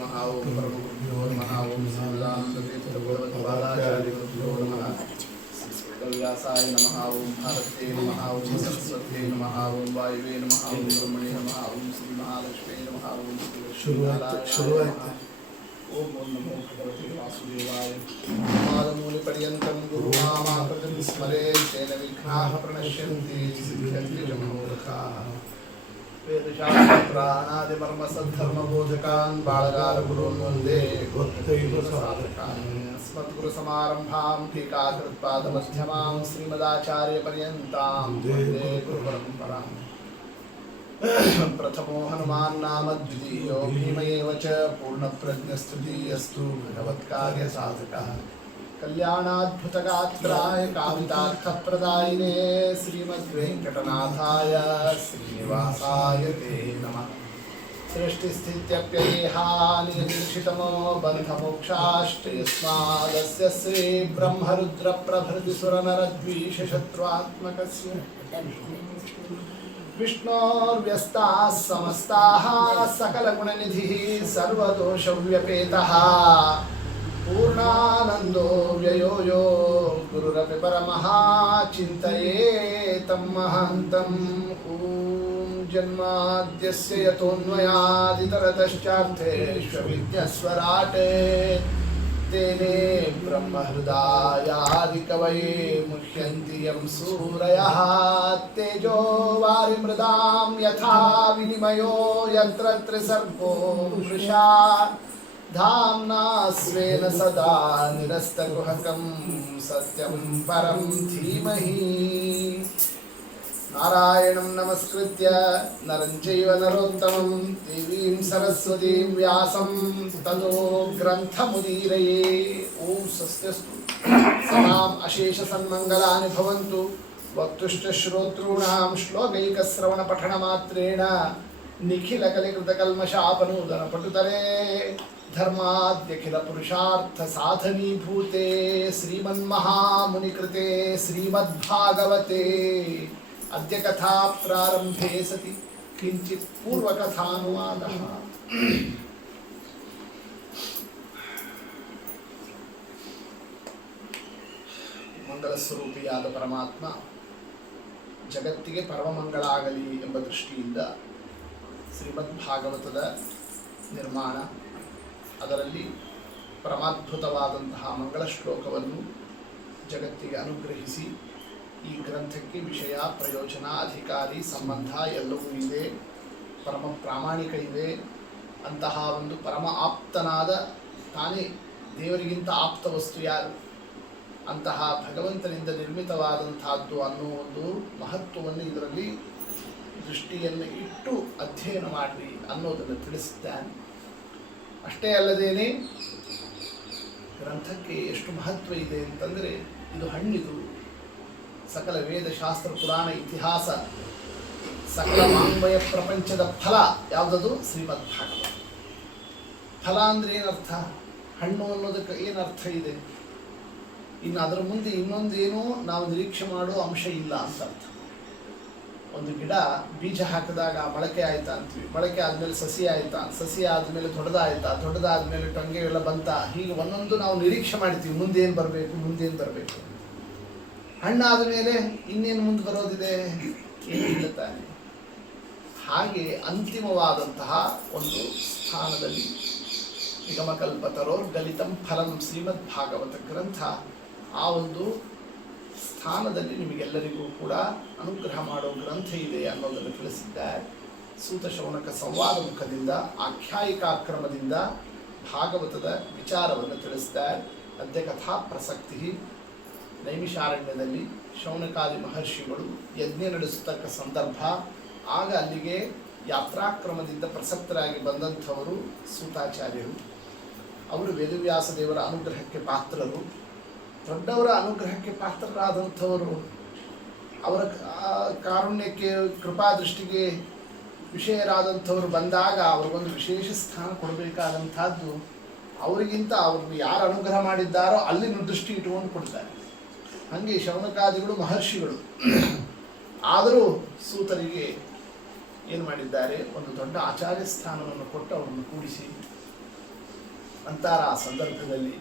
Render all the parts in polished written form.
नमः ओम परमगुरुभ्यो नमः ओम श्रीमदानंदतीर्थभगवत्पादाचार्यगुरुभ्यो नमः व्यासाय नमः ओम भारते नमः ओम सरस्वती नमः ओम वायुवे नमः ओम ब्रह्मणे नमः ओम श्री महालक्ष्मी नमः ओम शुरुआत ओम नमो भगवते वासुदेवाय पादमूलपर्यन्तं गुरुनामामृतं स्मरेत् तेन विघ्नाः प्रणश्यन्ति सिद्ध्यन्ति च मनोरथाः वेदशास्त्राणादिमर्मसद्धर्मबोधकान् बालगारगुरून् वन्दे गुरुसाधकान् अस्मद्गुरुसमारम्भां टीकाकृत्पादमध्यमां श्रीमदाचार्यपर्यन्तां वन्दे गुरुपरम्पराम् प्रथमो हनुमान् नाम द्वितीयो भीमैव च पूर्णप्रज्ञस्तुतीयस्तु भगवत्कार्यसाधकः कल्याणाद्भुतगात्राय कामितार्थप्रदायिने श्रीमद्वेङ्कटनाथाय श्रीनिवासाय ते नमः सृष्टिस्थित्यप्ययेहानिरीक्षितमो बन्धमोक्षाश्च यस्मादस्य श्रीब्रह्मरुद्रप्रभृतिसुरनरद्वीषशत्रुआत्मकस्य विष्णोर्व्यस्ताः समस्ताः सकलगुणनिधिः सर्वदोषव्यपेतः पूर्णानन्दो व्ययो यो गुरुरपि परमः चिन्तयेतं महान्तम् ॐ जन्माद्यस्य यतोऽन्वयादितरतश्चार्थेष्वविद्यस्वराट् तेने ब्रह्महृदायादिकवये मुह्यन्ति यं सूरयः तेजो वारिमृदां यथा विनिमयो यत्र त्रिसर्गो मृषा धाम्ना स्वेन सदा निरस्तकुहकं सत्यं परं धीमहि नारायणं नमस्कृत्य नरं चैव नरोत्तमं देवीं सरस्वतीं व्यासं ततो ग्रन्थमुदीरये ॐ स्वस्तिस्तु सदाम् अशेषसन्मङ्गलानि भवन्तु वक्तुश्च श्रोतॄणां श्लोकैकश्रवणपठनमात्रेण निखिलकलिकृतकल्मषापनूदनपटुतरे धर्माद्यखिलपुरुषार्थसाधनीभूते श्रीमन्महामुनिकृते श्रीमद्भागवते अद्य कथा प्रारंभे सति किंचित पूर्वकथानुवादः ಮಂಗಲ ಸ್ವರೂಪಿಯಾದ ಪರಮಾತ್ಮ ಜಗತ್ತಿಗೆ ಪರಮಮಂಗಳಾಗಲಿ ಎಂಬ ದೃಷ್ಟಿಯಿಂದ ಶ್ರೀಮದ್ ಭಾಗವತದ ನಿರ್ಮಾಣ ಅದರಲ್ಲಿ ಪರಮಾದ್ಭುತವಾದಂತಹ ಮಂಗಳ ಶ್ಲೋಕವನ್ನು ಜಗತ್ತಿಗೆ ಅನುಗ್ರಹಿಸಿ ಈ ಗ್ರಂಥಕ್ಕೆ ವಿಷಯ ಪ್ರಯೋಜನ ಅಧಿಕಾರಿ ಸಂಬಂಧ ಎಲ್ಲವೂ ಇದೆ ಪರಮ ಪ್ರಾಮಾಣಿಕ ಇದೆ ಅಂತಹ ಒಂದು ಪರಮ ಆಪ್ತನಾದ ತಾನೇ ದೇವರಿಗಿಂತ ಆಪ್ತ ವಸ್ತು ಯಾರು ಅಂತಹ ಭಗವಂತನಿಂದ ನಿರ್ಮಿತವಾದಂತಹದ್ದು ಅನ್ನೋ ಒಂದು ಮಹತ್ವವನ್ನು ಇದರಲ್ಲಿ ದೃಷ್ಟಿಯನ್ನು ಇಟ್ಟು ಅಧ್ಯಯನ ಮಾಡಿ ಅನ್ನೋದನ್ನು ತಿಳಿಸುತ್ತಾನೆ ಅಷ್ಟೇ ಅಲ್ಲದೇನೆ ಗ್ರಂಥಕ್ಕೆ ಎಷ್ಟು ಮಹತ್ವ ಇದೆ ಅಂತಂದರೆ ಇದು ಹಣ್ಣಿದು ಸಕಲ ವೇದ ಶಾಸ್ತ್ರ ಪುರಾಣ ಇತಿಹಾಸ ಸಕಲ ವಾಂಗ್ಮಯ ಪ್ರಪಂಚದ ಫಲ ಯಾವುದದು ಶ್ರೀಮದ್ ಭಾಗವತ ಫಲ ಅಂದರೆ ಏನರ್ಥ ಹಣ್ಣು ಅನ್ನೋದಕ್ಕೆ ಏನರ್ಥ ಇದೆ ಇನ್ನು ಅದರ ಮುಂದೆ ಇನ್ನೊಂದೇನೂ ನಾವು ನಿರೀಕ್ಷೆ ಮಾಡೋ ಅಂಶ ಇಲ್ಲ ಅಂತ ಅರ್ಥ ಒಂದು ಗಿಡ ಬೀಜ ಹಾಕಿದಾಗ ಮೊಳಕೆ ಆಯ್ತಾ ಅಂತೀವಿ ಮೊಳಕೆ ಆದಮೇಲೆ ಸಸಿ ಆಯ್ತಾ ಸಸಿ ಆದಮೇಲೆ ದೊಡ್ಡದಾಯ್ತಾ ದೊಡ್ಡದಾದ್ಮೇಲೆ ಟೊಂಗೆ ಎಲ್ಲ ಬಂತ ಹೀಗೆ ಒಂದೊಂದು ನಾವು ನಿರೀಕ್ಷೆ ಮಾಡ್ತೀವಿ ಮುಂದೇನು ಬರಬೇಕು ಹಣ್ಣಾದ ಮೇಲೆ ಇನ್ನೇನು ಮುಂದೆ ಬರೋದಿದೆ ಏನು ತಾನೆ ಹಾಗೆ ಅಂತಿಮವಾದಂತಹ ಒಂದು ಸ್ಥಾನದಲ್ಲಿ ನಿಗಮಕಲ್ಪತರೋರ್ಗಲಿತಂ ಫಲಂ ಶ್ರೀಮದ್ ಭಾಗವತ ಗ್ರಂಥ ಆ ಒಂದು ಸ್ಥಾನದಲ್ಲಿ ನಿಮಗೆಲ್ಲರಿಗೂ ಕೂಡ ಅನುಗ್ರಹ ಮಾಡೋ ಗ್ರಂಥ ಇದೆ ಅನ್ನೋದನ್ನು ತಿಳಿಸಿದ್ದಾರೆ ಸೂತ ಶೌನಕ ಸಂವಾದ ಮುಖದಿಂದ ಆಖ್ಯಾಯಿಕಾಕ್ರಮದಿಂದ ಭಾಗವತದ ವಿಚಾರವನ್ನು ತಿಳಿಸಿದ್ದಾರೆ ಅದ್ಯ ಕಥಾ ಪ್ರಸಕ್ತಿ ನೈಮಿಷಾರಣ್ಯದಲ್ಲಿ ಶೌನಕಾದಿ ಮಹರ್ಷಿಗಳು ಯಜ್ಞ ನಡೆಸತಕ್ಕ ಸಂದರ್ಭ ಆಗ ಅಲ್ಲಿಗೆ ಯಾತ್ರಾಕ್ರಮದಿಂದ ಪ್ರಸಕ್ತರಾಗಿ ಬಂದಂಥವರು ಸೂತಾಚಾರ್ಯರು ಅವರು ವೇದವ್ಯಾಸ ದೇವರ ಅನುಗ್ರಹಕ್ಕೆ ಪಾತ್ರರು ದೊಡ್ಡವರ ಅನುಗ್ರಹಕ್ಕೆ ಪಾತ್ರರಾದಂಥವರು ಅವರ ಕಾರುಣ್ಯಕ್ಕೆ ಕೃಪಾದೃಷ್ಟಿಗೆ ವಿಷಯರಾದಂಥವರು ಬಂದಾಗ ಅವ್ರಿಗೊಂದು ವಿಶೇಷ ಸ್ಥಾನ ಕೊಡಬೇಕಾದಂಥದ್ದು ಅವರಿಗಿಂತ ಅವ್ರನ್ನ ಯಾರು ಅನುಗ್ರಹ ಮಾಡಿದ್ದಾರೋ ಅಲ್ಲಿನ ದೃಷ್ಟಿ ಇಟ್ಟುಕೊಂಡು ಕೊಡ್ತಾರೆ ಹಾಗೆ ಶೌನಕಾದಿಗಳು ಮಹರ್ಷಿಗಳು ಆದರೂ ಸೂತರಿಗೆ ಏನು ಮಾಡಿದ್ದಾರೆ, ಒಂದು ದೊಡ್ಡ ಆಚಾರ್ಯ ಸ್ಥಾನವನ್ನು ಕೊಟ್ಟು ಅವರನ್ನು ಕೂಡಿಸಿ ಅಂತಾರ ಆ ಸಂದರ್ಭದಲ್ಲಿ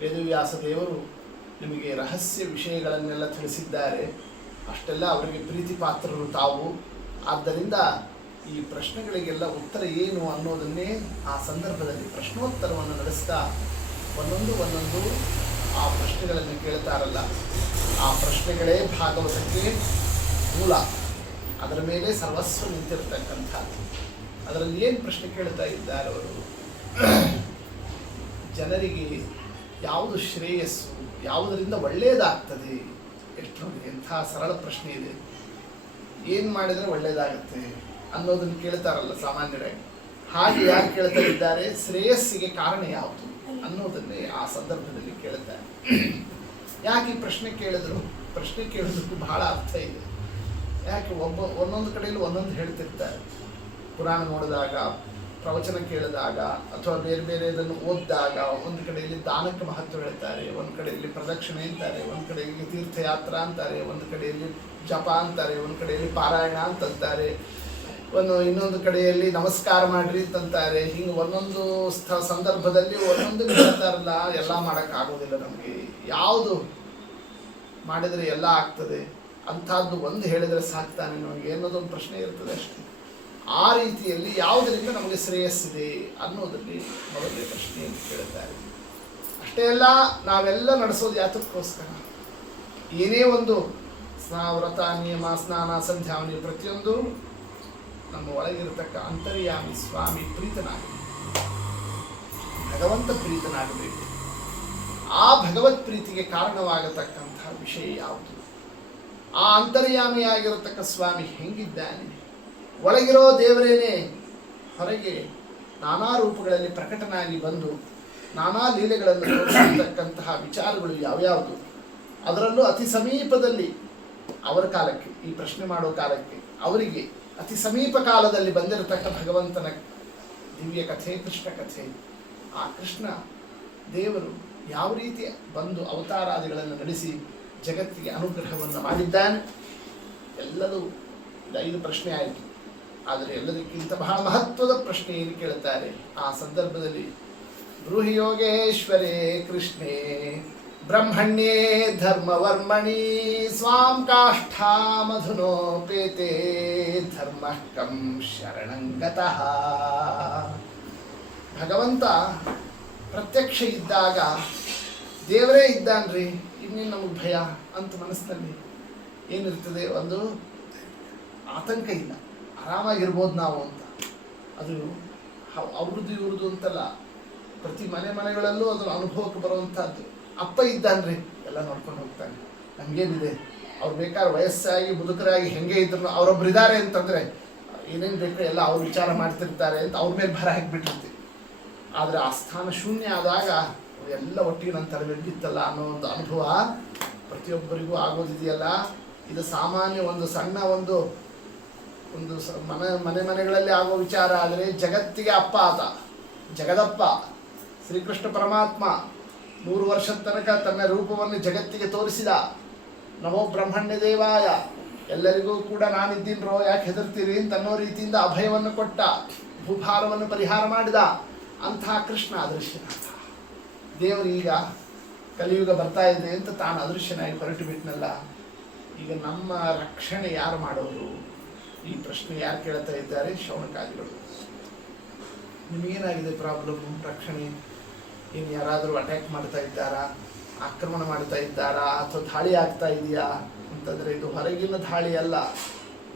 ವೇದವ್ಯಾಸ ದೇವರು ನಿಮಗೆ ರಹಸ್ಯ ವಿಷಯಗಳನ್ನೆಲ್ಲ ತಿಳಿಸಿದ್ದಾರೆ, ಅಷ್ಟೆಲ್ಲ ಅವರಿಗೆ ಪ್ರೀತಿ ಪಾತ್ರರು ತಾವು. ಆದ್ದರಿಂದ ಈ ಪ್ರಶ್ನೆಗಳಿಗೆಲ್ಲ ಉತ್ತರ ಏನು ಅನ್ನೋದನ್ನೇ ಆ ಸಂದರ್ಭದಲ್ಲಿ ಪ್ರಶ್ನೋತ್ತರವನ್ನು ನಡೆಸ್ತಾ ಒಂದೊಂದು ಆ ಪ್ರಶ್ನೆಗಳನ್ನು ಕೇಳ್ತಾರಲ್ಲ, ಆ ಪ್ರಶ್ನೆಗಳೇ ಭಾಗವತಕ್ಕೆ ಮೂಲ, ಅದರ ಮೇಲೆ ಸರ್ವಸ್ವ ನಿಂತಿರ್ತಕ್ಕಂಥ. ಅದರಲ್ಲಿ ಏನು ಪ್ರಶ್ನೆ ಕೇಳ್ತಾ ಇದ್ದಾರೆ ಅವರು? ಜನರಿಗೆ ಯಾವುದು ಶ್ರೇಯಸ್ಸು, ಯಾವುದರಿಂದ ಒಳ್ಳೆಯದಾಗ್ತದೆ, ಎಷ್ಟು ನೋಡಿ ಎಂಥ ಸರಳ ಪ್ರಶ್ನೆ ಇದೆ. ಏನು ಮಾಡಿದರೆ ಒಳ್ಳೆಯದಾಗುತ್ತೆ ಅನ್ನೋದನ್ನು ಕೇಳ್ತಾರಲ್ಲ ಸಾಮಾನ್ಯರಾಗಿ, ಹಾಗೆ ಯಾರು ಕೇಳ್ತಾ ಇದ್ದಾರೆ? ಶ್ರೇಯಸ್ಸಿಗೆ ಕಾರಣ ಯಾವುದು ಅನ್ನೋದನ್ನೇ ಆ ಸಂದರ್ಭದಲ್ಲಿ ಕೇಳುತ್ತಾರೆ. ಯಾಕೆ ಈ ಪ್ರಶ್ನೆ ಕೇಳಿದ್ರು? ಪ್ರಶ್ನೆ ಕೇಳೋದಕ್ಕೂ ಬಹಳ ಅರ್ಥ ಇದೆ. ಯಾಕೆ ಒಂದೊಂದು ಕಡೆಯಲ್ಲಿ ಒಂದೊಂದು ಹೇಳ್ತಿರ್ತಾರೆ. ಪುರಾಣ ನೋಡಿದಾಗ, ಪ್ರವಚನ ಕೇಳಿದಾಗ, ಅಥವಾ ಬೇರೆ ಬೇರೆ ಇದನ್ನು ಓದಿದಾಗ ಒಂದು ಕಡೆಯಲ್ಲಿ ದಾನಕ್ಕೆ ಮಹತ್ವ ಹೇಳ್ತಾರೆ, ಒಂದು ಕಡೆಯಲ್ಲಿ ಪ್ರದಕ್ಷಿಣೆ ಅಂತಾರೆ, ಒಂದು ಕಡೆಯಲ್ಲಿ ತೀರ್ಥಯಾತ್ರಾ ಅಂತಾರೆ, ಒಂದು ಕಡೆಯಲ್ಲಿ ಜಪ ಅಂತಾರೆ, ಒಂದು ಕಡೆಯಲ್ಲಿ ಪಾರಾಯಣ ಅಂತಂತಾರೆ, ಇನ್ನೊಂದು ಕಡೆಯಲ್ಲಿ ನಮಸ್ಕಾರ ಮಾಡ್ರಿ ಅಂತಂತಾರೆ. ಹಿಂಗೆ ಒಂದೊಂದು ಸಂದರ್ಭದಲ್ಲಿ ಒಂದೊಂದು ಹೇಳ್ತಾರಲ್ಲ. ಎಲ್ಲ ಮಾಡೋಕ್ಕಾಗೋದಿಲ್ಲ ನಮಗೆ, ಯಾವುದು ಮಾಡಿದರೆ ಎಲ್ಲ ಆಗ್ತದೆ ಅಂಥದ್ದು ಒಂದು ಹೇಳಿದರೆ ಸಾಕ್ತಾನೆ ನಮಗೆ ಅನ್ನೋದೊಂದು ಪ್ರಶ್ನೆ ಇರ್ತದೆ ಅಷ್ಟೇ. ಆ ರೀತಿಯಲ್ಲಿ ಯಾವುದರಿಂದ ನಮಗೆ ಶ್ರೇಯಸ್ಸಿದೆ ಅನ್ನೋದರಲ್ಲಿ ಮೊದಲನೇ ಪ್ರಶ್ನೆಯನ್ನು ಕೇಳುತ್ತಾರೆ. ಅಷ್ಟೇ ಅಲ್ಲ, ನಾವೆಲ್ಲ ನಡೆಸೋದು ಯಾತಕ್ಕೋಸ್ಕರ? ಏನೇ ಒಂದು ವ್ರತ, ನಿಯಮ, ಸ್ನಾನ, ಸಂಧ್ಯಾವನೆ ಪ್ರತಿಯೊಂದು ನಮ್ಮ ಒಳಗಿರತಕ್ಕ ಅಂತರ್ಯಾಮಿ ಸ್ವಾಮಿ ಪ್ರೀತನಾಗಬೇಕು, ಭಗವಂತ ಪ್ರೀತನಾಗಬೇಕು. ಆ ಭಗವತ್ ಪ್ರೀತಿಗೆ ಕಾರಣವಾಗತಕ್ಕಂತಹ ವಿಷಯ ಯಾವುದು? ಆ ಅಂತರ್ಯಾಮಿಯಾಗಿರತಕ್ಕ ಸ್ವಾಮಿ ಹೆಂಗಿದ್ದಾನೆ? ಒಳಗಿರೋ ದೇವರೇನೆ ಹೊರಗೆ ನಾನಾ ರೂಪಗಳಲ್ಲಿ ಪ್ರಕಟನಾಗಿ ಬಂದು ನಾನಾ ಲೀಲೆಗಳನ್ನು ತೋರಿಸತಕ್ಕಂತಹ ವಿಚಾರಗಳು ಯಾವ್ಯಾವುದು? ಅದರಲ್ಲೂ ಅತಿ ಸಮೀಪದಲ್ಲಿ ಅವರ ಕಾಲಕ್ಕೆ, ಈ ಪ್ರಶ್ನೆ ಮಾಡೋ ಕಾಲಕ್ಕೆ ಅವರಿಗೆ ಅತಿ ಸಮೀಪ ಕಾಲದಲ್ಲಿ ಬಂದಿರತಕ್ಕ ಭಗವಂತನ ದಿವ್ಯ ಕಥೆ, ಕೃಷ್ಣ ಕಥೆ. ಆ ಕೃಷ್ಣ ದೇವರು ಯಾವ ರೀತಿ ಬಂದು ಅವತಾರಾದಿಗಳನ್ನು ನಡೆಸಿ ಜಗತ್ತಿಗೆ ಅನುಗ್ರಹವನ್ನು ಮಾಡಿದ್ದಾನೆ ಎಲ್ಲದೂ 5 ಪ್ರಶ್ನೆ ಆಯಿತು. ಆದರೆ ಎಲ್ಲದಕ್ಕಿಂತ ಬಹಳ ಮಹತ್ವದ ಪ್ರಶ್ನೆ ಏನು ಕೇಳುತ್ತಾರೆ ಆ ಸಂದರ್ಭದಲ್ಲಿ? ಬ್ರೂಹಿ ಯೋಗೇಶ್ವರೇ ಕೃಷ್ಣೇ ಬ್ರಹ್ಮಣ್ಯೇ ಧರ್ಮವರ್ಮಣಿ ಸ್ವಾಂ ಕಾಷ್ಠಾ ಮಧುನೋಪೇತೆ ಧರ್ಮ ಕಂ ಶರಣಂಗತಃ. ಭಗವಂತ ಪ್ರತ್ಯಕ್ಷ ಇದ್ದಾಗ ದೇವರೇ ಇದ್ದಾನ್ರಿ, ಇನ್ನೇನು ನಮಗೆ ಭಯ ಅಂತ ಮನಸ್ಸಿನಲ್ಲಿ ಏನಿರ್ತದೆ? ಒಂದು ಆತಂಕ ಇಲ್ಲ, ಆರಾಮಾಗಿರ್ಬೋದು ನಾವು ಅಂತ. ಅದು ಅವ್ರದ್ದು ಇವ್ರದ್ದು ಅಂತಲ್ಲ, ಪ್ರತಿ ಮನೆಗಳಲ್ಲೂ ಅದನ್ನು ಅನುಭವಕ್ಕೆ ಬರುವಂಥದ್ದು. ಅಪ್ಪ ಇದ್ದಾನ್ರಿ, ಎಲ್ಲ ನೋಡ್ಕೊಂಡು ಹೋಗ್ತಾನೆ, ನಮಗೇನಿದೆ? ಅವ್ರು ಬೇಕಾದ್ರೆ ವಯಸ್ಸಾಗಿ ಮುದುಕರಾಗಿ ಹೆಂಗೆ ಇದ್ರು ಅವರೊಬ್ರು ಇದ್ದಾರೆ ಅಂತಂದರೆ ಏನೇನು ಬೇಕು ಎಲ್ಲ ಅವ್ರು ವಿಚಾರ ಮಾಡ್ತಿರ್ತಾರೆ ಅಂತ ಅವ್ರ ಮೇಲೆ ಭಾರ ಹಾಕಿಬಿಟ್ಟಿರ್ತೀವಿ. ಆದರೆ ಆ ಸ್ಥಾನ ಶೂನ್ಯ ಆದಾಗ ಎಲ್ಲ ಒಟ್ಟಿಗೆ ನನ್ನ ತಲೆಬಿದ್ದಿತ್ತಲ್ಲ ಅನ್ನೋ ಒಂದು ಅನುಭವ ಪ್ರತಿಯೊಬ್ಬರಿಗೂ ಆಗೋದಿದೆಯಲ್ಲ. ಇದು ಸಾಮಾನ್ಯ ಒಂದು ಸಣ್ಣ ಒಂದು ಮನೆಗಳಲ್ಲಿ ಆಗೋ ವಿಚಾರ. ಆದರೆ ಜಗತ್ತಿಗೆ ಅಪ್ಪ ಆತ, ಜಗದಪ್ಪ ಶ್ರೀಕೃಷ್ಣ ಪರಮಾತ್ಮ 100 ವರ್ಷದ ತನಕ ತನ್ನ ರೂಪವನ್ನು ಜಗತ್ತಿಗೆ ತೋರಿಸಿದ. ನಮೋ ಬ್ರಹ್ಮಣ್ಯ ದೇವಾಯ, ಎಲ್ಲರಿಗೂ ಕೂಡ ನಾನಿದ್ದೀನ್ರೋ ಯಾಕೆ ಹೆದರ್ತೀರಿ ಅಂತ ಅನ್ನೋ ರೀತಿಯಿಂದ ಅಭಯವನ್ನು ಕೊಟ್ಟ, ಭೂಭಾರವನ್ನು ಪರಿಹಾರ ಮಾಡಿದ ಅಂತಹ ಕೃಷ್ಣ ಅದೃಶ್ಯನಾಥ. ದೇವರು ಈಗ ಕಲಿಯುಗ ಬರ್ತಾ ಇದೆ ಅಂತ ತಾನು ಅದೃಶ್ಯನಾಗಿ ಹೊರಟು ಬಿಟ್ನಲ್ಲ. ಈಗ ನಮ್ಮ ರಕ್ಷಣೆ ಯಾರು ಮಾಡೋರು? ಈ ಪ್ರಶ್ನೆ ಯಾರು ಕೇಳ್ತಾ ಇದ್ದಾರೆ? ಶೌನಕಾದಿಗಳು. ನಿಮಗೇನಾಗಿದೆ ಪ್ರಾಬ್ಲಮ್ಮು? ರಕ್ಷಣೆ ಏನು ಯಾರಾದರೂ ಅಟ್ಯಾಕ್ ಮಾಡ್ತಾ ಇದ್ದಾರಾ, ಆಕ್ರಮಣ ಮಾಡ್ತಾ ಇದ್ದಾರಾ, ಅಥವಾ ದಾಳಿ ಆಗ್ತಾ ಇದೆಯಾ ಅಂತಂದರೆ ಇದು ಹೊರಗಿನ ದಾಳಿ ಅಲ್ಲ,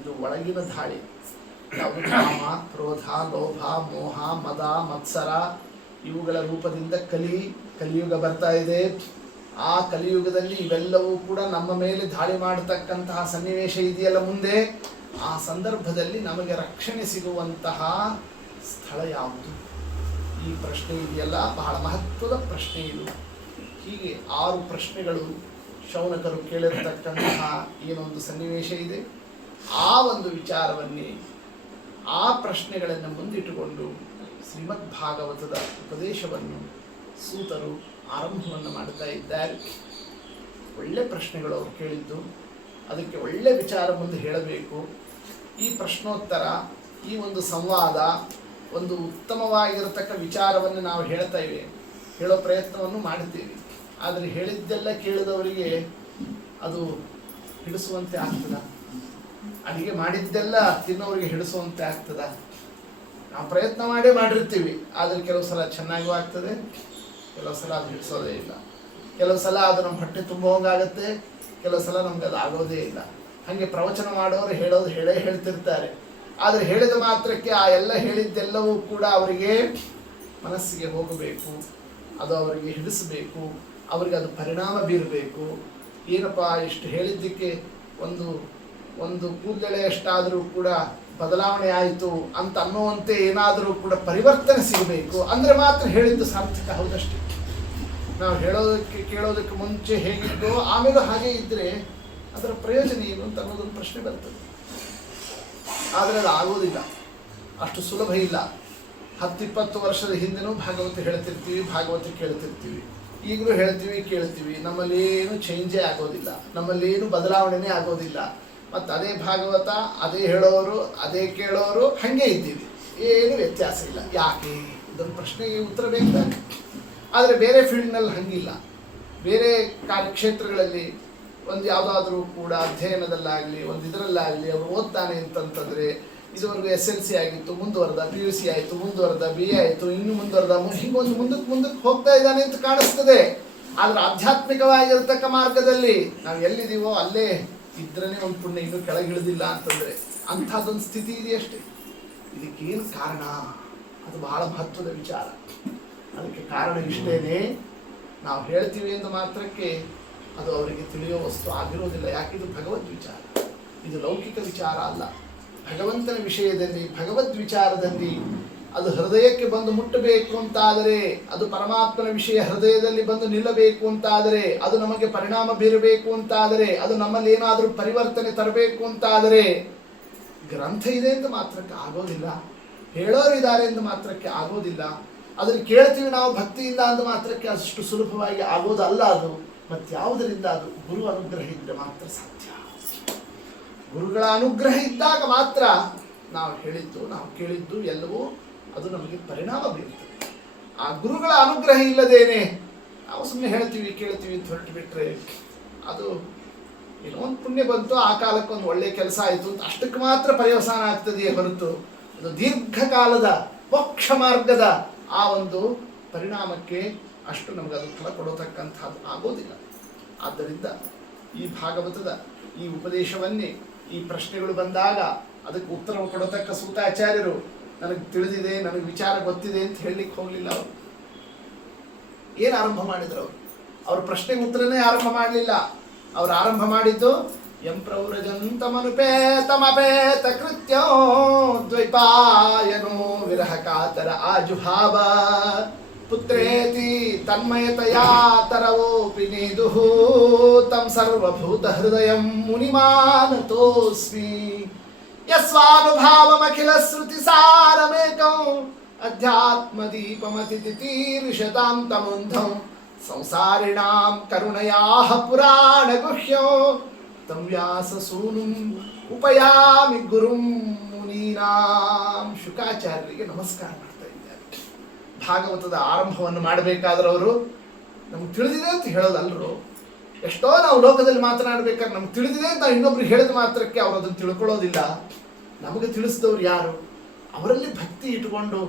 ಇದು ಒಳಗಿನ ದಾಳಿ. ಯಾವುದು? ಕಾಮ, ಕ್ರೋಧ, ಲೋಭ, ಮೋಹ, ಮದ, ಮತ್ಸರ ಇವುಗಳ ರೂಪದಿಂದ ಕಲಿಯುಗ ಬರ್ತಾ ಇದೆ. ಆ ಕಲಿಯುಗದಲ್ಲಿ ಇವೆಲ್ಲವೂ ಕೂಡ ನಮ್ಮ ಮೇಲೆ ದಾಳಿ ಮಾಡತಕ್ಕಂತಹ ಸನ್ನಿವೇಶ ಇದೆಯಲ್ಲ ಮುಂದೆ. ಆ ಸಂದರ್ಭದಲ್ಲಿ ನಮಗೆ ರಕ್ಷಣೆ ಸಿಗುವಂತಹ ಸ್ಥಳ ಯಾವುದು? ಈ ಪ್ರಶ್ನೆ ಇದೆಯಲ್ಲ, ಬಹಳ ಮಹತ್ವದ ಪ್ರಶ್ನೆ ಇದು. ಹೀಗೆ 6 ಪ್ರಶ್ನೆಗಳು ಶೌನಕರು ಕೇಳಿರತಕ್ಕಂತಹ ಏನೊಂದು ಸನ್ನಿವೇಶ ಇದೆ, ಆ ಒಂದು ವಿಚಾರವನ್ನೇ, ಆ ಪ್ರಶ್ನೆಗಳನ್ನು ಮುಂದಿಟ್ಟುಕೊಂಡು ಶ್ರೀಮದ್ ಭಾಗವತದ ಉಪದೇಶವನ್ನು ಸೂತರು ಆರಂಭವನ್ನು ಮಾಡ್ತಾ ಇದ್ದಾರೆ. ಒಳ್ಳೆ ಪ್ರಶ್ನೆಗಳು ಅವರು ಕೇಳಿದ್ದು, ಅದಕ್ಕೆ ಒಳ್ಳೆ ವಿಚಾರ ಮುಂದೆ ಹೇಳಬೇಕು. ಈ ಪ್ರಶ್ನೋತ್ತರ, ಈ ಒಂದು ಸಂವಾದ, ಒಂದು ಉತ್ತಮವಾಗಿರತಕ್ಕ ವಿಚಾರವನ್ನು ನಾವು ಹೇಳ್ತಾ ಇವೆ. ಹೇಳೋ ಪ್ರಯತ್ನವನ್ನು ಮಾಡ್ತೀವಿ. ಆದರೆ ಹೇಳಿದ್ದೆಲ್ಲ ಕೇಳಿದವರಿಗೆ ಅದು ಹಿಡಿಸುವಂತೆ ಆಗ್ತದ? ಅಡಿಗೆ ಮಾಡಿದ್ದೆಲ್ಲ ತಿನ್ನೋರಿಗೆ ಹಿಡಿಸುವಂತೆ ಆಗ್ತದ? ನಾವು ಪ್ರಯತ್ನ ಮಾಡಿರ್ತೀವಿ, ಆದರೆ ಕೆಲವು ಸಲ ಚೆನ್ನಾಗೂ ಆಗ್ತದೆ, ಕೆಲವು ಸಲ ಅದು ಹಿಡಿಸೋದೇ ಇಲ್ಲ. ಕೆಲವು ಸಲ ಅದು ನಮ್ಮ ಹೊಟ್ಟೆ ತುಂಬುವಂಗಾಗತ್ತೆ, ಕೆಲವು ಸಲ ನಮ್ಗೆ ಅದು ಆಗೋದೇ ಇಲ್ಲ. ಹಾಗೆ ಪ್ರವಚನ ಮಾಡೋರು ಹೇಳೇ ಹೇಳ್ತಿರ್ತಾರೆ. ಆದರೆ ಹೇಳಿದ ಮಾತ್ರಕ್ಕೆ ಆ ಎಲ್ಲ ಹೇಳಿದ್ದೆಲ್ಲವೂ ಕೂಡ ಅವರಿಗೆ ಮನಸ್ಸಿಗೆ ಹೋಗಬೇಕು, ಅದು ಅವರಿಗೆ ಹಿಡಿಸಬೇಕು, ಅವರಿಗೆ ಅದು ಪರಿಣಾಮ ಬೀರಬೇಕು. ಏನಪ್ಪ ಇಷ್ಟು ಹೇಳಿದ್ದಕ್ಕೆ ಒಂದು ಕೂದಲೆಷ್ಟಾದರೂ ಕೂಡ ಬದಲಾವಣೆ ಆಯಿತು ಅಂತ ಅನ್ನುವಂತೆ ಏನಾದರೂ ಕೂಡ ಪರಿವರ್ತನೆ ಸಿಗಬೇಕು. ಅಂದರೆ ಮಾತ್ರ ಹೇಳಿದ್ದು ಸಾರ್ಥಕ. ಹೌದಷ್ಟೇ, ನಾವು ಕೇಳೋದಕ್ಕೆ ಮುಂಚೆ ಹೇಗಿದ್ದೋ ಆಮೇಲೆ ಹಾಗೆ ಇದ್ದರೆ ಅದರ ಪ್ರಯೋಜನ ಏನು ಅಂತ ಅನ್ನೋದೊಂದು ಪ್ರಶ್ನೆ ಬರ್ತದೆ. ಆದರೆ ಅದು ಆಗೋದಿಲ್ಲ, ಅಷ್ಟು ಸುಲಭ ಇಲ್ಲ. 10-20 ವರ್ಷದ ಹಿಂದೆನೂ ಭಾಗವತ ಹೇಳ್ತಿರ್ತೀವಿ, ಭಾಗವತ ಕೇಳ್ತಿರ್ತೀವಿ, ಈಗಲೂ ಹೇಳ್ತೀವಿ ಕೇಳ್ತೀವಿ. ನಮ್ಮಲ್ಲೇನು ಚೇಂಜೇ ಆಗೋದಿಲ್ಲ, ನಮ್ಮಲ್ಲೇನು ಬದಲಾವಣೆನೇ ಆಗೋದಿಲ್ಲ. ಮತ್ತು ಅದೇ ಭಾಗವತ, ಅದೇ ಹೇಳೋರು, ಅದೇ ಕೇಳೋರು, ಹಾಗೆ ಇದ್ದೀವಿ, ಏನು ವ್ಯತ್ಯಾಸ ಇಲ್ಲ. ಯಾಕೆ? ಇದೊಂದು ಪ್ರಶ್ನೆಗೆ ಉತ್ತರ ಬೇಕಾಗಿ. ಆದರೆ ಬೇರೆ ಫೀಲ್ಡ್ನಲ್ಲಿ ಹಂಗಿಲ್ಲ. ಬೇರೆ ಕಾರ್ಯಕ್ಷೇತ್ರಗಳಲ್ಲಿ ಒಂದು ಯಾವುದಾದ್ರೂ ಕೂಡ ಅಧ್ಯಯನದಲ್ಲಾಗಲಿ ಒಂದು ಇದರಲ್ಲಾಗಲಿ ಅವರು ಓದ್ತಾನೆ ಅಂತಂತಂದರೆ ಇದುವರೆಗೂ SLC ಆಗಿತ್ತು, ಮುಂದುವರೆದ PUC ಆಯಿತು, ಮುಂದುವರೆದ BA ಆಯಿತು, ಇನ್ನು ಮುಂದುವರೆದ ಹೀಗೊಂದು ಮುಂದಕ್ಕೆ ಹೋಗ್ತಾ ಇದ್ದಾನೆ ಅಂತ ಕಾಣಿಸ್ತದೆ. ಆದರೆ ಆಧ್ಯಾತ್ಮಿಕವಾಗಿರತಕ್ಕ ಮಾರ್ಗದಲ್ಲಿ ನಾವು ಎಲ್ಲಿದ್ದೀವೋ ಅಲ್ಲೇ ಇದ್ರೇ ಒಂದು ಪುಣ್ಯ, ಇನ್ನೂ ಕೆಳಗಿಳಿದಿಲ್ಲ ಅಂತಂದರೆ ಅಂಥದ್ದೊಂದು ಸ್ಥಿತಿ ಇದೆಯಷ್ಟೇ. ಇದಕ್ಕೇನು ಕಾರಣ? ಅದು ಬಹಳ ಮಹತ್ವದ ವಿಚಾರ. ಅದಕ್ಕೆ ಕಾರಣ ಇಷ್ಟೇನೆ, ನಾವು ಹೇಳ್ತೀವಿ ಎಂದು ಮಾತ್ರಕ್ಕೆ ಅದು ಅವರಿಗೆ ತಿಳಿಯೋ ವಸ್ತು ಆಗಿರೋದಿಲ್ಲ. ಯಾಕಿದು ಭಗವದ್ ವಿಚಾರ, ಇದು ಲೌಕಿಕ ವಿಚಾರ ಅಲ್ಲ. ಭಗವಂತನ ವಿಷಯದಲ್ಲಿ, ಭಗವದ್ ವಿಚಾರದಲ್ಲಿ ಅದು ಹೃದಯಕ್ಕೆ ಬಂದು ಮುಟ್ಟಬೇಕು ಅಂತಾದರೆ, ಅದು ಪರಮಾತ್ಮನ ವಿಷಯ ಹೃದಯದಲ್ಲಿ ಬಂದು ನಿಲ್ಲಬೇಕು ಅಂತಾದರೆ, ಅದು ನಮಗೆ ಪರಿಣಾಮ ಬೀರಬೇಕು ಅಂತಾದರೆ, ಅದು ನಮ್ಮಲ್ಲಿ ಏನಾದರೂ ಪರಿವರ್ತನೆ ತರಬೇಕು ಅಂತಾದರೆ ಗ್ರಂಥ ಇದೆ ಎಂದು ಮಾತ್ರಕ್ಕೆ ಆಗೋದಿಲ್ಲ, ಹೇಳೋರು ಇದ್ದಾರೆ ಎಂದು ಮಾತ್ರಕ್ಕೆ ಆಗೋದಿಲ್ಲ. ಅದನ್ನು ಕೇಳ್ತೀವಿ ನಾವು ಭಕ್ತಿಯಿಂದ ಅಂದ ಮಾತ್ರಕ್ಕೆ ಅಷ್ಟು ಸುಲಭವಾಗಿ ಆಗೋದಲ್ಲ. ಅದು ಮತ್ಯಾವುದರಿಂದ? ಅದು ಗುರು ಅನುಗ್ರಹ ಇದ್ದರೆ ಮಾತ್ರ ಸಾಧ್ಯ. ಗುರುಗಳ ಅನುಗ್ರಹ ಇದ್ದಾಗ ಮಾತ್ರ ನಾವು ಹೇಳಿದ್ದು, ನಾವು ಕೇಳಿದ್ದು ಎಲ್ಲವೂ ಅದು ನಮಗೆ ಪರಿಣಾಮ ಬೀರುತ್ತದೆ. ಆ ಗುರುಗಳ ಅನುಗ್ರಹ ಇಲ್ಲದೇನೆ ನಾವು ಸುಮ್ಮನೆ ಹೇಳ್ತೀವಿ ಕೇಳ್ತೀವಿ ಅಂತ ಹೊರಟು ಬಿಟ್ಟರೆ ಅದು ಏನೋ ಒಂದು ಪುಣ್ಯ ಬಂತು, ಆ ಕಾಲಕ್ಕೆ ಒಂದು ಒಳ್ಳೆಯ ಕೆಲಸ ಆಯಿತು ಅಂತ ಅಷ್ಟಕ್ಕೆ ಮಾತ್ರ ಪರ್ಯವಸಾನ ಆಗ್ತದೆಯೇ ಹೊರತು ಅದು ದೀರ್ಘಕಾಲದ ಮೋಕ್ಷ ಮಾರ್ಗದ ಆ ಒಂದು ಪರಿಣಾಮಕ್ಕೆ ಅಷ್ಟು ನಮಗೆ ಅದು ಫಲ ಕೊಡತಕ್ಕಂಥದ್ದು ಆಗೋದಿಲ್ಲ. ಆದ್ದರಿಂದ ಈ ಭಾಗವತದ ಈ ಉಪದೇಶವನ್ನೇ, ಈ ಪ್ರಶ್ನೆಗಳು ಬಂದಾಗ ಅದಕ್ಕೆ ಉತ್ತರ ಕೊಡತಕ್ಕ ಸೂತಾಚಾರ್ಯರು ನನಗೆ ತಿಳಿದಿದೆ, ನನಗೆ ವಿಚಾರ ಗೊತ್ತಿದೆ ಅಂತ ಹೇಳಲಿಕ್ಕೆ ಹೋಗಲಿಲ್ಲ. ಅವರು ಏನು ಆರಂಭ ಮಾಡಿದ್ರು? ಅವ್ರ ಪ್ರಶ್ನೆಗೆ ಉತ್ತರನೇ ಆರಂಭ ಮಾಡಲಿಲ್ಲ. ಅವ್ರು ಆರಂಭ ಮಾಡಿದ್ದು ಯಂ ಪ್ರವ್ರಜಂತಮನುಪೇತಮಪೇತ ಕೃತ್ಯೋ ದ್ವೈಪಾಯನೋ ವಿರಹ ಕಾತರ ಆಜುಹಾವ ಪುತ್ರೇತಿ ತನ್ಮಯತಯಾ ತರವೋಪಿ ನೇದುಃ ತಂ ಸರ್ವಭೂತ ಹೃದಯಂ ಮುನಿಮಾನತೋಸ್ಮಿ ಯಸ್ವಾನುಭಾವಮಖಿಲ ಶ್ರುತಿ ಸಾರಮೇಕಂ ಅಧ್ಯಾತ್ಮದೀಪಮತಿತಿತೀರ್ಷತಾಂ ತಮುಂಧಂ ಸಂಸಾರಿಣಾಂ ಕರುಣಯಾಃ ಪುರಾಣ ಗುಹ್ಯೋ ತಂ ವ್ಯಾಸಸೂನುಂ ಉಪಯಾಮಿ ಗುರುಂ ಮುನೀನಾಂ. ಶುಕಾಚಾರ್ಯರಿಗೆ ನಮಸ್ಕಾರ ಮಾಡ್ತಾ ಇದ್ದಾರೆ. ಭಾಗವತದ ಆರಂಭವನ್ನು ಮಾಡಬೇಕಾದ್ರೆ ಅವರು ನಮ್ಗೆ ತಿಳಿದಿದೆ ಅಂತ ಹೇಳೋದಲ್ಲರು. ಎಷ್ಟೋ ನಾವು ಲೋಕದಲ್ಲಿ ಮಾತನಾಡಬೇಕಾದ್ರೆ ನಮ್ಗೆ ತಿಳಿದಿದೆ ಅಂತ ಇನ್ನೊಬ್ರಿಗೆ ಹೇಳಿದ ಮಾತ್ರಕ್ಕೆ ಅವರು ಅದನ್ನು ತಿಳ್ಕೊಳ್ಳೋದಿಲ್ಲ. ನಮಗೆ ತಿಳಿಸಿದವ್ರು ಯಾರು? ಅವರಲ್ಲಿ ಭಕ್ತಿ ಇಟ್ಕೊಂಡು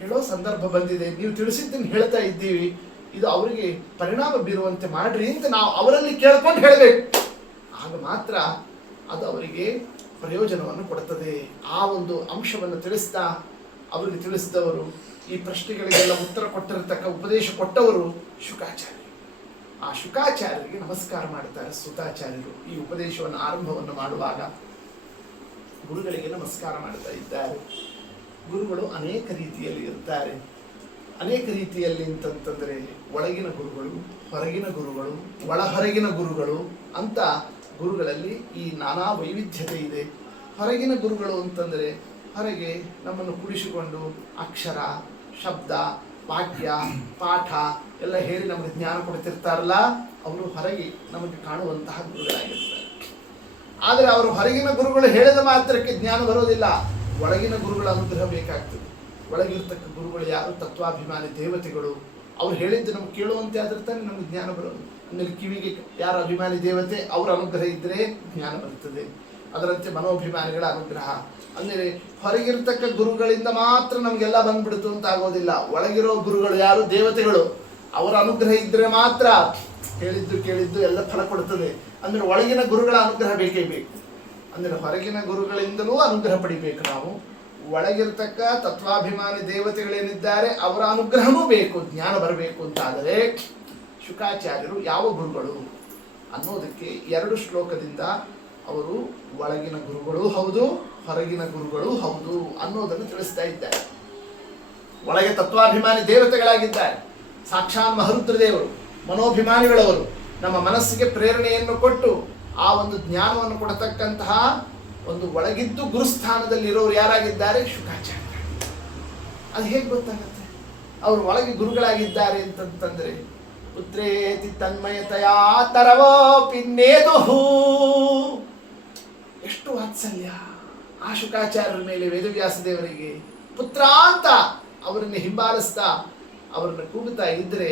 ಹೇಳೋ ಸಂದರ್ಭ ಬಂದಿದೆ, ನೀವು ತಿಳಿಸಿದ್ದನ್ನು ಹೇಳ್ತಾ ಇದ್ದೀವಿ, ಇದು ಅವರಿಗೆ ಪರಿಣಾಮ ಬೀರುವಂತೆ ಮಾಡ್ರಿ ಅಂತ ನಾವು ಅವರಲ್ಲಿ ಕೇಳ್ಕೊಂಡು ಹೇಳಬೇಕು. ಆಗ ಮಾತ್ರ ಅದು ಅವರಿಗೆ ಪ್ರಯೋಜನವನ್ನು ಕೊಡುತ್ತದೆ. ಆ ಒಂದು ಅಂಶವನ್ನು ತಿಳಿಸ್ತಾ ಅವರಿಗೆ ತಿಳಿಸಿದವರು, ಈ ಪ್ರಶ್ನೆಗಳಿಗೆಲ್ಲ ಉತ್ತರ ಕೊಟ್ಟಿರತಕ್ಕ ಉಪದೇಶ ಕೊಟ್ಟವರು ಶುಕಾಚಾರ್ಯ. ಆ ಶುಕಾಚಾರ್ಯರಿಗೆ ನಮಸ್ಕಾರ ಮಾಡ್ತಾರೆ ಸುತಾಚಾರ್ಯರು. ಈ ಉಪದೇಶವನ್ನು ಆರಂಭವನ್ನು ಮಾಡುವಾಗ ಗುರುಗಳಿಗೆ ನಮಸ್ಕಾರ ಮಾಡ್ತಾ ಇದ್ದಾರೆ. ಗುರುಗಳು ಅನೇಕ ರೀತಿಯಲ್ಲಿ ಇರ್ತಾರೆ. ಅನೇಕ ರೀತಿಯಲ್ಲಿ ಅಂತಂತಂದರೆ ಒಳಗಿನ ಗುರುಗಳು, ಹೊರಗಿನ ಗುರುಗಳು, ಒಳ ಹೊರಗಿನ ಗುರುಗಳು ಅಂತ ಗುರುಗಳಲ್ಲಿ ಈ ನಾನಾ ವೈವಿಧ್ಯತೆ ಇದೆ. ಹೊರಗಿನ ಗುರುಗಳು ಅಂತಂದರೆ ಹೊರಗೆ ನಮ್ಮನ್ನು ಕೂಡಿಸಿಕೊಂಡು ಅಕ್ಷರ, ಶಬ್ದ, ವಾಕ್ಯ, ಪಾಠ ಎಲ್ಲ ಹೇಳಿ ನಮಗೆ ಜ್ಞಾನ ಕೊಡ್ತಿರ್ತಾರಲ್ಲ, ಅವರು ಹೊರಗೆ ನಮಗೆ ಕಾಣುವಂತಹ ಗುರುಗಳಾಗಿರ್ತಾರೆ. ಆದರೆ ಅವರು ಹೊರಗಿನ ಗುರುಗಳು ಹೇಳಿದ ಮಾತ್ರಕ್ಕೆ ಜ್ಞಾನ ಬರೋದಿಲ್ಲ. ಒಳಗಿನ ಗುರುಗಳ ಅನುಗ್ರಹ ಬೇಕಾಗ್ತದೆ. ಒಳಗಿರ್ತಕ್ಕ ಗುರುಗಳು ಯಾರು? ತತ್ವಾಭಿಮಾನಿ ದೇವತೆಗಳು. ಅವ್ರು ಹೇಳಿದ್ದು ನಮ್ಗೆ ಕೇಳುವಂತೆ ಆದ್ರೆ ತಾನೇ ನಮ್ಗೆ ಜ್ಞಾನ ಬರೋದು. ಅಂದರೆ ಕಿವಿಗೆ ಯಾರ ಅಭಿಮಾನಿ ದೇವತೆ ಅವರ ಅನುಗ್ರಹ ಇದ್ದರೆ ಜ್ಞಾನ ಬರ್ತದೆ. ಅದರಂತೆ ಮನೋಭಿಮಾನಿಗಳ ಅನುಗ್ರಹ ಅಂದರೆ ಹೊರಗಿರ್ತಕ್ಕ ಗುರುಗಳಿಂದ ಮಾತ್ರ ನಮಗೆಲ್ಲ ಬಂದ್ಬಿಡ್ತು ಅಂತ ಆಗೋದಿಲ್ಲ. ಒಳಗಿರೋ ಗುರುಗಳು ಯಾರು? ದೇವತೆಗಳು. ಅವರ ಅನುಗ್ರಹ ಇದ್ರೆ ಮಾತ್ರ ಹೇಳಿದ್ದು ಕೇಳಿದ್ದು ಎಲ್ಲ ಫಲ ಕೊಡ್ತದೆ. ಅಂದರೆ ಒಳಗಿನ ಗುರುಗಳ ಅನುಗ್ರಹ ಬೇಕೇ ಬೇಕು. ಅಂದರೆ ಹೊರಗಿನ ಗುರುಗಳಿಂದಲೂ ಅನುಗ್ರಹ ಪಡಿಬೇಕು ನಾವು. ಒಳಗಿರ್ತಕ್ಕ ತತ್ವಾಭಿಮಾನಿ ದೇವತೆಗಳೇನಿದ್ದಾರೆ ಅವರ ಅನುಗ್ರಹವೂ ಬೇಕು, ಜ್ಞಾನ ಬರಬೇಕು ಅಂತಾದರೆ ಶುಕಾಚಾರ್ಯರು ಯಾವ ಗುರುಗಳು ಅನ್ನೋದಕ್ಕೆ 2 ಶ್ಲೋಕದಿಂದ ಅವರು ಒಳಗಿನ ಗುರುಗಳೂ ಹೌದು, ಹೊರಗಿನ ಗುರುಗಳೂ ಹೌದು ಅನ್ನೋದನ್ನು ತಿಳಿಸ್ತಾ ಇದ್ದಾರೆ. ಒಳಗೆ ತತ್ವಾಭಿಮಾನಿ ದೇವತೆಗಳಾಗಿದ್ದಾರೆ, ಸಾಕ್ಷಾತ್ ಮಹರುದ್ರದೇವರು, ಮನೋಭಿಮಾನಿಗಳವರು, ನಮ್ಮ ಮನಸ್ಸಿಗೆ ಪ್ರೇರಣೆಯನ್ನು ಕೊಟ್ಟು ಆ ಒಂದು ಜ್ಞಾನವನ್ನು ಕೊಡತಕ್ಕಂತಹ ಒಂದು ಒಳಗಿದ್ದು ಗುರುಸ್ಥಾನದಲ್ಲಿರೋರು ಯಾರಾಗಿದ್ದಾರೆ? ಶುಕಾಚಾರ್ಯ. ಅದು ಹೇಗೆ ಗೊತ್ತಾಗುತ್ತೆ ಅವರು ಒಳಗೆ ಗುರುಗಳಾಗಿದ್ದಾರೆ ಅಂತಂತಂದ್ರೆ? ಪುತ್ರೇತಿ ತನ್ಮಯತೆಯ ತರವೋ ಪಿನ್ನೇದು. ಎಷ್ಟು ವಾತ್ಸಲ್ಯ ಆ ಶುಕಾಚಾರ್ಯರ ಮೇಲೆ ವೇದವ್ಯಾಸ ದೇವರಿಗೆ. ಪುತ್ರ ಅಂತ ಅವರನ್ನು ಹಿಂಬಾಲಿಸ್ತಾ ಅವರನ್ನು ಕೂಗುತ್ತಾ ಇದ್ರೆ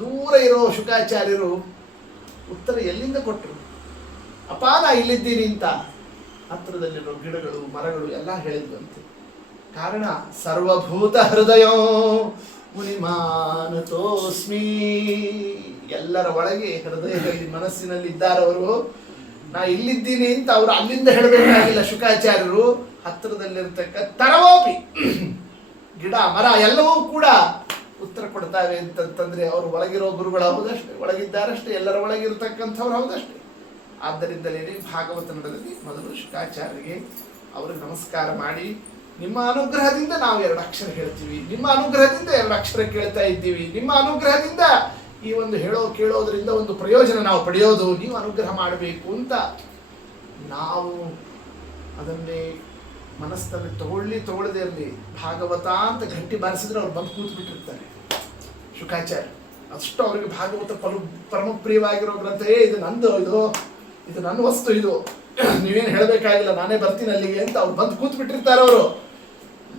ದೂರ ಇರೋ ಶುಕಾಚಾರ್ಯರು ಉತ್ತರ ಎಲ್ಲಿಂದ ಕೊಟ್ಟರು? ಅಪ್ಪ ನಾ ಇಲ್ಲಿದ್ದೀನಿ ಅಂತ. ಹತ್ತಿರದಲ್ಲಿರೋ ಗಿಡಗಳು ಮರಗಳು ಎಲ್ಲ ಹೇಳಿದ್ವಂತೆ. ಕಾರಣ ಸರ್ವಭೂತ ಹೃದಯೋ ಮುನಿಮಾನತೋಸ್ಮಿ. ಎಲ್ಲರ ಒಳಗೆ ಹೃದಯದಲ್ಲಿ ಮನಸ್ಸಿನಲ್ಲಿ ಇದ್ದಾರವರು. ನಾ ಇಲ್ಲಿದ್ದೀನಿ ಅಂತ ಅವರು ಅಲ್ಲಿಂದ ಹೇಳಬೇಕಾಗಿಲ್ಲ. ಶುಕಾಚಾರ್ಯರು ಹತ್ತಿರದಲ್ಲಿರ್ತಕ್ಕ ತರವೋಪಿ ಗಿಡ ಮರ ಎಲ್ಲವೂ ಕೂಡ ಉತ್ತರ ಕೊಡ್ತಾವೆ ಅಂತಂತಂದ್ರೆ ಅವರು ಒಳಗಿರೋ ಗುರುಗಳು ಹೌದಷ್ಟೇ, ಒಳಗಿದ್ದಾರಷ್ಟೇ, ಎಲ್ಲರ ಒಳಗಿರ್ತಕ್ಕಂಥವ್ರು ಹೌದಷ್ಟೇ. ಆದ್ದರಿಂದಲೇ ಭಾಗವತ ನಡೆದಲ್ಲಿ ಮೊದಲು ಶುಕಾಚಾರ್ಯರಿಗೆ ಅವ್ರಿಗೆ ನಮಸ್ಕಾರ ಮಾಡಿ, ನಿಮ್ಮ ಅನುಗ್ರಹದಿಂದ ನಾವು 2 ಅಕ್ಷರ ಹೇಳ್ತೀವಿ, ನಿಮ್ಮ ಅನುಗ್ರಹದಿಂದ 2 ಅಕ್ಷರ ಕೇಳ್ತಾ ಇದ್ದೀವಿ, ನಿಮ್ಮ ಅನುಗ್ರಹದಿಂದ ಈ ಒಂದು ಕೇಳೋದ್ರಿಂದ ಒಂದು ಪ್ರಯೋಜನ ನಾವು ಪಡೆಯೋದು, ನೀವು ಅನುಗ್ರಹ ಮಾಡಬೇಕು ಅಂತ ನಾವು ಅದನ್ನೇ ಮನಸ್ಸಲ್ಲಿ ತಗೊಳ್ಳದೇ ಇರಲಿ. ಭಾಗವತ ಅಂತ ಗಂಟೆ ಬಾರಿಸಿದ್ರೆ ಅವ್ರು ಬಂದು ಕೂತು ಬಿಟ್ಟಿರ್ತಾರೆ ಶುಕಾಚಾರ್ಯ. ಅಷ್ಟು ಅವರಿಗೆ ಭಾಗವತ ಪರಮ ಪ್ರಿಯವಾಗಿರೋ ಗ್ರಂಥ. ಇದು ನಂದು, ಇದು ನನ್ನ ವಸ್ತು, ಇದು ನೀವೇನು ಹೇಳಬೇಕಾಗಿಲ್ಲ, ನಾನೇ ಬರ್ತೀನಿ ಅಲ್ಲಿಗೆ ಅಂತ ಅವ್ರು ಬಂದು ಕೂತು ಬಿಟ್ಟಿರ್ತಾರೆ ಅವರು.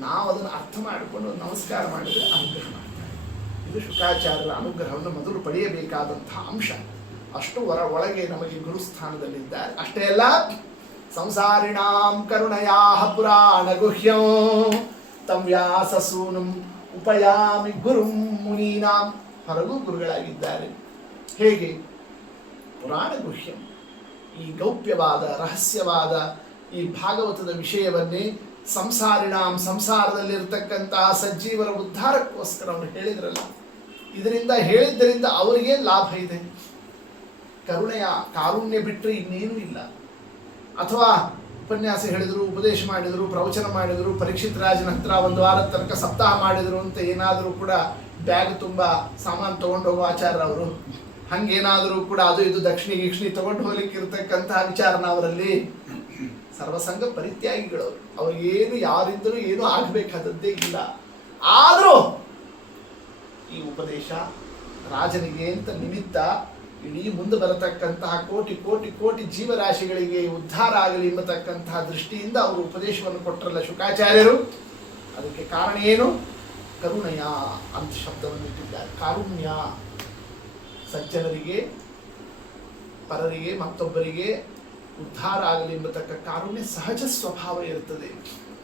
ನಾವು ಅದನ್ನು ಅರ್ಥ ಮಾಡಿಕೊಂಡು ನಮಸ್ಕಾರ ಮಾಡಿದರೆ ಅನುಗ್ರಹ ಮಾಡ್ತಾರೆ. ಇದು ಶುಕಾಚಾರ್ಯರ ಅನುಗ್ರಹವನ್ನು ಮೊದಲು ಪಡೆಯಬೇಕಾದಂತಹ ಅಂಶ. ಅಷ್ಟು ಒಳಗೆ ನಮಗೆ ಗುರುಸ್ಥಾನದಲ್ಲಿದ್ದಾರೆ. ಅಷ್ಟೇ ಅಲ್ಲ, ಸಂಸಾರಿಣಾಂ ಕರುಣಯಾ ಪುರಾಣ ಗುಹ್ಯಂ ತಂ ವ್ಯಾಸಸೂನಂ ಉಪಯಾಮಿ ಗುರುಂ ಮುನೀನಾಂ. ಹೊರಗೂ ಗುರುಗಳಾಗಿದ್ದಾರೆ. ಹೇಗೆ? ಪುರಾಣ ಗುಹ್ಯಂ, ಈ ಗೌಪ್ಯವಾದ ರಹಸ್ಯವಾದ ಈ ಭಾಗವತದ ವಿಷಯವನ್ನೇ ಸಂಸಾರಿಣಾಂ, ಸಂಸಾರದಲ್ಲಿರ್ತಕ್ಕಂತಹ ಸಜ್ಜೀವರ ಉದ್ಧಾರಕ್ಕೋಸ್ಕರ ಅವರು ಹೇಳಿದ್ರಲ್ಲ. ಇದರಿಂದ ಹೇಳಿದ್ದರಿಂದ ಅವರಿಗೆ ಲಾಭ ಇದೆ. ಕಾರುಣ್ಯ ಬಿಟ್ಟರೆ ಇನ್ನೇನೂ ಇಲ್ಲ. ಅಥವಾ ಉಪನ್ಯಾಸ ಹೇಳಿದರು, ಉಪದೇಶ ಮಾಡಿದರು, ಪ್ರವಚನ ಮಾಡಿದರು, ಪರೀಕ್ಷಿತ್ ರಾಜನ ಹತ್ರ 1 ವಾರದ ತನಕ ಸಪ್ತಾಹ ಮಾಡಿದರು ಅಂತ ಏನಾದರೂ ಕೂಡ ಬ್ಯಾಗ್ ತುಂಬ ಸಾಮಾನು ತೊಗೊಂಡು ಹೋಗೋ ಆಚಾರ್ಯ ಅವರು. ಹಂಗೇನಾದರೂ ಕೂಡ ಅದು ಇದು ದಕ್ಷಿಣಿ ತಗೊಂಡು ಹೋಗ್ಲಿಕ್ಕೆ ಇರ್ತಕ್ಕಂತಹ ವಿಚಾರನ ಅವರಲ್ಲಿ. ಸರ್ವಸಂಗ ಪರಿತ್ಯಾಗಿಗಳು, ಅವ್ರಿಗೇನು ಯಾರಿಂದಲೂ ಏನೂ ಆಗಬೇಕಾದದ್ದೇ ಇಲ್ಲ. ಆದರೂ ಈ ಉಪದೇಶ ರಾಜನಿಗೆ ಅಂತ ನಿಮಿತ್ತ ಇಡೀ ಮುಂದೆ ಬರತಕ್ಕಂತಹ ಕೋಟಿ ಕೋಟಿ ಕೋಟಿ ಜೀವರಾಶಿಗಳಿಗೆ ಉದ್ಧಾರ ಆಗಲಿ ಎಂಬತಕ್ಕಂತಹ ದೃಷ್ಟಿಯಿಂದ ಅವರು ಉಪದೇಶವನ್ನು ಕೊಟ್ಟರಲ್ಲ ಶುಕಾಚಾರ್ಯರು. ಅದಕ್ಕೆ ಕಾರಣ ಏನು? ಕರುಣಯ ಅಂತ ಶಬ್ದವನ್ನು ಇಟ್ಟಿದ್ದಾರೆ. ಕಾರುಣ್ಯ, ಸಜ್ಜನರಿಗೆ, ಪರರಿಗೆ, ಮತ್ತೊಬ್ಬರಿಗೆ ಉದ್ಧಾರ ಆಗಲಿ ಎಂಬತಕ್ಕ ಕಾರುಣ್ಯ ಸಹಜ ಸ್ವಭಾವ ಇರ್ತದೆ.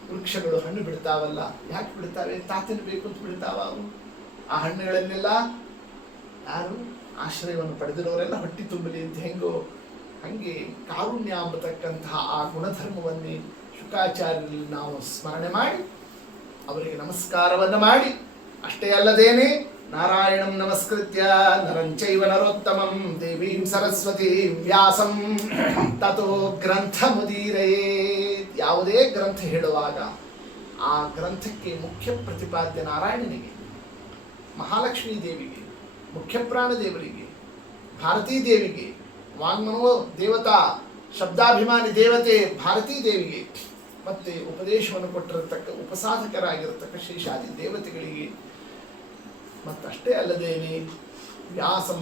ವೃಕ್ಷಗಳು ಹಣ್ಣು ಬಿಡ್ತಾವಲ್ಲ, ಯಾಕೆ ಬಿಡ್ತಾವೆ? ತಾತನ ಬೇಕು ಅಂತ ಬಿಡ್ತಾವ ಅವು. ಆ ಹಣ್ಣುಗಳನ್ನೆಲ್ಲ ಯಾರು ಆಶ್ರಯವನ್ನು ಪಡೆದಿರೋರೆಲ್ಲ ಹೊಟ್ಟಿ ತುಂಬಲಿ ಅಂತ ಹೆಂಗೋ ಹಂಗೆ ಕಾರುಣ್ಯ ಎಂಬತಕ್ಕಂತಹ ಆ ಗುಣಧರ್ಮವನ್ನೇ ಶುಕಾಚಾರ್ಯರಲ್ಲಿ ನಾವು ಸ್ಮರಣೆ ಮಾಡಿ ಅವರಿಗೆ ನಮಸ್ಕಾರವನ್ನು ಮಾಡಿ, ಅಷ್ಟೇ ಅಲ್ಲದೇನೆ ನಾರಾಯಣಂ ನಮಸ್ಕೃತ್ಯ ನರಂಚೈವ ನರೋತ್ತಮಂ ದೇವೀಂ ಸರಸ್ವತಿ ವ್ಯಾಸಂ ತಥೋ ಗ್ರಂಥ ಮುದೀರಯೇ. ಯಾವುದೇ ಗ್ರಂಥ ಹೇಳುವಾಗ ಆ ಗ್ರಂಥಕ್ಕೆ ಮುಖ್ಯ ಪ್ರತಿಪಾದ್ಯ ನಾರಾಯಣನಿಗೆ, ಮಹಾಲಕ್ಷ್ಮೀ ದೇವಿಗೆ, ಮುಖ್ಯ ಪ್ರಾಣ ದೇವರಿಗೆ, ಭಾರತೀ ದೇವಿಗೆ, ವಾಂಗ್ಮನೋ ದೇವತಾ ಶಬ್ದಾಭಿಮಾನಿ ದೇವತೆ ಭಾರತೀ ದೇವಿಗೆ, ಮತ್ತೆ ಉಪದೇಶವನ್ನು ಕೊಟ್ಟಿರತಕ್ಕ ಉಪಸಾಧಕರಾಗಿರತಕ್ಕ ಶೇಷಾದಿ ದೇವತೆಗಳಿಗೆ, ಮತ್ತಷ್ಟೇ ಅಲ್ಲದೇನೆ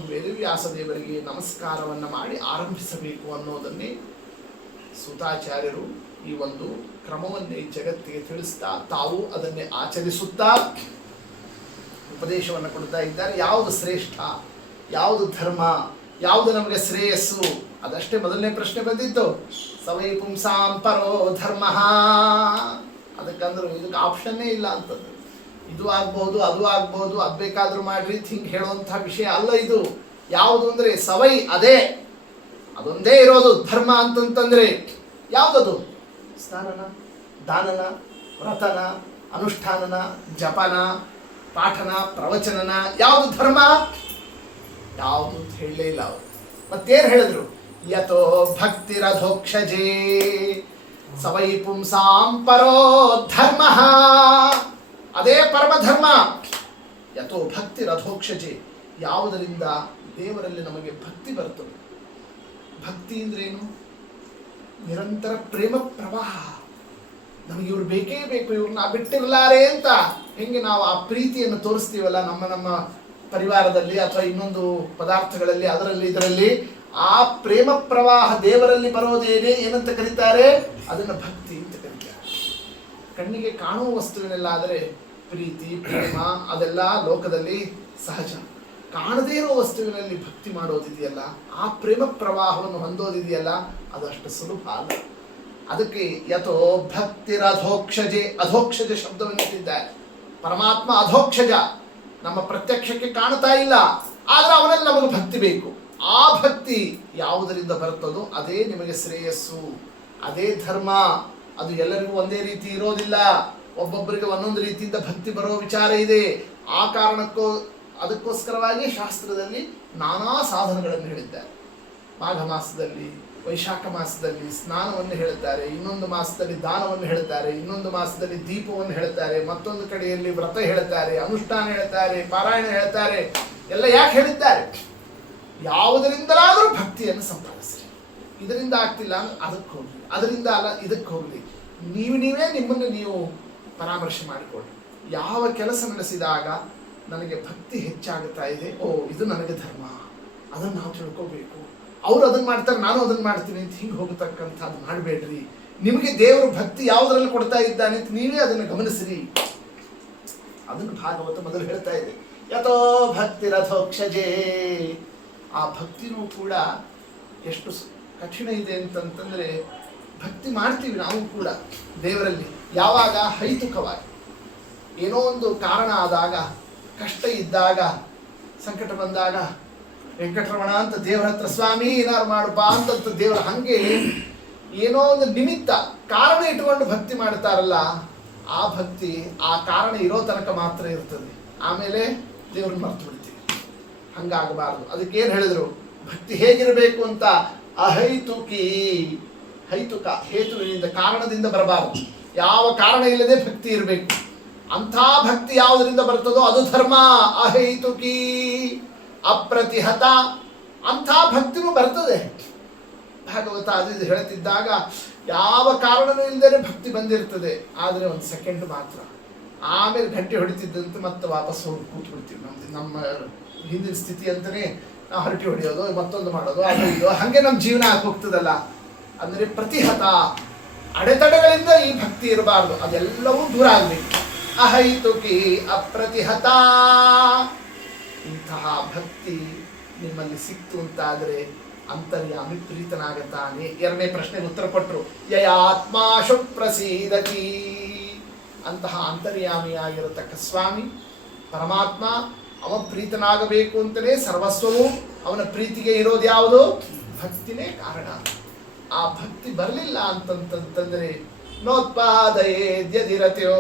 ವೇದವ್ಯಾಸ ದೇವರಿಗೆ ನಮಸ್ಕಾರವನ್ನು ಮಾಡಿ ಆರಂಭಿಸಬೇಕು ಅನ್ನೋದನ್ನೇ ಸೂತಾಚಾರ್ಯರು ಈ ಒಂದು ಕ್ರಮವನ್ನೇ ಜಗತ್ತಿಗೆ ತಿಳಿಸ್ತಾ ತಾವು ಅದನ್ನೇ ಆಚರಿಸುತ್ತಾ ಉಪದೇಶವನ್ನು ಕೊಡ್ತಾ ಇದ್ದಾರೆ. ಯಾವುದು ಶ್ರೇಷ್ಠ, ಯಾವುದು ಧರ್ಮ, ಯಾವುದು ನಮಗೆ ಶ್ರೇಯಸ್ಸು, ಅದಷ್ಟೇ ಮೊದಲನೇ ಪ್ರಶ್ನೆ ಬಂದಿತ್ತು. ಸವೈ ಪುಂಸಾಂ ಪರೋ ಧರ್ಮ. ಅದಕ್ಕಂದ್ರೆ ಇದಕ್ಕೆ ಆಪ್ಷನ್ನೇ ಇಲ್ಲ ಅಂತಂದ್ರೆ, ಇದು ಆಗ್ಬೋದು, ಅದು ಆಗ್ಬೋದು, ಅದು ಬೇಕಾದ್ರೂ ಮಾಡ್ರಿ ಹಿಂಗೆ ಹೇಳುವಂಥ ವಿಷಯ ಅಲ್ಲ ಇದು. ಯಾವುದು ಅಂದರೆ ಸವೈ, ಅದೇ, ಅದೊಂದೇ ಇರೋದು ಧರ್ಮ ಅಂತಂತಂದ್ರೆ. ಯಾವುದದು? ಸ್ನಾನನ, ದಾನನ, ವ್ರತನ, ಅನುಷ್ಠಾನನ, ಜಪನ, ಪಾಠನ, ಪ್ರವಚನನ. ಯಾವುದು ಧರ್ಮ? ಯಾವುದು ಅಂತ ಹೇಳಲೇ ಇಲ್ಲ ಅವರು. ಮತ್ತೇನು ಹೇಳಿದ್ರು? ಯತೋ ಭಕ್ತಿರಧೋಕ್ಷಜೇ ಸವೈ ಪುಂಸಾಂ ಪರೋ ಧರ್ಮ. ಅದೇ ಪರಮಧರ್ಮ. ಯತೋ ಭಕ್ತಿರಧೋಕ್ಷಜೆ, ಯಾವುದರಿಂದ ದೇವರಲ್ಲಿ ನಮಗೆ ಭಕ್ತಿ ಬರ್ತದೆ. ಭಕ್ತಿ ಅಂದ್ರೇನು? ನಿರಂತರ ಪ್ರೇಮ ಪ್ರವಾಹ. ನಮಗೆ ಇವ್ರು ಬೇಕೇ ಬೇಕು, ಇವ್ರನ್ನ ಬಿಟ್ಟಿರಲಾರೆ ಅಂತ ಹೆಂಗೆ ನಾವು ಆ ಪ್ರೀತಿಯನ್ನು ತೋರಿಸ್ತೀವಲ್ಲ ನಮ್ಮ ಪರಿವಾರದಲ್ಲಿ ಅಥವಾ ಇನ್ನೊಂದು ಪದಾರ್ಥಗಳಲ್ಲಿ, ಅದರಲ್ಲಿ ಇದರಲ್ಲಿ, ಆ ಪ್ರೇಮ ಪ್ರವಾಹ ದೇವರಲ್ಲಿ ಬರೋದೇನೆ ಏನಂತ ಕರೀತಾರೆ? ಅದನ್ನು ಭಕ್ತಿ ಅಂತ ಕರೀತಾರೆ. ಕಣ್ಣಿಗೆ ಕಾಣುವ ವಸ್ತುವಿನಲ್ಲಾದರೆ ಪ್ರೀತಿ ಪ್ರೇಮ ಅದೆಲ್ಲ ಲೋಕದಲ್ಲಿ ಸಹಜ. ಕಾಣದೇ ಇರೋ ವಸ್ತುವಿನಲ್ಲಿ ಭಕ್ತಿ ಮಾಡೋದಿದೆಯಲ್ಲ, ಆ ಪ್ರೇಮ ಪ್ರವಾಹವನ್ನು ಹೊಂದೋದಿದೆಯಲ್ಲ, ಅದಷ್ಟು ಸುಲಭ ಅಲ್ಲ. ಅದಕ್ಕೆ ಯತೋ ಭಕ್ತಿರಧೋಕ್ಷಜೆ, ಅಧೋಕ್ಷಜ ಶಬ್ದವನ್ನು ಇಟ್ಟಿದ್ದಾರೆ. ಪರಮಾತ್ಮ ಅಧೋಕ್ಷಜ, ನಮ್ಮ ಪ್ರತ್ಯಕ್ಷಕ್ಕೆ ಕಾಣ್ತಾ ಇಲ್ಲ, ಆದ್ರೆ ಅವನಲ್ಲಿ ನಮಗೆ ಭಕ್ತಿ ಬೇಕು. ಆ ಭಕ್ತಿ ಯಾವುದರಿಂದ ಬರ್ತದೋ ಅದೇ ನಿಮಗೆ ಶ್ರೇಯಸ್ಸು, ಅದೇ ಧರ್ಮ. ಅದು ಎಲ್ಲರಿಗೂ ಒಂದೇ ರೀತಿ ಇರೋದಿಲ್ಲ, ಒಬ್ಬೊಬ್ಬರಿಗೆ ಒಂದೊಂದು ರೀತಿಯಿಂದ ಭಕ್ತಿ ಬರೋ ವಿಚಾರ ಇದೆ. ಆ ಕಾರಣಕ್ಕೂ ಅದಕ್ಕೋಸ್ಕರವಾಗಿ ಶಾಸ್ತ್ರದಲ್ಲಿ ನಾನಾ ಸಾಧನಗಳನ್ನು ಹೇಳಿದ್ದಾರೆ. ಮಾಘ ಮಾಸದಲ್ಲಿ, ವೈಶಾಖ ಮಾಸದಲ್ಲಿ ಸ್ನಾನವನ್ನು ಹೇಳುತ್ತಾರೆ, ಇನ್ನೊಂದು ಮಾಸದಲ್ಲಿ ದಾನವನ್ನು ಹೇಳುತ್ತಾರೆ, ಇನ್ನೊಂದು ಮಾಸದಲ್ಲಿ ದೀಪವನ್ನು ಹೇಳುತ್ತಾರೆ, ಮತ್ತೊಂದು ಕಡೆಯಲ್ಲಿ ವ್ರತ ಹೇಳುತ್ತಾರೆ, ಅನುಷ್ಠಾನ ಹೇಳ್ತಾರೆ, ಪಾರಾಯಣ ಹೇಳ್ತಾರೆ. ಎಲ್ಲ ಯಾಕೆ ಹೇಳಿದ್ದಾರೆ? ಯಾವುದರಿಂದಲಾದರೂ ಭಕ್ತಿಯನ್ನು ಸಂಪಾದಿಸ್ರಿ. ಇದರಿಂದ ಆಗ್ತಿಲ್ಲ ಅಂದ್ರೆ ಅದಕ್ಕೆ ಹೋಗ್ಲಿ, ಅದರಿಂದ ಅಲ್ಲ ಇದಕ್ಕೆ ಹೋಗ್ಲಿ. ನೀವೇ ನಿಮ್ಮನ್ನು ನೀವು ಪರಾಮರ್ಶೆ ಮಾಡಿಕೊಳ್ಳಿ. ಯಾವ ಕೆಲಸ ನಡೆಸಿದಾಗ ನನಗೆ ಭಕ್ತಿ ಹೆಚ್ಚಾಗುತ್ತಾ ಇದೆ, ಓ ಇದು ನನಗೆ ಧರ್ಮ, ಅದನ್ನು ನಾವು ತಿಳ್ಕೋಬೇಕು. ಅವ್ರು ಅದನ್ನು ಮಾಡ್ತಾರೆ, ನಾನು ಅದನ್ನು ಮಾಡ್ತೀನಿ ಅಂತ ಹಿಂಗೆ ಹೋಗತಕ್ಕಂಥದ್ದು ಮಾಡಬೇಡ್ರಿ. ನಿಮಗೆ ದೇವರು ಭಕ್ತಿ ಯಾವುದರಲ್ಲಿ ಕೊಡ್ತಾ ಇದ್ದಾನೆ ಅಂತ ನೀವೇ ಅದನ್ನು ಗಮನಿಸಿರಿ. ಅದನ್ನು ಭಾಗವತ ಮೊದಲು ಹೇಳ್ತಾ ಇದೆ. ಯತೋ ಭಕ್ತಿರಧೋಕ್ಷಜೇ. ಆ ಭಕ್ತಿನೂ ಕೂಡ ಎಷ್ಟು ಕಠಿಣ ಇದೆ ಅಂತಂತಂದರೆ, ಭಕ್ತಿ ಮಾಡ್ತೀವಿ ನಾವು ಕೂಡ ದೇವರಲ್ಲಿ. ಯಾವಾಗ? ಹೈತುಕವಾಗಿ, ಏನೋ ಒಂದು ಕಾರಣ ಆದಾಗ, ಕಷ್ಟ ಇದ್ದಾಗ, ಸಂಕಟ ಬಂದಾಗ ವೆಂಕಟರಮಣ ಅಂತ ದೇವರ ಹತ್ರ, ಸ್ವಾಮಿ ಏನಾರು ಮಾಡಪ್ಪ ಅಂತಂತ ದೇವರ ಹಂಗೆ ಏನೋ ಒಂದು ನಿಮಿತ್ತ ಕಾರಣ ಇಟ್ಕೊಂಡು ಭಕ್ತಿ ಮಾಡ್ತಾರಲ್ಲ, ಆ ಭಕ್ತಿ ಆ ಕಾರಣ ಇರೋ ತನಕ ಮಾತ್ರ ಇರ್ತದೆ. ಆಮೇಲೆ ದೇವ್ರನ್ನ ಮರ್ತು ಬಿಡ್ತೀವಿ. ಹಂಗಾಗಬಾರ್ದು. ಅದಕ್ಕೇನು ಹೇಳಿದ್ರು? ಭಕ್ತಿ ಹೇಗಿರಬೇಕು ಅಂತ? ಅಹೈತುಕಿ. ಹೈತುಕ, ಹೇತುವಿನಿಂದ, ಕಾರಣದಿಂದ ಬರಬಾರದು. ಯಾವ ಕಾರಣ ಇಲ್ಲದೆ ಭಕ್ತಿ ಇರಬೇಕು. ಅಂಥ ಭಕ್ತಿ ಯಾವುದರಿಂದ ಬರ್ತದೋ ಅದು ಧರ್ಮ. ಅಹೈತುಕಿ ಅಪ್ರತಿಹತ. ಅಂಥ ಭಕ್ತಿನೂ ಬರ್ತದೆ. ಭಾಗವತ ಅದು ಇದು ಹೇಳ್ತಿದ್ದಾಗ ಯಾವ ಕಾರಣನೂ ಇಲ್ಲದೇ ಭಕ್ತಿ ಬಂದಿರ್ತದೆ, ಆದರೆ ಒಂದು ಸೆಕೆಂಡ್ ಮಾತ್ರ. ಆಮೇಲೆ ಗಂಟೆ ಹೊಡಿತಿದ್ದಂತೆ ಮತ್ತೆ ವಾಪಸ್ ಹೋಗಿ ಕೂತ್ಬಿಡ್ತೀವಿ. ನಮ್ಮ ಹಿಂದಿನ ಸ್ಥಿತಿ ಅಂತಲೇ ನಾವು ಹರಟಿ ಹೊಡೆಯೋದು, ಮತ್ತೊಂದು ಮಾಡೋದು, ಅದು ಇದು, ಹಾಗೆ ನಮ್ಮ ಜೀವನ ಹೋಗ್ತದಲ್ಲ. ಅಂದರೆ ಪ್ರತಿಹತ, ಅಡೆತಡೆಗಳಿಂದ ಈ ಭಕ್ತಿ ಇರಬಾರ್ದು, ಅದೆಲ್ಲವೂ ದೂರ ಆಗಬೇಕು. ಅಹೈತುಕಿ ಅಪ್ರತಿಹತ. ಇಂತಹ ಭಕ್ತಿ ನಿಮ್ಮಲ್ಲಿ ಸಿಕ್ತು ಅಂತಾದರೆ ಅಂತರ್ಯಾಮಿ ಪ್ರೀತನಾಗತಾನೆ. ಎರಡನೇ ಪ್ರಶ್ನೆಗೆ ಉತ್ತರ ಕೊಟ್ಟರು. ಯಯಾತ್ಮಾಶು ಪ್ರಸೀದತಿ. ಅಂತಹ ಅಂತರ್ಯಾಮಿಯಾಗಿರತಕ್ಕ ಸ್ವಾಮಿ ಪರಮಾತ್ಮ, ಅವ ಪ್ರೀತನಾಗಬೇಕು ಅಂತಲೇ ಸರ್ವಸ್ವವು ಅವನ ಪ್ರೀತಿಗೆ ಇರೋದು ಯಾವುದು? ಭಕ್ತಿನೇ ಕಾರಣ. ಆ ಭಕ್ತಿ ಬರಲಿಲ್ಲ ಅಂತಂತಂದ್ರೆ ನೋತ್ಪಾದಯೇದ್ಯದಿರತ್ಯೋ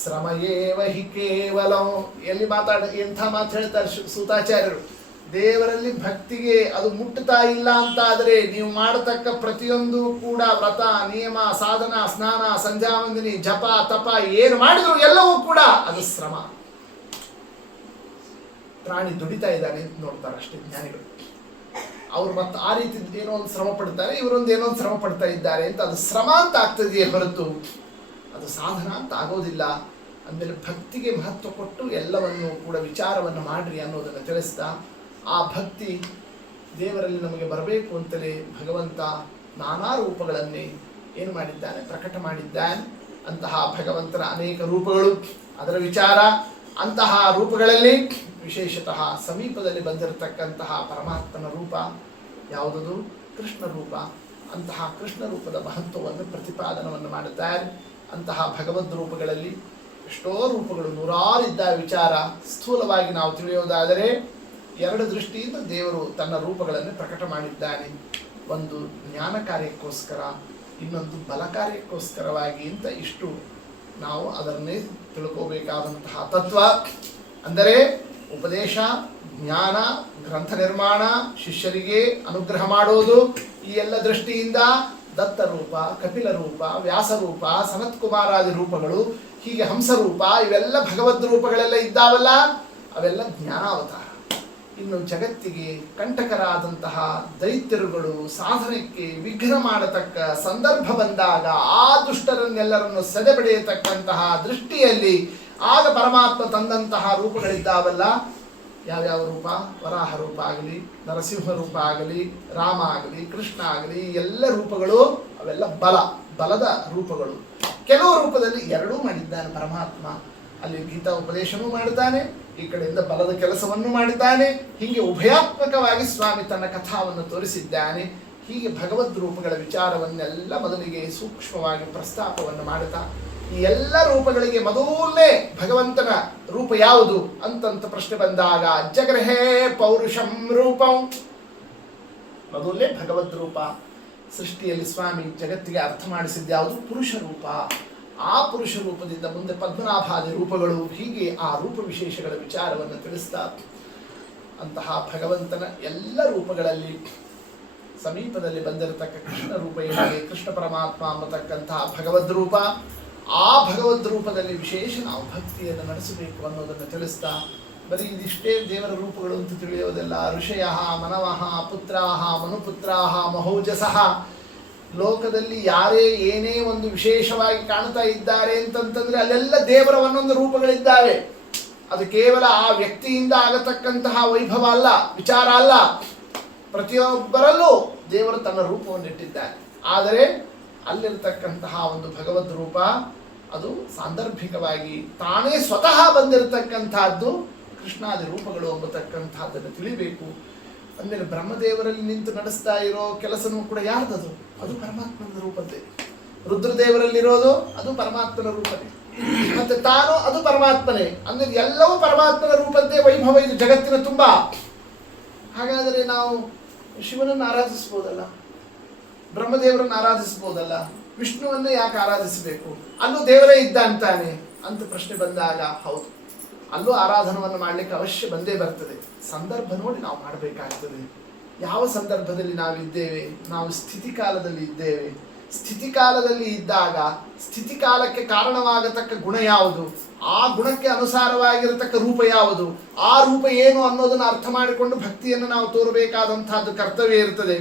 ಶ್ರಮಯೇವ ಹಿ ಕೇವಲಂ. ಎಲ್ಲಿ ಎಂಥ ಮಾತು ಹೇಳ್ತಾರೆ ಸೂತಾಚಾರ್ಯರು. ದೇವರಲ್ಲಿ ಭಕ್ತಿಗೆ ಅದು ಮುಟ್ಟುತ್ತಾ ಇಲ್ಲ ಅಂತಾದರೆ ನೀವು ಮಾಡತಕ್ಕ ಪ್ರತಿಯೊಂದು ಕೂಡ ವ್ರತ, ನಿಯಮ, ಸಾಧನ, ಸ್ನಾನ, ಸಂಧ್ಯಾ ವಂದನೆ, ಜಪ, ತಪ ಏನು ಮಾಡಿದ್ರು ಎಲ್ಲವೂ ಕೂಡ ಅದು ಶ್ರಮ. ಪ್ರಾಣಿ ದುಡಿತಾ ಇದ್ದಾನೆ ಅಂತ ನೋಡ್ತಾರೆ ಅಷ್ಟೇ ಜ್ಞಾನಿಗಳು. ಅವ್ರು ಮತ್ತೆ ಆ ರೀತಿ ಏನೋ ಒಂದು ಶ್ರಮ ಪಡ್ತಾರೆ, ಇವರೊಂದು ಏನೋ ಒಂದು ಶ್ರಮ ಪಡ್ತಾ ಇದ್ದಾರೆ ಅಂತ ಅದು ಶ್ರಮ ಅಂತ ಆಗ್ತದೆಯೇ ಹೊರತು ಅದು ಸಾಧನ ಅಂತ ಆಗೋದಿಲ್ಲ. ಅಂದಮೇಲೆ ಭಕ್ತಿಗೆ ಮಹತ್ವ ಕೊಟ್ಟು ಎಲ್ಲವನ್ನು ಕೂಡ ವಿಚಾರವನ್ನು ಮಾಡ್ರಿ ಅನ್ನೋದನ್ನು ತಿಳಿಸ್ತಾ, ಆ ಭಕ್ತಿ ದೇವರಲ್ಲಿ ನಮಗೆ ಬರಬೇಕು ಅಂತಲೇ ಭಗವಂತ ನಾನಾ ರೂಪಗಳನ್ನೇ ಏನು ಮಾಡಿದ್ದಾನೆ, ಪ್ರಕಟ ಮಾಡಿದ್ದಾನೆ. ಅಂತಹ ಭಗವಂತನ ಅನೇಕ ರೂಪಗಳು ಅದರ ವಿಚಾರ. ಅಂತಹ ರೂಪಗಳಲ್ಲಿ ವಿಶೇಷತಃ ಸಮೀಪದಲ್ಲಿ ಬಂದಿರತಕ್ಕಂತಹ ಪರಮಾತ್ಮನ ರೂಪ ಯಾವುದದು? ಕೃಷ್ಣ ರೂಪ. ಅಂತಹ ಕೃಷ್ಣ ರೂಪದ ಮಹತ್ವವನ್ನು ಪ್ರತಿಪಾದನವನ್ನು ಮಾಡುತ್ತಾರೆ. ಅಂತಹ ಭಗವದ್ ರೂಪಗಳಲ್ಲಿ ಎಷ್ಟೋ ರೂಪಗಳು, ನೂರಾರು ಇದ್ದ ವಿಚಾರ. ಸ್ಥೂಲವಾಗಿ ನಾವು ತಿಳಿಯೋದಾದರೆ ಎರಡು ದೃಷ್ಟಿಯಿಂದ ದೇವರು ತನ್ನ ರೂಪಗಳನ್ನು ಪ್ರಕಟ ಮಾಡಿದ್ದಾನೆ. ಒಂದು ಜ್ಞಾನ ಕಾರ್ಯಕ್ಕೋಸ್ಕರ, ಇನ್ನೊಂದು ಬಲ ಕಾರ್ಯಕ್ಕೋಸ್ಕರವಾಗಿ ಅಂತ ಇಷ್ಟು ನಾವು ಅದನ್ನೇ ತಿಳ್ಕೋಬೇಕಾದಂತಹ ತತ್ವ. ಅಂದರೆ ಉಪದೇಶ, ಜ್ಞಾನ, ಗ್ರಂಥ ನಿರ್ಮಾಣ, ಶಿಷ್ಯರಿಗೆ ಅನುಗ್ರಹ ಮಾಡೋದು, ಈ ಎಲ್ಲ ದೃಷ್ಟಿಯಿಂದ ದತ್ತ ರೂಪ, ಕಪಿಲ ರೂಪ, ವ್ಯಾಸರೂಪ, ಸನತ್ ಕುಮಾರಾದಿ ರೂಪಗಳು, ಹೀಗೆ ಹಂಸರೂಪ, ಇವೆಲ್ಲ ಭಗವದ್ ರೂಪಗಳೆಲ್ಲ ಇದ್ದಾವಲ್ಲ, ಅವೆಲ್ಲ ಜ್ಞಾನಾವತಾರ. ಇನ್ನು ಜಗತ್ತಿಗೆ ಕಂಟಕರಾದಂತಹ ದೈತ್ಯರುಗಳು ಸಾಧನೆಗೆ ವಿಘ್ನ ಮಾಡತಕ್ಕ ಸಂದರ್ಭ ಬಂದಾಗ ಆ ದುಷ್ಟರನ್ನೆಲ್ಲರನ್ನು ಸೆದೆಬಡಿಯತಕ್ಕಂತಹ ದೃಷ್ಟಿಯಲ್ಲಿ ಆಗ ಪರಮಾತ್ಮ ತಂದಂತಹ ರೂಪಗಳಿದ್ದಾವಲ್ಲ, ಯಾವ್ಯಾವ ರೂಪ? ವರಾಹ ರೂಪ ಆಗಲಿ, ನರಸಿಂಹ ರೂಪ ಆಗಲಿ, ರಾಮ ಆಗಲಿ, ಕೃಷ್ಣ ಆಗಲಿ, ಎಲ್ಲ ರೂಪಗಳು ಅವೆಲ್ಲ ಬಲದ ರೂಪಗಳು. ಕೆಲವು ರೂಪದಲ್ಲಿ ಎರಡೂ ಮಾಡಿದ್ದಾನೆ ಪರಮಾತ್ಮ. ಅಲ್ಲಿ ಗೀತಾ ಉಪದೇಶನೂ ಮಾಡುತ್ತಾನೆ, ಈ ಕಡೆಯಿಂದ ಬಲದ ಕೆಲಸವನ್ನು ಮಾಡಿದ್ದಾನೆ. ಹೀಗೆ ಉಭಯಾತ್ಮಕವಾಗಿ ಸ್ವಾಮಿ ತನ್ನ ಕಥಾವನ್ನು ತೋರಿಸಿದ್ದಾನೆ. ಹೀಗೆ ಭಗವದ್ ರೂಪಗಳ ವಿಚಾರವನ್ನೆಲ್ಲ ಮೊದಲಿಗೆ ಸೂಕ್ಷ್ಮವಾಗಿ ಪ್ರಸ್ತಾಪವನ್ನು ಮಾಡುತ್ತಾ, ಈ ಎಲ್ಲ ರೂಪಗಳಿಗೆ ಮೊದಲೇ ಭಗವಂತನ ರೂಪ ಯಾವುದು ಅಂತಂತ ಪ್ರಶ್ನೆ ಬಂದಾಗ ಜಗೃಹೇ ಪೌರುಷಂ ರೂಪಂ, ಮೊದಲೇ ಭಗವದ್ ರೂಪ. ಸೃಷ್ಟಿಯಲ್ಲಿ ಸ್ವಾಮಿ ಜಗತ್ತಿಗೆ ಅರ್ಥ ಮಾಡಿಸಿದ್ದು ಯಾವುದು? ಪುರುಷ ರೂಪ. ಆ ಪುರುಷ ರೂಪದಿಂದ ಮುಂದೆ ಪದ್ಮನಾಭಾದಿ ರೂಪಗಳು, ಹೀಗೆ ಆ ರೂಪ ವಿಶೇಷಗಳ ವಿಚಾರವನ್ನು ತಿಳಿಸ್ತಾ ಅಂತಹ ಭಗವಂತನ ಎಲ್ಲ ರೂಪಗಳಲ್ಲಿ ಸಮೀಪದಲ್ಲಿ ಬಂದಿರತಕ್ಕ ಕೃಷ್ಣ ರೂಪ ಏನಿದೆ, ಕೃಷ್ಣ ಪರಮಾತ್ಮ ಅನ್ನತಕ್ಕಂತಹ ಭಗವದ್ ರೂಪ, ಆ ಭಗವದ್ ರೂಪದಲ್ಲಿ ವಿಶೇಷ ನಾವು ಭಕ್ತಿಯನ್ನು ನಡೆಸಬೇಕು ಅನ್ನೋದನ್ನು ತಿಳಿಸ್ತಾ, ಬರೀ ಇದಿಷ್ಟೇ ದೇವರ ರೂಪಗಳು ಅಂತ ತಿಳಿಯೋದೆಲ್ಲ. ಋಷಯ, ಮನವಃ, ಪುತ್ರಾಹ, ಮನುಪುತ್ರಾಹ, ಮಹೌಜಸಃ, ಲೋಕದಲ್ಲಿ ಯಾರೇ ಏನೇ ಒಂದು ವಿಶೇಷವಾಗಿ ಕಾಣ್ತಾ ಇದ್ದಾರೆ ಅಂತಂತಂದ್ರೆ ಅಲ್ಲೆಲ್ಲ ದೇವರ ಒಂದೊಂದು ರೂಪಗಳಿದ್ದಾವೆ. ಅದು ಕೇವಲ ಆ ವ್ಯಕ್ತಿಯಿಂದ ಆಗತಕ್ಕಂತಹ ವೈಭವ ಅಲ್ಲ, ವಿಚಾರ ಅಲ್ಲ. ಪ್ರತಿಯೊಬ್ಬರಲ್ಲೂ ದೇವರು ತನ್ನ ರೂಪವನ್ನು ಇಟ್ಟಿದ್ದಾನೆ. ಆದರೆ ಅಲ್ಲಿರ್ತಕ್ಕಂತಹ ಒಂದು ಭಗವದ್ ರೂಪ ಅದು ಸಾಂದರ್ಭಿಕವಾಗಿ ತಾನೇ ಸ್ವತಃ ಬಂದಿರತಕ್ಕಂತಹದ್ದು ಕೃಷ್ಣಾದಿ ರೂಪಗಳು ಎಂಬತಕ್ಕಂಥದ್ದನ್ನು ತಿಳಿಬೇಕು. ಅಂದರೆ ಬ್ರಹ್ಮದೇವರಲ್ಲಿ ನಿಂತು ನಡೆಸ್ತಾ ಇರೋ ಕೆಲಸನೂ ಕೂಡ ಯಾರ್ದದು? ಅದು ಪರಮಾತ್ಮನ ರೂಪದ್ದೇ. ರುದ್ರದೇವರಲ್ಲಿರೋದು ಅದು ಪರಮಾತ್ಮನ ರೂಪನೇ, ಮತ್ತೆ ತಾನು ಅದು ಪರಮಾತ್ಮನೇ. ಅಂದರೆ ಎಲ್ಲವೂ ಪರಮಾತ್ಮನ ರೂಪದ್ದೇ ವೈಭವ ಇದು ಜಗತ್ತಿನ ತುಂಬ. ಹಾಗಾದರೆ ನಾವು ಶಿವನನ್ನು ಆರಾಧಿಸ್ಬೋದಲ್ಲ, ಬ್ರಹ್ಮದೇವರನ್ನು ಆರಾಧಿಸ್ಬೋದಲ್ಲ, ವಿಷ್ಣುವನ್ನೇ ಯಾಕೆ ಆರಾಧಿಸಬೇಕು? ಅಲ್ಲೂ ದೇವರೇ ಇದ್ದ ಅಂತಾನೆ ಅಂತ ಪ್ರಶ್ನೆ ಬಂದಾಗ ಹೌದು, ಅಲ್ಲೂ ಆರಾಧನವನ್ನು ಮಾಡಲಿಕ್ಕೆ ಅವಶ್ಯ ಬಂದೇ ಬರ್ತದೆ. ಸಂದರ್ಭ ನೋಡಿ ನಾವು ಮಾಡಬೇಕಾಗ್ತದೆ. ಯಾವ ಸಂದರ್ಭದಲ್ಲಿ ನಾವಿದ್ದೇವೆ? ನಾವು ಸ್ಥಿತಿಕಾಲದಲ್ಲಿ ಇದ್ದೇವೆ. ಸ್ಥಿತಿಕಾಲದಲ್ಲಿ ಇದ್ದಾಗ ಸ್ಥಿತಿಕಾಲಕ್ಕೆ ಕಾರಣವಾಗತಕ್ಕ ಗುಣ ಯಾವುದು, ಆ ಗುಣಕ್ಕೆ ಅನುಸಾರವಾಗಿರತಕ್ಕ ರೂಪ ಯಾವುದು, ಆ ರೂಪ ಏನು ಅನ್ನೋದನ್ನು ಅರ್ಥ ಮಾಡಿಕೊಂಡು ಭಕ್ತಿಯನ್ನು ನಾವು ತೋರಬೇಕಾದಂತಹದ್ದು ಕರ್ತವ್ಯ ಇರ್ತದೆ.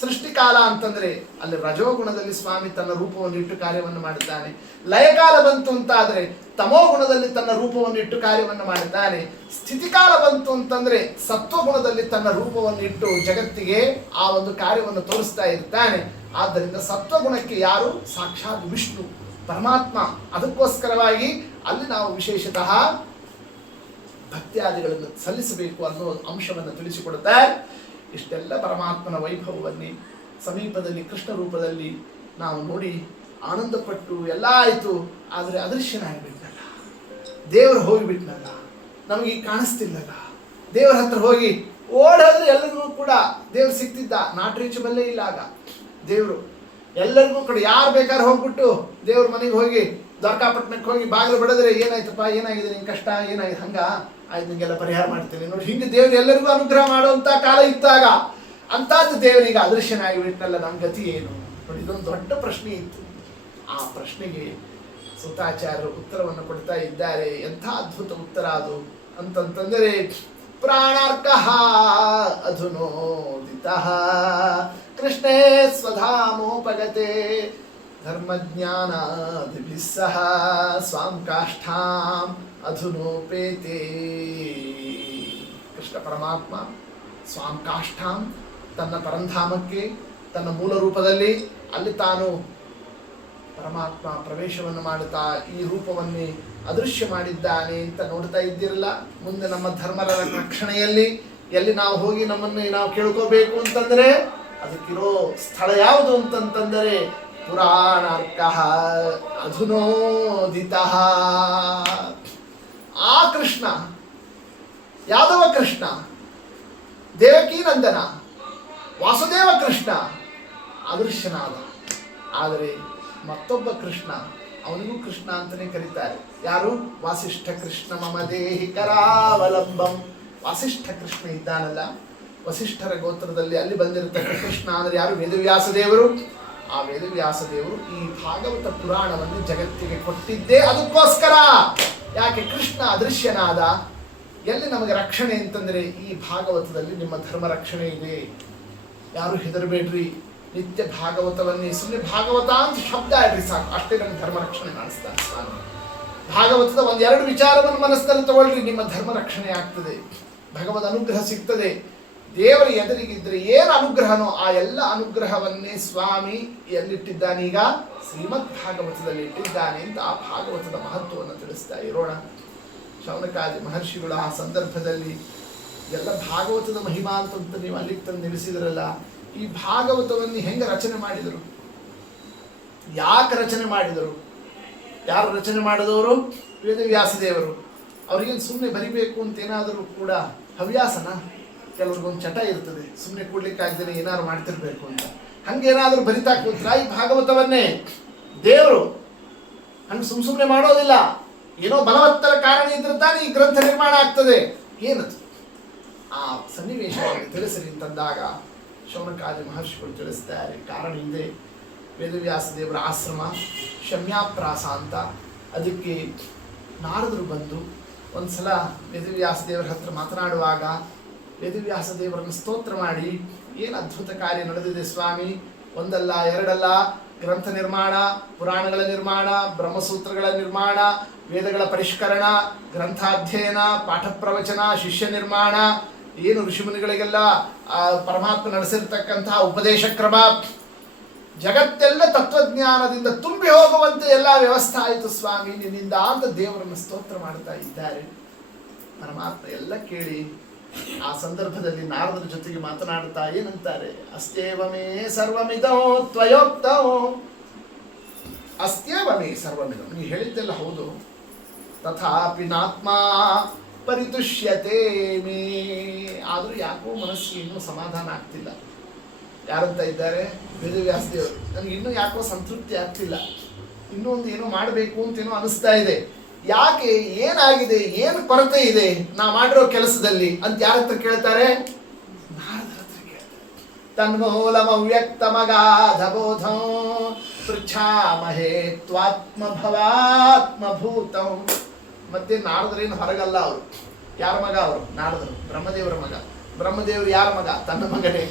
ಸೃಷ್ಟಿಕಾಲ ಅಂತಂದ್ರೆ ಅಲ್ಲಿ ರಜೋಗುಣದಲ್ಲಿ ಸ್ವಾಮಿ ತನ್ನ ರೂಪವನ್ನು ಇಟ್ಟು ಕಾರ್ಯವನ್ನು ಮಾಡಿದ್ದಾನೆ. ಲಯಕಾಲ ಬಂತು ಅಂತಾದ್ರೆ ತಮೋ ಗುಣದಲ್ಲಿ ತನ್ನ ರೂಪವನ್ನು ಇಟ್ಟು ಕಾರ್ಯವನ್ನು ಮಾಡಿದ್ದಾನೆ. ಸ್ಥಿತಿಕಾಲ ಬಂತು ಅಂತಂದ್ರೆ ಸತ್ವಗುಣದಲ್ಲಿ ತನ್ನ ರೂಪವನ್ನು ಇಟ್ಟು ಜಗತ್ತಿಗೆ ಆ ಒಂದು ಕಾರ್ಯವನ್ನು ತೋರಿಸ್ತಾ ಇರ್ತಾನೆ. ಆದ್ದರಿಂದ ಸತ್ವಗುಣಕ್ಕೆ ಯಾರು? ಸಾಕ್ಷಾತ್ ವಿಷ್ಣು ಪರಮಾತ್ಮ. ಅದಕ್ಕೋಸ್ಕರವಾಗಿ ಅಲ್ಲಿ ನಾವು ವಿಶೇಷತಃ ಭಕ್ತ್ಯಾದಿಗಳನ್ನು ಸಲ್ಲಿಸಬೇಕು ಅನ್ನೋ ಅಂಶವನ್ನು ತಿಳಿಸಿಕೊಡುತ್ತಾರೆ. ಇಷ್ಟೆಲ್ಲ ಪರಮಾತ್ಮನ ವೈಭವವನ್ನೇ ಸಮೀಪದಲ್ಲಿ ಕೃಷ್ಣ ರೂಪದಲ್ಲಿ ನಾವು ನೋಡಿ ಆನಂದಪಟ್ಟು ಎಲ್ಲ ಆಯಿತು. ಆದರೆ ಅದೃಶ್ಯನಾಗಿಬಿಟ್ನಲ್ಲ, ದೇವರು ಹೋಗಿಬಿಟ್ನಲ್ಲ, ನಮಗೆ ಕಾಣಿಸ್ತಿಲ್ಲಲ್ಲ. ದೇವರ ಹತ್ರ ಹೋಗಿ ಓಡಾದ್ರೆ ಎಲ್ಲರಿಗೂ ಕೂಡ ದೇವ್ರು ಸಿಗ್ತಿದ್ದ. ನಾಟ್ ರೀಚಬಲ್ಲೇ ಇಲ್ಲ ಆಗ ದೇವರು. ಎಲ್ಲರಿಗೂ ಕೂಡ ಯಾರು ಬೇಕಾದ್ರೆ ಹೋಗ್ಬಿಟ್ಟು ದೇವ್ರ ಮನೆಗೆ ಹೋಗಿ ದ್ವಾರಕಾಪಟ್ಟಣಕ್ಕೆ ಹೋಗಿ ಬಾಗಿಲು ಬಡಿದ್ರೆ ಏನಾಯ್ತಪ್ಪ, ಏನಾಗಿದೆ ನಿನ್ ಕಷ್ಟ, ಏನಾಗಿದೆ, ಹಂಗ ಆಯ್ತು ನಿಂಗೆಲ್ಲ ಪರಿಹಾರ ಮಾಡ್ತೇನೆ ನೋಡಿ. ಹಿಂಗೆ ದೇವರು ಎಲ್ಲರಿಗೂ ಅನುಗ್ರಹ ಮಾಡುವಂತ ಕಾಲ ಇದ್ದಾಗ ಅಂತದ್ದು ದೇವರಿಗೆ ಅದೃಶ್ಯನಾಗಿ ಬಿಟ್ಟಲ್ಲ, ನಮ್ಮ ಗತಿ ಏನು ನೋಡಿ. ಇದೊಂದು ದೊಡ್ಡ ಪ್ರಶ್ನೆ ಇತ್ತು. ಆ ಪ್ರಶ್ನೆಗೆ ಸುತಾಚಾರ್ಯರು ಉತ್ತರವನ್ನು ಕೊಡ್ತಾ ಇದ್ದಾರೆ. ಎಂಥ ಅದ್ಭುತ ಉತ್ತರ ಅದು ಅಂತಂತಂದರೆ, ಪ್ರಾಣಾರ್ಕಃ ಅಧುನೋದಿತಃ ಕೃಷ್ಣೇ ಸ್ವಧಾಮೋಪಗತೆ ಧರ್ಮಜ್ಞಾನಾದಿಭಿಃ ಸಹ ಸ್ವಾಂ ಕಾಷ್ಠಾಂ ಅಧುನೋಪೇತೆ. ಕೃಷ್ಣ ಪರಮಾತ್ಮ ಸ್ವಾಂ ಕಾಷ್ಠಾಂ ತನ್ನ ಪರಂಧಾಮಕ್ಕೆ ತನ್ನ ಮೂಲ ರೂಪದಲ್ಲಿ ಅಲ್ಲಿ ತಾನು ಪರಮಾತ್ಮ ಪ್ರವೇಶವನ್ನು ಮಾಡುತ್ತಾ ಈ ರೂಪವನ್ನೇ ಅದೃಶ್ಯ ಮಾಡಿದ್ದಾನೆ ಅಂತ ನೋಡ್ತಾ ಇದ್ದೀರಲ್ಲ. ಮುಂದೆ ನಮ್ಮ ಧರ್ಮರ ರಕ್ಷಣೆಯಲ್ಲಿ ಎಲ್ಲಿ ನಾವು ಹೋಗಿ ನಮ್ಮನ್ನು ನಾವು ಕೇಳ್ಕೋಬೇಕು ಅಂತಂದರೆ ಅದಕ್ಕಿರೋ ಸ್ಥಳ ಯಾವುದು ಅಂತಂತಂದರೆ ಪುರಾಣಾರ್ಕ ಅಧುನೋದಿತ. ಆ ಕೃಷ್ಣ ಯಾದವ ಕೃಷ್ಣ, ದೇವಕೀ ನಂದನ, ವಾಸುದೇವ ಕೃಷ್ಣ ಅದೃಶ್ಯನಾದ. ಆದರೆ ಮತ್ತೊಬ್ಬ ಕೃಷ್ಣ, ಅವನಿಗೂ ಕೃಷ್ಣ ಅಂತಲೇ ಕರೀತಾರೆ. ಯಾರು? ವಾಸಿಷ್ಠ ಕೃಷ್ಣ ಮಮ ದೇಹಿ ಕರಾವಲಂಬಂ. ವಾಸಿಷ್ಠ ಕೃಷ್ಣ ಇದ್ದಾನಲ್ಲ, ವಸಿಷ್ಠರ ಗೋತ್ರದಲ್ಲಿ ಅಲ್ಲಿ ಬಂದಿರತಕ್ಕ ಕೃಷ್ಣ ಅಂದರೆ ಯಾರು? ವೇದವ್ಯಾಸ ದೇವರು. ಆ ವೇದವ್ಯಾಸ ದೇವರು ಈ ಭಾಗವತ ಪುರಾಣವನ್ನು ಜಗತ್ತಿಗೆ ಕೊಟ್ಟಿದ್ದೇ ಅದಕ್ಕೋಸ್ಕರ. ಯಾಕೆ? ಕೃಷ್ಣ ಅದೃಶ್ಯನಾದ. ಎಲ್ಲಿ ನಮಗೆ ರಕ್ಷಣೆ ಅಂತಂದರೆ ಈ ಭಾಗವತದಲ್ಲಿ ನಿಮ್ಮ ಧರ್ಮ ರಕ್ಷಣೆ ಇದೆ. ಯಾರು ಹೆದರಬೇಡ್ರಿ, ನಿತ್ಯ ಭಾಗವತವನ್ನೇ, ಸುಮ್ಮನೆ ಭಾಗವತ ಅಂತ ಶಬ್ದ ಆಡ್ರಿ ಸಾಕು, ಅಷ್ಟೇ ನಮ್ಮ ಧರ್ಮ ರಕ್ಷಣೆ ಮಾಡಿಸ್ತಾನೆ ಸ್ವಾಮಿ. ಭಾಗವತದ ಒಂದೆರಡು ವಿಚಾರವನ್ನು ಮನಸ್ಸಲ್ಲಿ ತಗೊಳ್ರಿ, ನಿಮ್ಮ ಧರ್ಮ ರಕ್ಷಣೆ ಆಗ್ತದೆ, ಭಗವದ್ ಅನುಗ್ರಹ ಸಿಗ್ತದೆ. ದೇವರ ಎದುರಿಗಿದ್ರೆ ಏನು ಅನುಗ್ರಹನೋ ಆ ಎಲ್ಲ ಅನುಗ್ರಹವನ್ನೇ ಸ್ವಾಮಿ ಎಲ್ಲಿಟ್ಟಿದ್ದಾನೀಗ? ಶ್ರೀಮದ್ ಭಾಗವತದಲ್ಲಿ ಇಟ್ಟಿದ್ದಾನೆ ಅಂತ ಆ ಭಾಗವತದ ಮಹತ್ವವನ್ನು ತಿಳಿಸ್ತಾ ಇರೋಣ. ಶೌನಕಾದಿ ಮಹರ್ಷಿಗಳು ಆ ಸಂದರ್ಭದಲ್ಲಿ ಎಲ್ಲ ಭಾಗವತದ ಮಹಿಮಾ ಅಂತ ನೀವು ಅಲ್ಲಿಗೆ ತಂದು ನಿಲ್ಲಿಸಿದ್ರಲ್ಲ, ಈ ಭಾಗವತವನ್ನು ಹೆಂಗೆ ರಚನೆ ಮಾಡಿದರು? ಯಾಕೆ ರಚನೆ ಮಾಡಿದರು? ಯಾರು ರಚನೆ ಮಾಡಿದವರು? ವೇದವ್ಯಾಸದೇವರು. ಅವ್ರಿಗೇನು ಸುಮ್ಮನೆ ಬರಿಬೇಕು ಅಂತ ಏನಾದರೂ ಕೂಡ ಹವ್ಯಾಸನ? ಕೆಲವ್ರಿಗೊಂದು ಚಟ ಇರ್ತದೆ, ಸುಮ್ಮನೆ ಕೂಡ್ಲಿಕ್ಕಾಗ್ದೇನೆ ಏನಾದ್ರು ಮಾಡ್ತಿರ್ಬೇಕು ಅಂತ. ಹಂಗೇನಾದರೂ ಬರಿತಾ ಕೂತ್ರ ಈ ಭಾಗವತವನ್ನೇ ದೇವರು ಹಂಗೆ ಸುಮ್ಮನೆ ಮಾಡೋದಿಲ್ಲ. ಏನೋ ಬಲವತ್ತರ ಕಾರಣ ಇದ್ರೆ ತಾನೇ ಈ ಗ್ರಂಥ ನಿರ್ಮಾಣ ಆಗ್ತದೆ. ಏನದು ಆ ಸನ್ನಿವೇಶವಾಗಿ ತಿಳಿಸಿರಿ ಅಂತಂದಾಗ ಶೌನಕಾದಿ ಮಹರ್ಷಿಗಳು ತಿಳಿಸ್ತಾರೆ. ಕಾರಣ ಇದೆ. ವೇದವ್ಯಾಸ ದೇವರ ಆಶ್ರಮ ಶಮ್ಯಾಪ್ರಾಸ ಅಂತ, ಅದಕ್ಕೆ ನಾರದರು ಬಂದು ಒಂದು ಸಲ ವೇದವ್ಯಾಸ ದೇವರ ಹತ್ರ ಮಾತನಾಡುವಾಗ ವೇದವ್ಯಾಸ ದೇವರನ್ನು ಸ್ತೋತ್ರ ಮಾಡಿ, ಏನು ಅದ್ಭುತ ಕಾರ್ಯ ನಡೆದಿದೆ ಸ್ವಾಮಿ, ಒಂದಲ್ಲ ಎರಡಲ್ಲ, ಗ್ರಂಥ ನಿರ್ಮಾಣ, ಪುರಾಣಗಳ ನಿರ್ಮಾಣ, ಬ್ರಹ್ಮಸೂತ್ರಗಳ ನಿರ್ಮಾಣ, ವೇದಗಳ ಪರಿಷ್ಕರಣ, ಗ್ರಂಥಾಧ್ಯಯನ, ಪಾಠ ಪ್ರವಚನ, ಶಿಷ್ಯ ನಿರ್ಮಾಣ, ಏನು ಋಷಿಮುನಿಗಳಿಗೆಲ್ಲ ಪರಮಾತ್ಮ ನಡೆಸಿರ್ತಕ್ಕಂತಹ ಉಪದೇಶ ಕ್ರಮ, ಜಗತ್ತೆಲ್ಲ ತತ್ವಜ್ಞಾನದಿಂದ ತುಂಬಿ ಹೋಗುವಂತೆ ಎಲ್ಲ ವ್ಯವಸ್ಥೆ ಆಯಿತು ಸ್ವಾಮಿ ನಿನ್ನಿಂದ ಅಂತ ದೇವರನ್ನು ಸ್ತೋತ್ರ ಮಾಡ್ತಾ ಇದ್ದಾರೆ. ಪರಮಾತ್ಮ ಎಲ್ಲ ಕೇಳಿ ಆ ಸಂದರ್ಭದಲ್ಲಿ ನಾರದರ ಜೊತೆಗೆ ಮಾತನಾಡ್ತಾ ಏನಂತಾರೆ? ಅಸ್ತ್ಯೇವಮೇ ಸರ್ವಮಿದೋ ತ್ವಯೋಕ್ತೋ, ಅಸ್ತ್ಯೇವಮೇ ಸರ್ವಮಿದೋ, ನೀವು ಹೇಳಿದ್ದೆಲ್ಲ ಹೌದು. ತಥಾಪಿ ನಾತ್ಮ ಪರಿತುಷ್ಯತೆ ಮೇ, ಆದರೂ ಯಾಕೋ ಮನಸ್ಸಿಗೆ ಇನ್ನೂ ಸಮಾಧಾನ ಆಗ್ತಿಲ್ಲ. ಯಾರಂತ ಇದ್ದಾರೆ? ವೇದವ್ಯಾಸದೇವರು. ನನಗೆ ಇನ್ನೂ ಯಾಕೋ ಸಂತೃಪ್ತಿ ಆಗ್ತಿಲ್ಲ, ಇನ್ನೂ ಒಂದು ಏನೋ ಮಾಡಬೇಕು ಅಂತೇನೋ ಅನಿಸ್ತಾ ಇದೆ. ಯಾಕೆ? ಏನಾಗಿದೆ? ಏನು ಕೊರತೆ ಇದೆ ನಾ ಮಾಡಿರೋ ಕೆಲಸದಲ್ಲಿ ಅಂತ ಯಾರ ಹತ್ರ ಕೇಳ್ತಾರೆ? ನಾರದರ ಹತ್ರ ಕೇಳ್ತಾರೆ. ತನ್ಮೂಲಮವ್ಯಕ್ತಮಗಾಧಬೋಧಂ ಪೃಚ್ಛಾಮಹೇ ತ್ವಾತ್ಮಭವಾತ್ಮಭೂತಂ. ಮತ್ತೆ ನಾರದರೇನು ಹೊರಗಲ್ಲ, ಅವರು ಯಾರ ಮಗ? ಅವರು ನಾರದರು ಬ್ರಹ್ಮದೇವರ ಮಗ. ಬ್ರಹ್ಮದೇವರು ಯಾರ ಮಗ? ತನ್ನ ಮಗನೇ.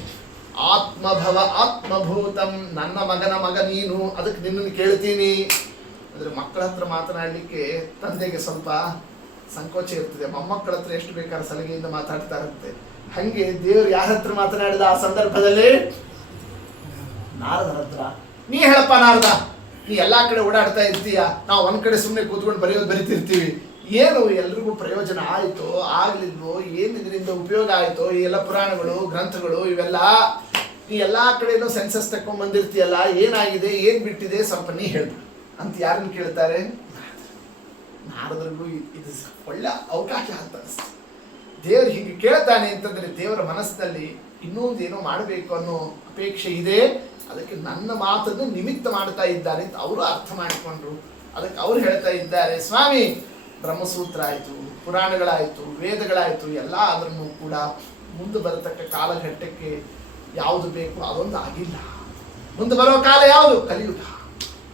ಆತ್ಮಭವ ಆತ್ಮಭೂತಂ, ನನ್ನ ಮಗನ ಮಗ ನೀನು, ಅದಕ್ಕೆ ನಿನ್ನನ್ನು ಕೇಳ್ತೀನಿ. ಅಂದರೆ ಮಕ್ಕಳ ಹತ್ರ ಮಾತನಾಡಲಿಕ್ಕೆ ತಂದೆಗೆ ಸ್ವಲ್ಪ ಸಂಕೋಚ ಇರ್ತದೆ, ಮೊಮ್ಮಕ್ಕಳ ಹತ್ರ ಎಷ್ಟು ಬೇಕಾದ್ರೆ ಸಲಿಗೆಯಿಂದ ಮಾತಾಡ್ತಾರಂತೆ. ಹಂಗೆ ದೇವರು ಯಾರ ಹತ್ರ ಮಾತನಾಡಿದ ಆ ಸಂದರ್ಭದಲ್ಲಿ? ನಾರದರ ಹತ್ರ. ನೀ ಹೇಳಪ್ಪ ನಾರದ, ನೀ ಎಲ್ಲಾ ಕಡೆ ಓಡಾಡ್ತಾ ಇರ್ತೀಯ, ನಾವು ಒಂದ್ ಕಡೆ ಸುಮ್ಮನೆ ಕೂತ್ಕೊಂಡು ಬರಿತಿರ್ತೀವಿ, ಏನು ಎಲ್ರಿಗೂ ಪ್ರಯೋಜನ ಆಯಿತೋ ಆಗ್ಲಿಲ್ವೋ, ಏನು ಇದರಿಂದ ಉಪಯೋಗ ಆಯಿತೋ, ಈ ಎಲ್ಲ ಪುರಾಣಗಳು ಗ್ರಂಥಗಳು ಇವೆಲ್ಲ ನೀ ಎಲ್ಲಾ ಕಡೆನೂ ಸೆನ್ಸಸ್ ತಕೊಂಡ್ ಬಂದಿರ್ತೀಯಲ್ಲ, ಏನಾಗಿದೆ ಏನು ಬಿಟ್ಟಿದೆ ಸ್ವಲ್ಪ ನೀ ಹೇಳು ಅಂತ ಯಾರನ್ನು ಕೇಳ್ತಾರೆ? ನಾರದರಿಗೂ ಇದು ಒಳ್ಳೆ ಅವಕಾಶ ಅಂತ ಅನಿಸ್ತು. ದೇವರು ಹೀಗೆ ಕೇಳ್ತಾನೆ ಅಂತಂದ್ರೆ ದೇವರ ಮನಸ್ಸಿನಲ್ಲಿ ಇನ್ನೊಂದು ಏನೋ ಮಾಡಬೇಕು ಅನ್ನೋ ಅಪೇಕ್ಷೆ ಇದೆ. ಅದಕ್ಕೆ ನನ್ನ ಮಾತನ್ನು ನಿಮಿತ್ತ ಮಾಡ್ತಾ ಇದ್ದಾರೆ ಅಂತ ಅವರು ಅರ್ಥ ಮಾಡಿಕೊಂಡ್ರು. ಅದಕ್ಕೆ ಅವ್ರು ಹೇಳ್ತಾ ಇದ್ದಾರೆ, ಸ್ವಾಮಿ ಬ್ರಹ್ಮಸೂತ್ರ ಆಯಿತು, ಪುರಾಣಗಳಾಯಿತು, ವೇದಗಳಾಯಿತು, ಎಲ್ಲ ಅದನ್ನು ಕೂಡ ಮುಂದೆ ಬರತಕ್ಕ ಕಾಲಘಟ್ಟಕ್ಕೆ ಯಾವುದು ಬೇಕು ಅದೊಂದು ಆಗಿಲ್ಲ. ಮುಂದೆ ಬರೋ ಕಾಲ ಯಾವುದು? ಕಲಿಯುಗ.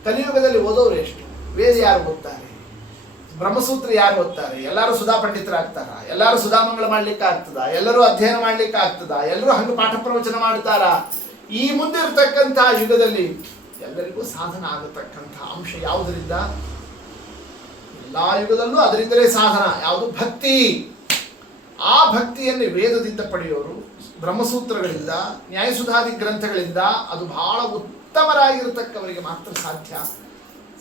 ಕಲಿಯುಗದಲ್ಲಿ ಓದೋರು ಎಷ್ಟು? ವೇದ ಯಾರು ಓದ್ತಾರೆ? ಬ್ರಹ್ಮಸೂತ್ರ ಯಾರು ಓದ್ತಾರೆ? ಎಲ್ಲರೂ ಸುಧಾ ಪಂಡಿತರಾಗ್ತಾರ? ಎಲ್ಲರೂ ಸುಧಾಮಂಗಳ ಮಾಡ್ಲಿಕ್ಕೆ ಆಗ್ತದ? ಎಲ್ಲರೂ ಅಧ್ಯಯನ ಮಾಡ್ಲಿಕ್ಕೆ ಆಗ್ತದ? ಎಲ್ಲರೂ ಹಂಗೆ ಪಾಠ ಪ್ರವಚನ ಮಾಡ್ತಾರ? ಈ ಮುಂದೆ ಇರತಕ್ಕಂಥ ಯುಗದಲ್ಲಿ ಎಲ್ಲರಿಗೂ ಸಾಧನ ಆಗತಕ್ಕಂಥ ಅಂಶ ಯಾವುದರಿಂದ? ಎಲ್ಲಾ ಯುಗದಲ್ಲೂ ಅದರಿಂದಲೇ ಸಾಧನ ಯಾವುದು? ಭಕ್ತಿ. ಆ ಭಕ್ತಿಯನ್ನು ವೇದದಿಂದ ಪಡೆಯೋರು, ಬ್ರಹ್ಮಸೂತ್ರಗಳಿಂದ, ನ್ಯಾಯಸುಧಾದಿ ಗ್ರಂಥಗಳಿಂದ, ಅದು ಬಹಳ ಉತ್ತಮರಾಗಿರತಕ್ಕವರಿಗೆ ಮಾತ್ರ ಸಾಧ್ಯ.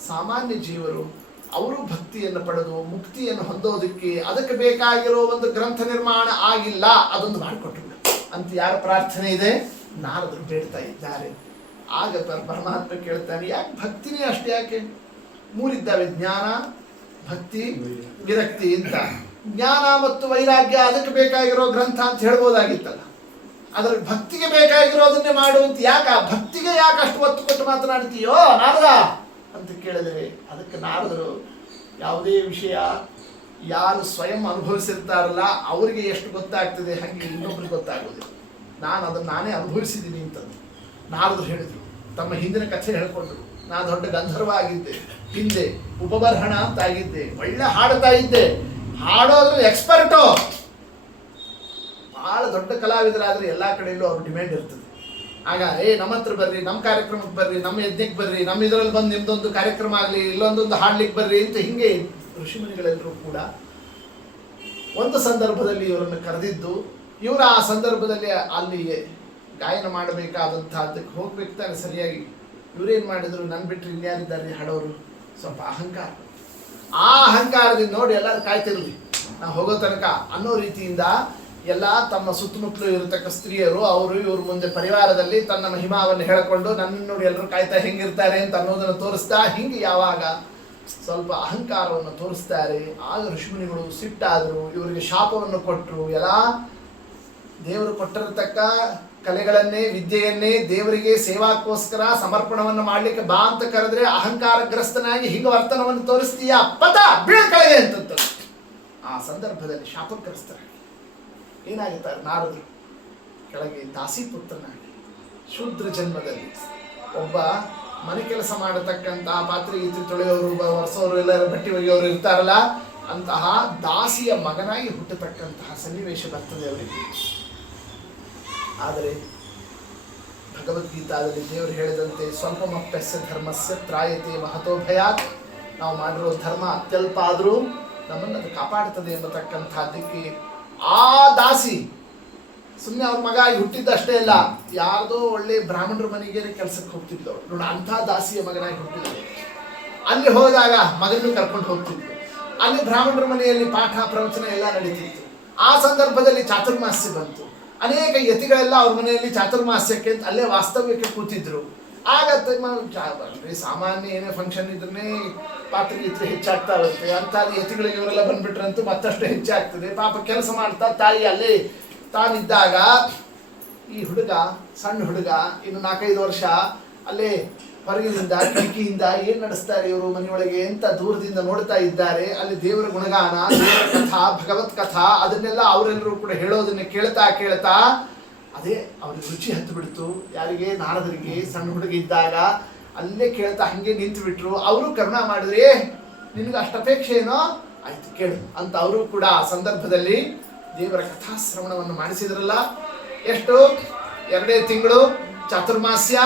ಸಾಮಾನ್ಯ ಜೀವರು ಅವರು ಭಕ್ತಿಯನ್ನು ಪಡೆದು ಮುಕ್ತಿಯನ್ನು ಹೊಂದೋದಕ್ಕೆ ಅದಕ್ಕೆ ಬೇಕಾಗಿರೋ ಒಂದು ಗ್ರಂಥ ನಿರ್ಮಾಣ ಆಗಿಲ್ಲ, ಅದೊಂದು ಮಾಡಿಕೊಟ್ಟು ಅಂತ ಯಾರ ಪ್ರಾರ್ಥನೆ ಇದೆ? ನಾರದರು ಬೇಡ್ತಾ ಇದ್ದಾರೆ. ಆಗ ಪರಮಾತ್ಮ ಕೇಳ್ತಾನೆ, ಯಾಕೆ ಭಕ್ತಿನೇ ಅಷ್ಟೇ, ಯಾಕೆ ಮೂರಿದ್ದಾವೆ, ಜ್ಞಾನ, ಭಕ್ತಿ, ವಿರಕ್ತಿ ಅಂತ. ಜ್ಞಾನ ಮತ್ತು ವೈರಾಗ್ಯ ಅದಕ್ಕೆ ಬೇಕಾಗಿರೋ ಗ್ರಂಥ ಅಂತ ಹೇಳ್ಬೋದಾಗಿತ್ತಲ್ಲ, ಅದರ ಭಕ್ತಿಗೆ ಬೇಕಾಗಿರೋದನ್ನೇ ಮಾಡುವಂತ ಯಾಕ ಭಕ್ತಿಗೆ ಯಾಕೆ ಅಷ್ಟು ಒತ್ತು ಕೊಟ್ಟು ಮಾತನಾಡ್ತೀಯೋ ನಾರದ ಅಂತ ಕೇಳಿದರೆ, ಅದಕ್ಕೆ ನಾರದರು ಯಾವುದೇ ವಿಷಯ ಯಾರು ಸ್ವಯಂ ಅನುಭವಿಸಿರ್ತಾರಲ್ಲ ಅವರಿಗೆ ಎಷ್ಟು ಗೊತ್ತಾಗ್ತದೆ ಹಾಗೆ ಇನ್ನೊಬ್ರಿಗೆ ಗೊತ್ತಾಗೋದಿಲ್ಲ. ನಾನು ಅದನ್ನು ನಾನೇ ಅನುಭವಿಸಿದ್ದೀನಿ ಅಂತಂದು ನಾರದರು ಹೇಳಿದರು. ತಮ್ಮ ಹಿಂದಿನ ಕಥೆ ಹೇಳ್ಕೊಂಡ್ರು. ನಾನು ದೊಡ್ಡ ಗಂಧರ್ವ ಆಗಿದ್ದೆ, ಹಿಂದೆ ಉಪಬರ್ಹಣ ಅಂತ ಆಗಿದ್ದೆ, ಒಳ್ಳೆ ಹಾಡ್ತಾ ಇದ್ದೆ, ಹಾಡೋದ್ರಲ್ಲಿ ಎಕ್ಸ್ಪರ್ಟು, ಭಾಳ ದೊಡ್ಡ ಕಲಾವಿದರಾದ್ರೆ ಎಲ್ಲ ಕಡೆಯಲ್ಲೂ ಅವ್ರ ಡಿಮ್ಯಾಂಡ್ ಇರ್ತದೆ. ಆಗ ನಮ್ಮ ಹತ್ರ ಬರ್ರಿ, ನಮ್ಮ ಕಾರ್ಯಕ್ರಮಕ್ಕೆ ಬರ್ರಿ, ನಮ್ಮ ಯಜ್ಞಕ್ಕೆ ಬರ್ರಿ, ನಮ್ಮ ಇದರಲ್ಲಿ ಬಂದು ನಿಮ್ದೊಂದು ಕಾರ್ಯಕ್ರಮ ಆಗಲಿ, ಇಲ್ಲೊಂದೊಂದು ಹಾಡ್ಲಿಕ್ಕೆ ಬರ್ರಿ ಅಂತ ಹಿಂಗೆ ಋಷಿಮುನಿಗಳೆಲ್ಲರೂ ಕೂಡ ಒಂದು ಸಂದರ್ಭದಲ್ಲಿ ಇವರನ್ನು ಕರೆದಿದ್ದು, ಇವರ ಆ ಸಂದರ್ಭದಲ್ಲಿ ಅಲ್ಲಿ ಗಾಯನ ಮಾಡಬೇಕಾದಂತಹದ್ದಕ್ಕೆ ಹೋಗ್ಬೇಕು ತಾನೆ ಸರಿಯಾಗಿ. ಇವರೇನು ಮಾಡಿದ್ರು, ನನ್ನ ಬಿಟ್ಟರೆ ಇನ್ಯಾರಿದ್ದಾರೆ ಹಾಡೋರು, ಸ್ವಲ್ಪ ಅಹಂಕಾರ. ಆ ಅಹಂಕಾರದಿಂದ ನೋಡಿ ಎಲ್ಲರೂ ಕಾಯ್ತಿರಲಿ ನಾವು ಹೋಗೋ ತನಕ ಅನ್ನೋ ರೀತಿಯಿಂದ ಎಲ್ಲ ತಮ್ಮ ಸುತ್ತಮುತ್ತಲು ಇರತಕ್ಕ ಸ್ತ್ರೀಯರು ಅವರು ಇವ್ರ ಮುಂದೆ ಪರಿವಾರದಲ್ಲಿ ತನ್ನ ಮಹಿಮಾವನ್ನು ಹೇಳಿಕೊಂಡು ನನ್ನ ನೋಡಿ ಎಲ್ಲರೂ ಕಾಯ್ತಾ ಹೆಂಗಿರ್ತಾರೆ ಅಂತ ಅನ್ನೋದನ್ನು ತೋರಿಸ್ತಾ, ಹಿಂಗೆ ಯಾವಾಗ ಸ್ವಲ್ಪ ಅಹಂಕಾರವನ್ನು ತೋರಿಸ್ತಾರೆ ಆಗ ಋಷಿಮುನಿಗಳು ಸಿಟ್ಟಾದರು, ಇವರಿಗೆ ಶಾಪವನ್ನು ಕೊಟ್ಟರು. ಎಲ್ಲ ದೇವರು ಕೊಟ್ಟಿರತಕ್ಕ ಕಲೆಗಳನ್ನೇ ವಿದ್ಯೆಯನ್ನೇ ದೇವರಿಗೆ ಸೇವಾಕ್ಕೋಸ್ಕರ ಸಮರ್ಪಣವನ್ನು ಮಾಡಲಿಕ್ಕೆ ಬಾ ಅಂತ ಕರೆದ್ರೆ ಅಹಂಕಾರಗ್ರಸ್ತನಾಗಿ ಹಿಂಗ ವರ್ತನವನ್ನು ತೋರಿಸ್ತೀಯಾ, ಪದ ಬೀಳ್ಕಳೆಗೆ ಅಂತಂತ ಆ ಸಂದರ್ಭದಲ್ಲಿ ಶಾಪಗ್ರಸ್ತರಾಗಿ ಏನಾಗುತ್ತಾರೆ ನಾರದರು, ಕೆಳಗೆ ದಾಸಿಪುತ್ರನಾಗಿ ಶೂದ್ರ ಜನ್ಮದಲ್ಲಿ ಒಬ್ಬ ಮನೆ ಕೆಲಸ ಮಾಡತಕ್ಕಂತಹ ಪಾತ್ರೆ ಗೀತ್ರೆ ತೊಳೆಯೋರು, ಒರೆಸೋರು, ಎಲ್ಲರ ಬಟ್ಟೆ ಒಗೆಯೋರು ಇರ್ತಾರಲ್ಲ, ಅಂತಹ ದಾಸಿಯ ಮಗನಾಗಿ ಹುಟ್ಟತಕ್ಕಂತಹ ಸನ್ನಿವೇಶ ಬರ್ತದೆ ಅವರಿಗೆ. ಆದರೆ ಭಗವದ್ಗೀತಾದಲ್ಲಿ ದೇವರು ಹೇಳಿದಂತೆ ಸ್ವಲ್ಪಮಪ್ಯಸ್ಯ ಧರ್ಮಸ್ಯ ತ್ರಾಯತೆ ಮಹತೋ ಭಯಾತ್, ನಾವು ಮಾಡಿರೋ ಧರ್ಮ ಅತ್ಯಲ್ಪ ಆದರೂ ನಮ್ಮನ್ನು ಅದು ಕಾಪಾಡುತ್ತದೆ ಎಂಬತಕ್ಕಂಥದ್ದಕ್ಕೆ ಆ ದಾಸಿ ಸುಮ್ಮನೆ ಅವ್ರ ಮಗ ಆಗಿ ಹುಟ್ಟಿದ್ದಷ್ಟೇ ಇಲ್ಲ, ಯಾರ್ದೋ ಒಳ್ಳೆ ಬ್ರಾಹ್ಮಣರ ಮನೆಗೆ ಕೆಲಸಕ್ಕೆ ಹೋಗ್ತಿದ್ದವು ನೋಡಿ, ಅಂಥ ದಾಸಿಯ ಮಗನಾಗಿ ಹುಟ್ಟಿದ್ರು. ಅಲ್ಲಿ ಹೋದಾಗ ಮಗನನ್ನು ಕರ್ಕೊಂಡು ಹೋಗ್ತಿದ್ರು. ಅಲ್ಲಿ ಬ್ರಾಹ್ಮಣರ ಮನೆಯಲ್ಲಿ ಪಾಠ ಪ್ರವಚನ ಎಲ್ಲ ನಡೀತಿತ್ತು. ಆ ಸಂದರ್ಭದಲ್ಲಿ ಚಾತುರ್ಮಾಸ್ಯ ಬಂತು. ಅನೇಕ ಯತಿಗಳೆಲ್ಲ ಅವ್ರ ಮನೆಯಲ್ಲಿ ಚಾತುರ್ಮಾಸ್ಯಕ್ಕೆ ಅಂತ ಅಲ್ಲೇ ವಾಸ್ತವ್ಯಕ್ಕೆ ಕೂತಿದ್ರು. ಆಗ ಸಾಮಾನ್ಯ ಏನೇ ಫಂಕ್ಷನ್ ಇದ್ರೆ ಪಾತ್ರೆಗೀತ್ರೆ ಹೆಚ್ಚಾಗ್ತಾ ಇರುತ್ತೆ, ಅಂಥದ್ದು ಯತಿಗಳಿಗೆ ಇವರೆಲ್ಲ ಬಂದ್ಬಿಟ್ರಂತೂ ಮತ್ತಷ್ಟು ಹೆಚ್ಚಾಗ್ತದೆ. ಪಾಪ ಕೆಲಸ ಮಾಡ್ತಾ ತಾಯಿ ಅಲ್ಲೇ ತಾನಿದ್ದಾಗ ಈ ಹುಡುಗ, ಸಣ್ಣ ಹುಡುಗ, ಇನ್ನು 4-5 ವರ್ಷ ಅಲ್ಲೇ ಹೊರಗಿನಿಂದ ಕಿಟಕಿಯಿಂದ ಏನು ನಡೆಸ್ತಾರೆ ಇವರು ಮನೆಯೊಳಗೆ ಅಂತ ದೂರದಿಂದ ನೋಡ್ತಾ ಇದ್ದಾರೆ. ಅಲ್ಲಿ ದೇವರ ಗುಣಗಾನ, ದೇವರ ಕಥಾ, ಭಗವತ್ ಕಥಾ ಅದನ್ನೆಲ್ಲ ಅವರೆಲ್ಲರೂ ಕೂಡ ಹೇಳೋದನ್ನ ಕೇಳ್ತಾ ಕೇಳ್ತಾ ಅದೇ ಅವ್ರಿಗೆ ರುಚಿ ಹತ್ತು ಬಿಡ್ತು. ಯಾರಿಗೆ? ನಾರದರಿಗೆ. ಸಣ್ಣ ಹುಡುಗ ಇದ್ದಾಗ ಅಲ್ಲೇ ಕೇಳ್ತಾ ಹಂಗೆ ನಿಂತು ಬಿಟ್ರು. ಅವರು ಕರುಣಾ ಮಾಡಿದ್ರೆ, ನಿನಗೆ ಅಷ್ಟು ಅಪೇಕ್ಷೆ ಏನೋ ಆಯ್ತು ಕೇಳು ಅಂತ ಅವರು ಕೂಡ ಆ ಸಂದರ್ಭದಲ್ಲಿ ದೇವರ ಕಥಾಶ್ರವಣವನ್ನು ಮಾಡಿಸಿದ್ರಲ್ಲ. ಎಷ್ಟು? 2 ತಿಂಗಳು ಚಾತುರ್ಮಾಸ್ಯ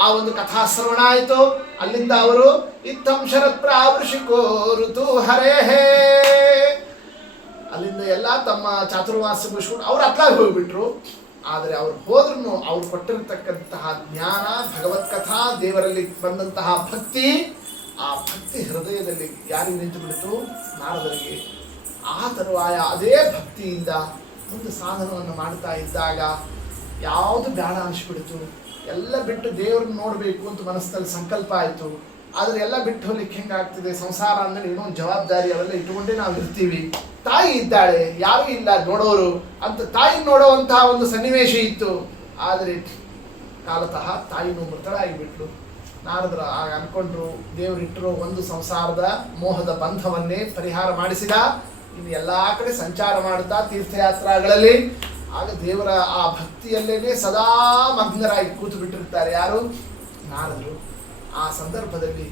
ಆ ಒಂದು ಕಥಾಶ್ರವಣ ಆಯಿತು. ಅಲ್ಲಿಂದ ಅವರು ಇತ್ತಂ ಶರತ್ ಪ್ರಾವೃಷಿಕೋ ಋತು ಹರೇಹೇ, ಅಲ್ಲಿಂದ ಎಲ್ಲ ತಮ್ಮ ಚಾತುರ್ಮಾಸ್ಯ ಮುಗಿಸ್ಕೊಂಡು ಅವ್ರು ಅತ್ಲಾಗಿ ಹೋಗ್ಬಿಟ್ರು. ಆದರೆ ಅವ್ರು ಹೋದ್ರೂ ಅವ್ರು ಕೊಟ್ಟಿರತಕ್ಕಂತಹ ಜ್ಞಾನ, ಭಗವತ್ ಕಥಾ, ದೇವರಲ್ಲಿ ಬಂದಂತಹ ಭಕ್ತಿ, ಆ ಭಕ್ತಿ ಹೃದಯದಲ್ಲಿ ಯಾರಿಗೆ ನಿಂತು ಬಿಡ್ತು? ನಾರದರಿಗೆ. ಆ ತರುವಾಯ ಅದೇ ಭಕ್ತಿಯಿಂದ ಒಂದು ಸಾಧನವನ್ನು ಮಾಡ್ತಾ ಇದ್ದಾಗ ಯಾವುದು ಬೇಡ ಅನಿಸ್ಬಿಡ್ತು. ಎಲ್ಲ ಬಿಟ್ಟು ದೇವ್ರನ್ನ ನೋಡಬೇಕು ಅಂತ ಮನಸ್ಸಲ್ಲಿ ಸಂಕಲ್ಪ ಆಯಿತು. ಆದರೆ ಎಲ್ಲ ಬಿಟ್ಟು ಹೋಗ್ಲಿಕ್ಕೆ ಹೆಂಗಾಗ್ತದೆ? ಸಂಸಾರ ಅಂದರೆ ಇನ್ನೊಂದು ಜವಾಬ್ದಾರಿ ಅವೆಲ್ಲ ಇಟ್ಕೊಂಡೇ ನಾವು ಇರ್ತೀವಿ. ತಾಯಿ ಇದ್ದಾಳೆ, ಯಾರೂ ಇಲ್ಲ ನೋಡೋರು ಅಂತ ತಾಯಿ ನೋಡುವಂತಹ ಒಂದು ಸನ್ನಿವೇಶ ಇತ್ತು. ಆದರೆ ಕಾಲತಃ ತಾಯಿನೂ ಮೃತಳಾಗಿಬಿಟ್ಲು. ನಾರದರು ಆಗ ಅನ್ಕೊಂಡ್ರು, ದೇವರಿಟ್ಟರು ಒಂದು ಸಂಸಾರದ ಮೋಹದ ಬಂಧವನ್ನೇ ಪರಿಹಾರ ಮಾಡಿಸಿದ. ಇನ್ನು ಎಲ್ಲ ಕಡೆ ಸಂಚಾರ ಮಾಡ್ತಾ ತೀರ್ಥಯಾತ್ರಾಗಳಲ್ಲಿ ಆಗ ದೇವರ ಆ ಭಕ್ತಿಯಲ್ಲೇನೆ ಸದಾ ಮಗ್ನರಾಗಿ ಕೂತು ಬಿಟ್ಟಿರ್ತಾರೆ. ಯಾರು? ನಾರದರು. ಆ ಸಂದರ್ಭದಲ್ಲಿ